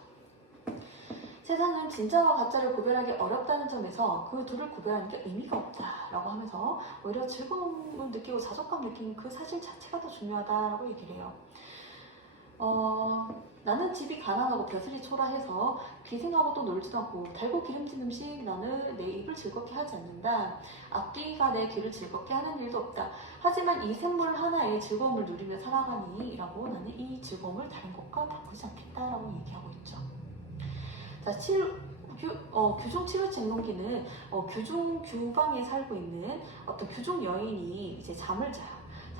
세상은 진짜와 가짜를 구별하기 어렵다는 점에서 그 둘을 구별하는 게 의미가 없다라고 하면서 오히려 즐거움을 느끼고 자존감 느끼는 그 사실 자체가 더 중요하다라고 얘기를 해요. 나는 집이 가난하고 벼슬이 초라해서 기생하고 또 놀지도 않고 달고 기름진 음식 나는 내 입을 즐겁게 하지 않는다. 앞뒤가 내 귀를 즐겁게 하는 일도 없다. 하지만 이 샘물 하나에 즐거움을 누리며 살아가니 라고 나는 이 즐거움을 다른 것과 바꾸지 않겠다라고 얘기하고 있죠. 자, 규종 치루쟁론기는 규종 규방에 살고 있는 어떤 규종 여인이 이제 잠을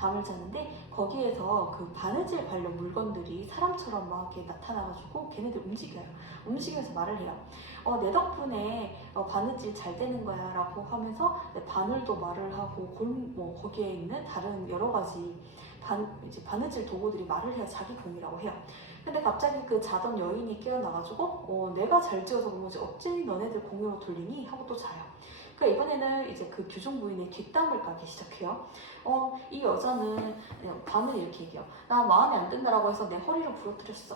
자는데 거기에서 그 바느질 관련 물건들이 사람처럼 막 이렇게 나타나가지고 걔네들 움직여서 말을 해요. 내 덕분에 바느질 잘 되는 거야 라고 하면서 바늘도 말을 하고 거기에 있는 다른 여러 가지 바느질 도구들이 말을 해야 자기 공이라고 해요. 근데 갑자기 그 자던 여인이 깨어나가지고 내가 잘 지어서 그런 거지 어찌 너네들 공으로 돌리니? 하고 또 자요. 그러니까 이번에는 이제 그 규종 부인의 뒷담을 까기 시작해요. 이 여자는 밤을 이렇게 얘기해요. 나 마음에 안 든다라고 해서 내 허리를 부러뜨렸어.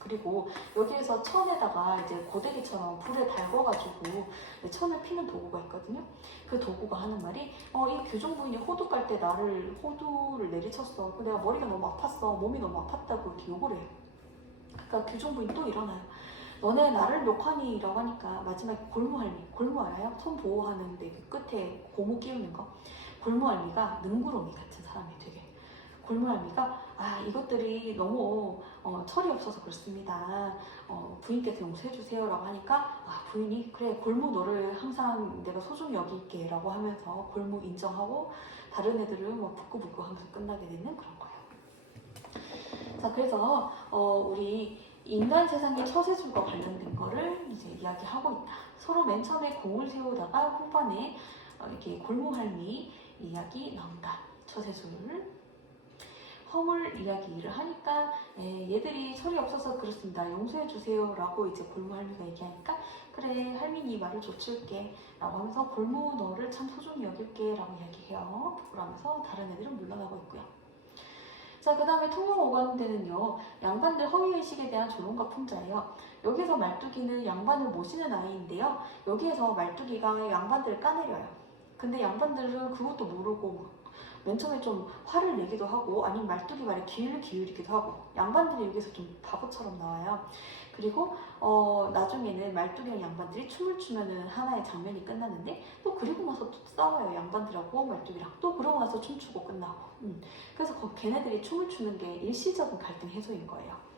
그리고 여기에서 천에다가 이제 고데기처럼 불에 달궈가지고 천을 피는 도구가 있거든요. 그 도구가 하는 말이 이 규종 부인이 호두 깔 때 호두를 내리쳤어. 내가 머리가 너무 아팠어. 몸이 너무 아팠다고 이렇게 욕을 해요. 그러니까 규종 부인 또 일어나요. 너네 나를 욕하니? 라고 하니까 마지막에 골무 알아요? 손 보호하는데 그 끝에 고무 끼우는 거. 골무할미가 능구렁이 같은 사람이 되게. 골무할미가 이것들이 너무 철이 없어서 그렇습니다. 부인께서 용서해주세요 라고 하니까 부인이 그래 골무 너를 항상 내가 소중히 여길게 라고 하면서 골무 인정하고 다른 애들을 부끄부끄 하면서 끝나게 되는 그런 거예요. 자, 그래서 우리 인간 세상의 처세술과 관련된 거를 이제 이야기하고 있다. 서로 맨 처음에 공을 세우다가 후반에 이렇게 골무할미 이야기 나온다. 처세술. 허물 이야기를 하니까 얘들이 철이 없어서 그렇습니다. 용서해주세요 라고 이제 골무할미가 얘기하니까 그래 할미니 말을 좇을게 라고 하면서 골무 너를 참 소중히 여길게 라고 이야기해요. 그러면서 다른 애들은 물러나고 있고요. 자, 그 다음에 통영 5관대는요, 양반들 허위의식에 대한 조롱과 풍자예요. 여기서 말뚝이는 양반을 모시는 아이인데요. 여기에서 말뚝이가 양반들을 까내려요. 근데 양반들은 그것도 모르고 맨 처음에 좀 화를 내기도 하고 아니면 말뚝이 말에 귀를 기울이기도 하고 양반들이 여기서 좀 바보처럼 나와요. 그리고 나중에는 말뚝이랑 양반들이 춤을 추면은 하나의 장면이 끝나는데 또 그리고 나서 또 싸워요. 양반들하고 말뚝이랑 또 그러고 나서 춤추고 끝나고. 그래서 걔네들이 춤을 추는 게 일시적인 갈등 해소인 거예요.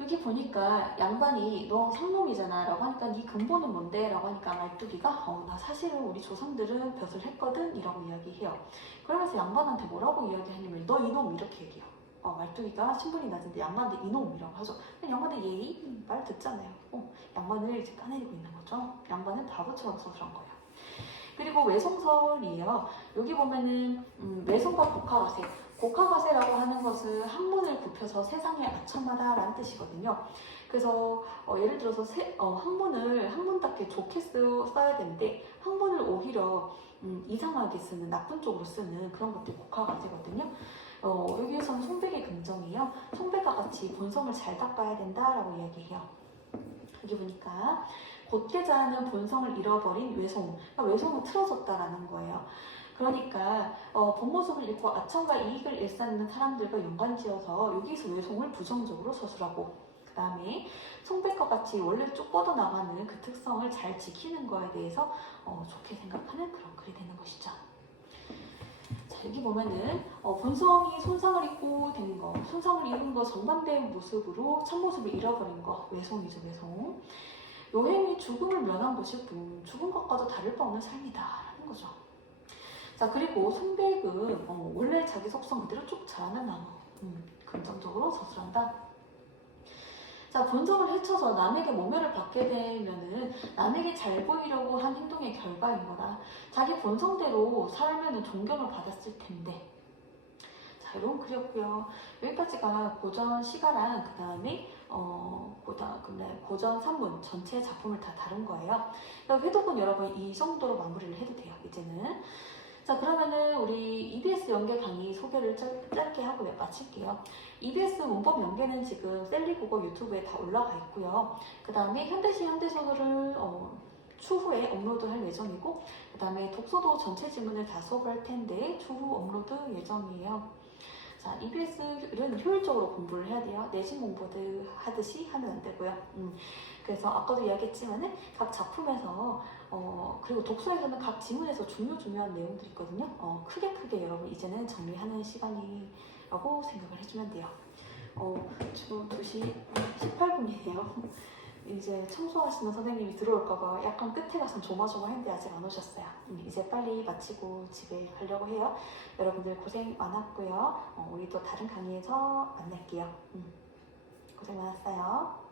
여기 보니까 양반이 너 상놈이잖아 라고 하니까 네 근본은 뭔데? 라고 하니까 말뚝이가 나 사실은 우리 조상들은 벼슬 했거든 이라고 이야기해요. 그러면서 양반한테 뭐라고 이야기하냐면 너 이놈 이렇게 얘기해요. 말투기가 신분이 낮은데 양반들 이놈이라고 하죠. 양반들 예의 말 듣잖아요. 양반을 이제 까내리고 있는 거죠. 양반은 바보처럼 서술한 거예요. 그리고 외송설이에요. 여기 보면은 외송과 국화가세. 국화가세라고 하는 것은 학문을 굽혀서 세상에 아첨하다라는 뜻이거든요. 그래서 예를 들어서 학문을 학문답게 좋게 써야 되는데 학문을 오히려 이상하게 쓰는 나쁜 쪽으로 쓰는 그런 것들이 국화가세거든요. 여기에서는 송백의 긍정이에요. 송백과 같이 본성을 잘 닦아야 된다라고 이야기해요. 여기 보니까 곧계자는 본성을 잃어버린 외송, 그러니까 외송은 틀어졌다라는 거예요. 그러니까 본 모습을 잃고 아첨과 이익을 일삼는 사람들과 연관지어서 여기서 외송을 부정적으로 서술하고, 그 다음에 송백과 같이 원래 쭉 뻗어나가는 그 특성을 잘 지키는 거에 대해서 좋게 생각하는 그런 글이 되는 것이죠. 자, 여기 보면은 본성이 손상을 입고 된 거, 손상을 입은 거 정반대의 모습으로 참모습을 잃어버린 거, 외송이죠, 외송. 요행이 죽음을 면한 것일 뿐 죽은 것과도 다를 바 없는 삶이다라는 거죠. 자, 그리고 송백은 원래 자기 속성 그대로 쭉 자라는 나무, 긍정적으로 서술한다. 자, 본성을 해쳐서 남에게 모멸을 받게 되면은 남에게 잘 보이려고 한 행동의 결과인 거다. 자기 본성대로 살면은 존경을 받았을 텐데. 자, 이런 글이었고요. 여기까지가 고전 시가랑 그 다음에 고전 산문 전체 작품을 다 다룬 거예요. 회독은 여러분 이 정도로 마무리를 해도 돼요, 이제는. 자, 그러면은 우리 EBS 연계 강의 소개를 짧게 하고 마칠게요. EBS 문법 연계는 지금 셀리국어 유튜브에 다 올라가 있고요. 그 다음에 현대시 현대소설을 추후에 업로드할 예정이고, 그 다음에 독서도 전체 지문을 다 수업할 텐데 추후 업로드 예정이에요. 자, EBS는 효율적으로 공부를 해야 돼요. 내신 공부 하듯이 하면 안 되고요. 그래서 아까도 이야기했지만은 각 작품에서 그리고 독서에서는 각 지문에서 중요한 내용들이 있거든요. 크게 여러분 이제는 정리하는 시간이라고 생각을 해주면 돼요. 지금 2시 18분이에요. 이제 청소하시는 선생님이 들어올까봐 약간 끝에 가서 조마조마했는데 아직 안 오셨어요. 이제 빨리 마치고 집에 가려고 해요. 여러분들 고생 많았고요. 우리 또 다른 강의에서 만날게요. 고생 많았어요.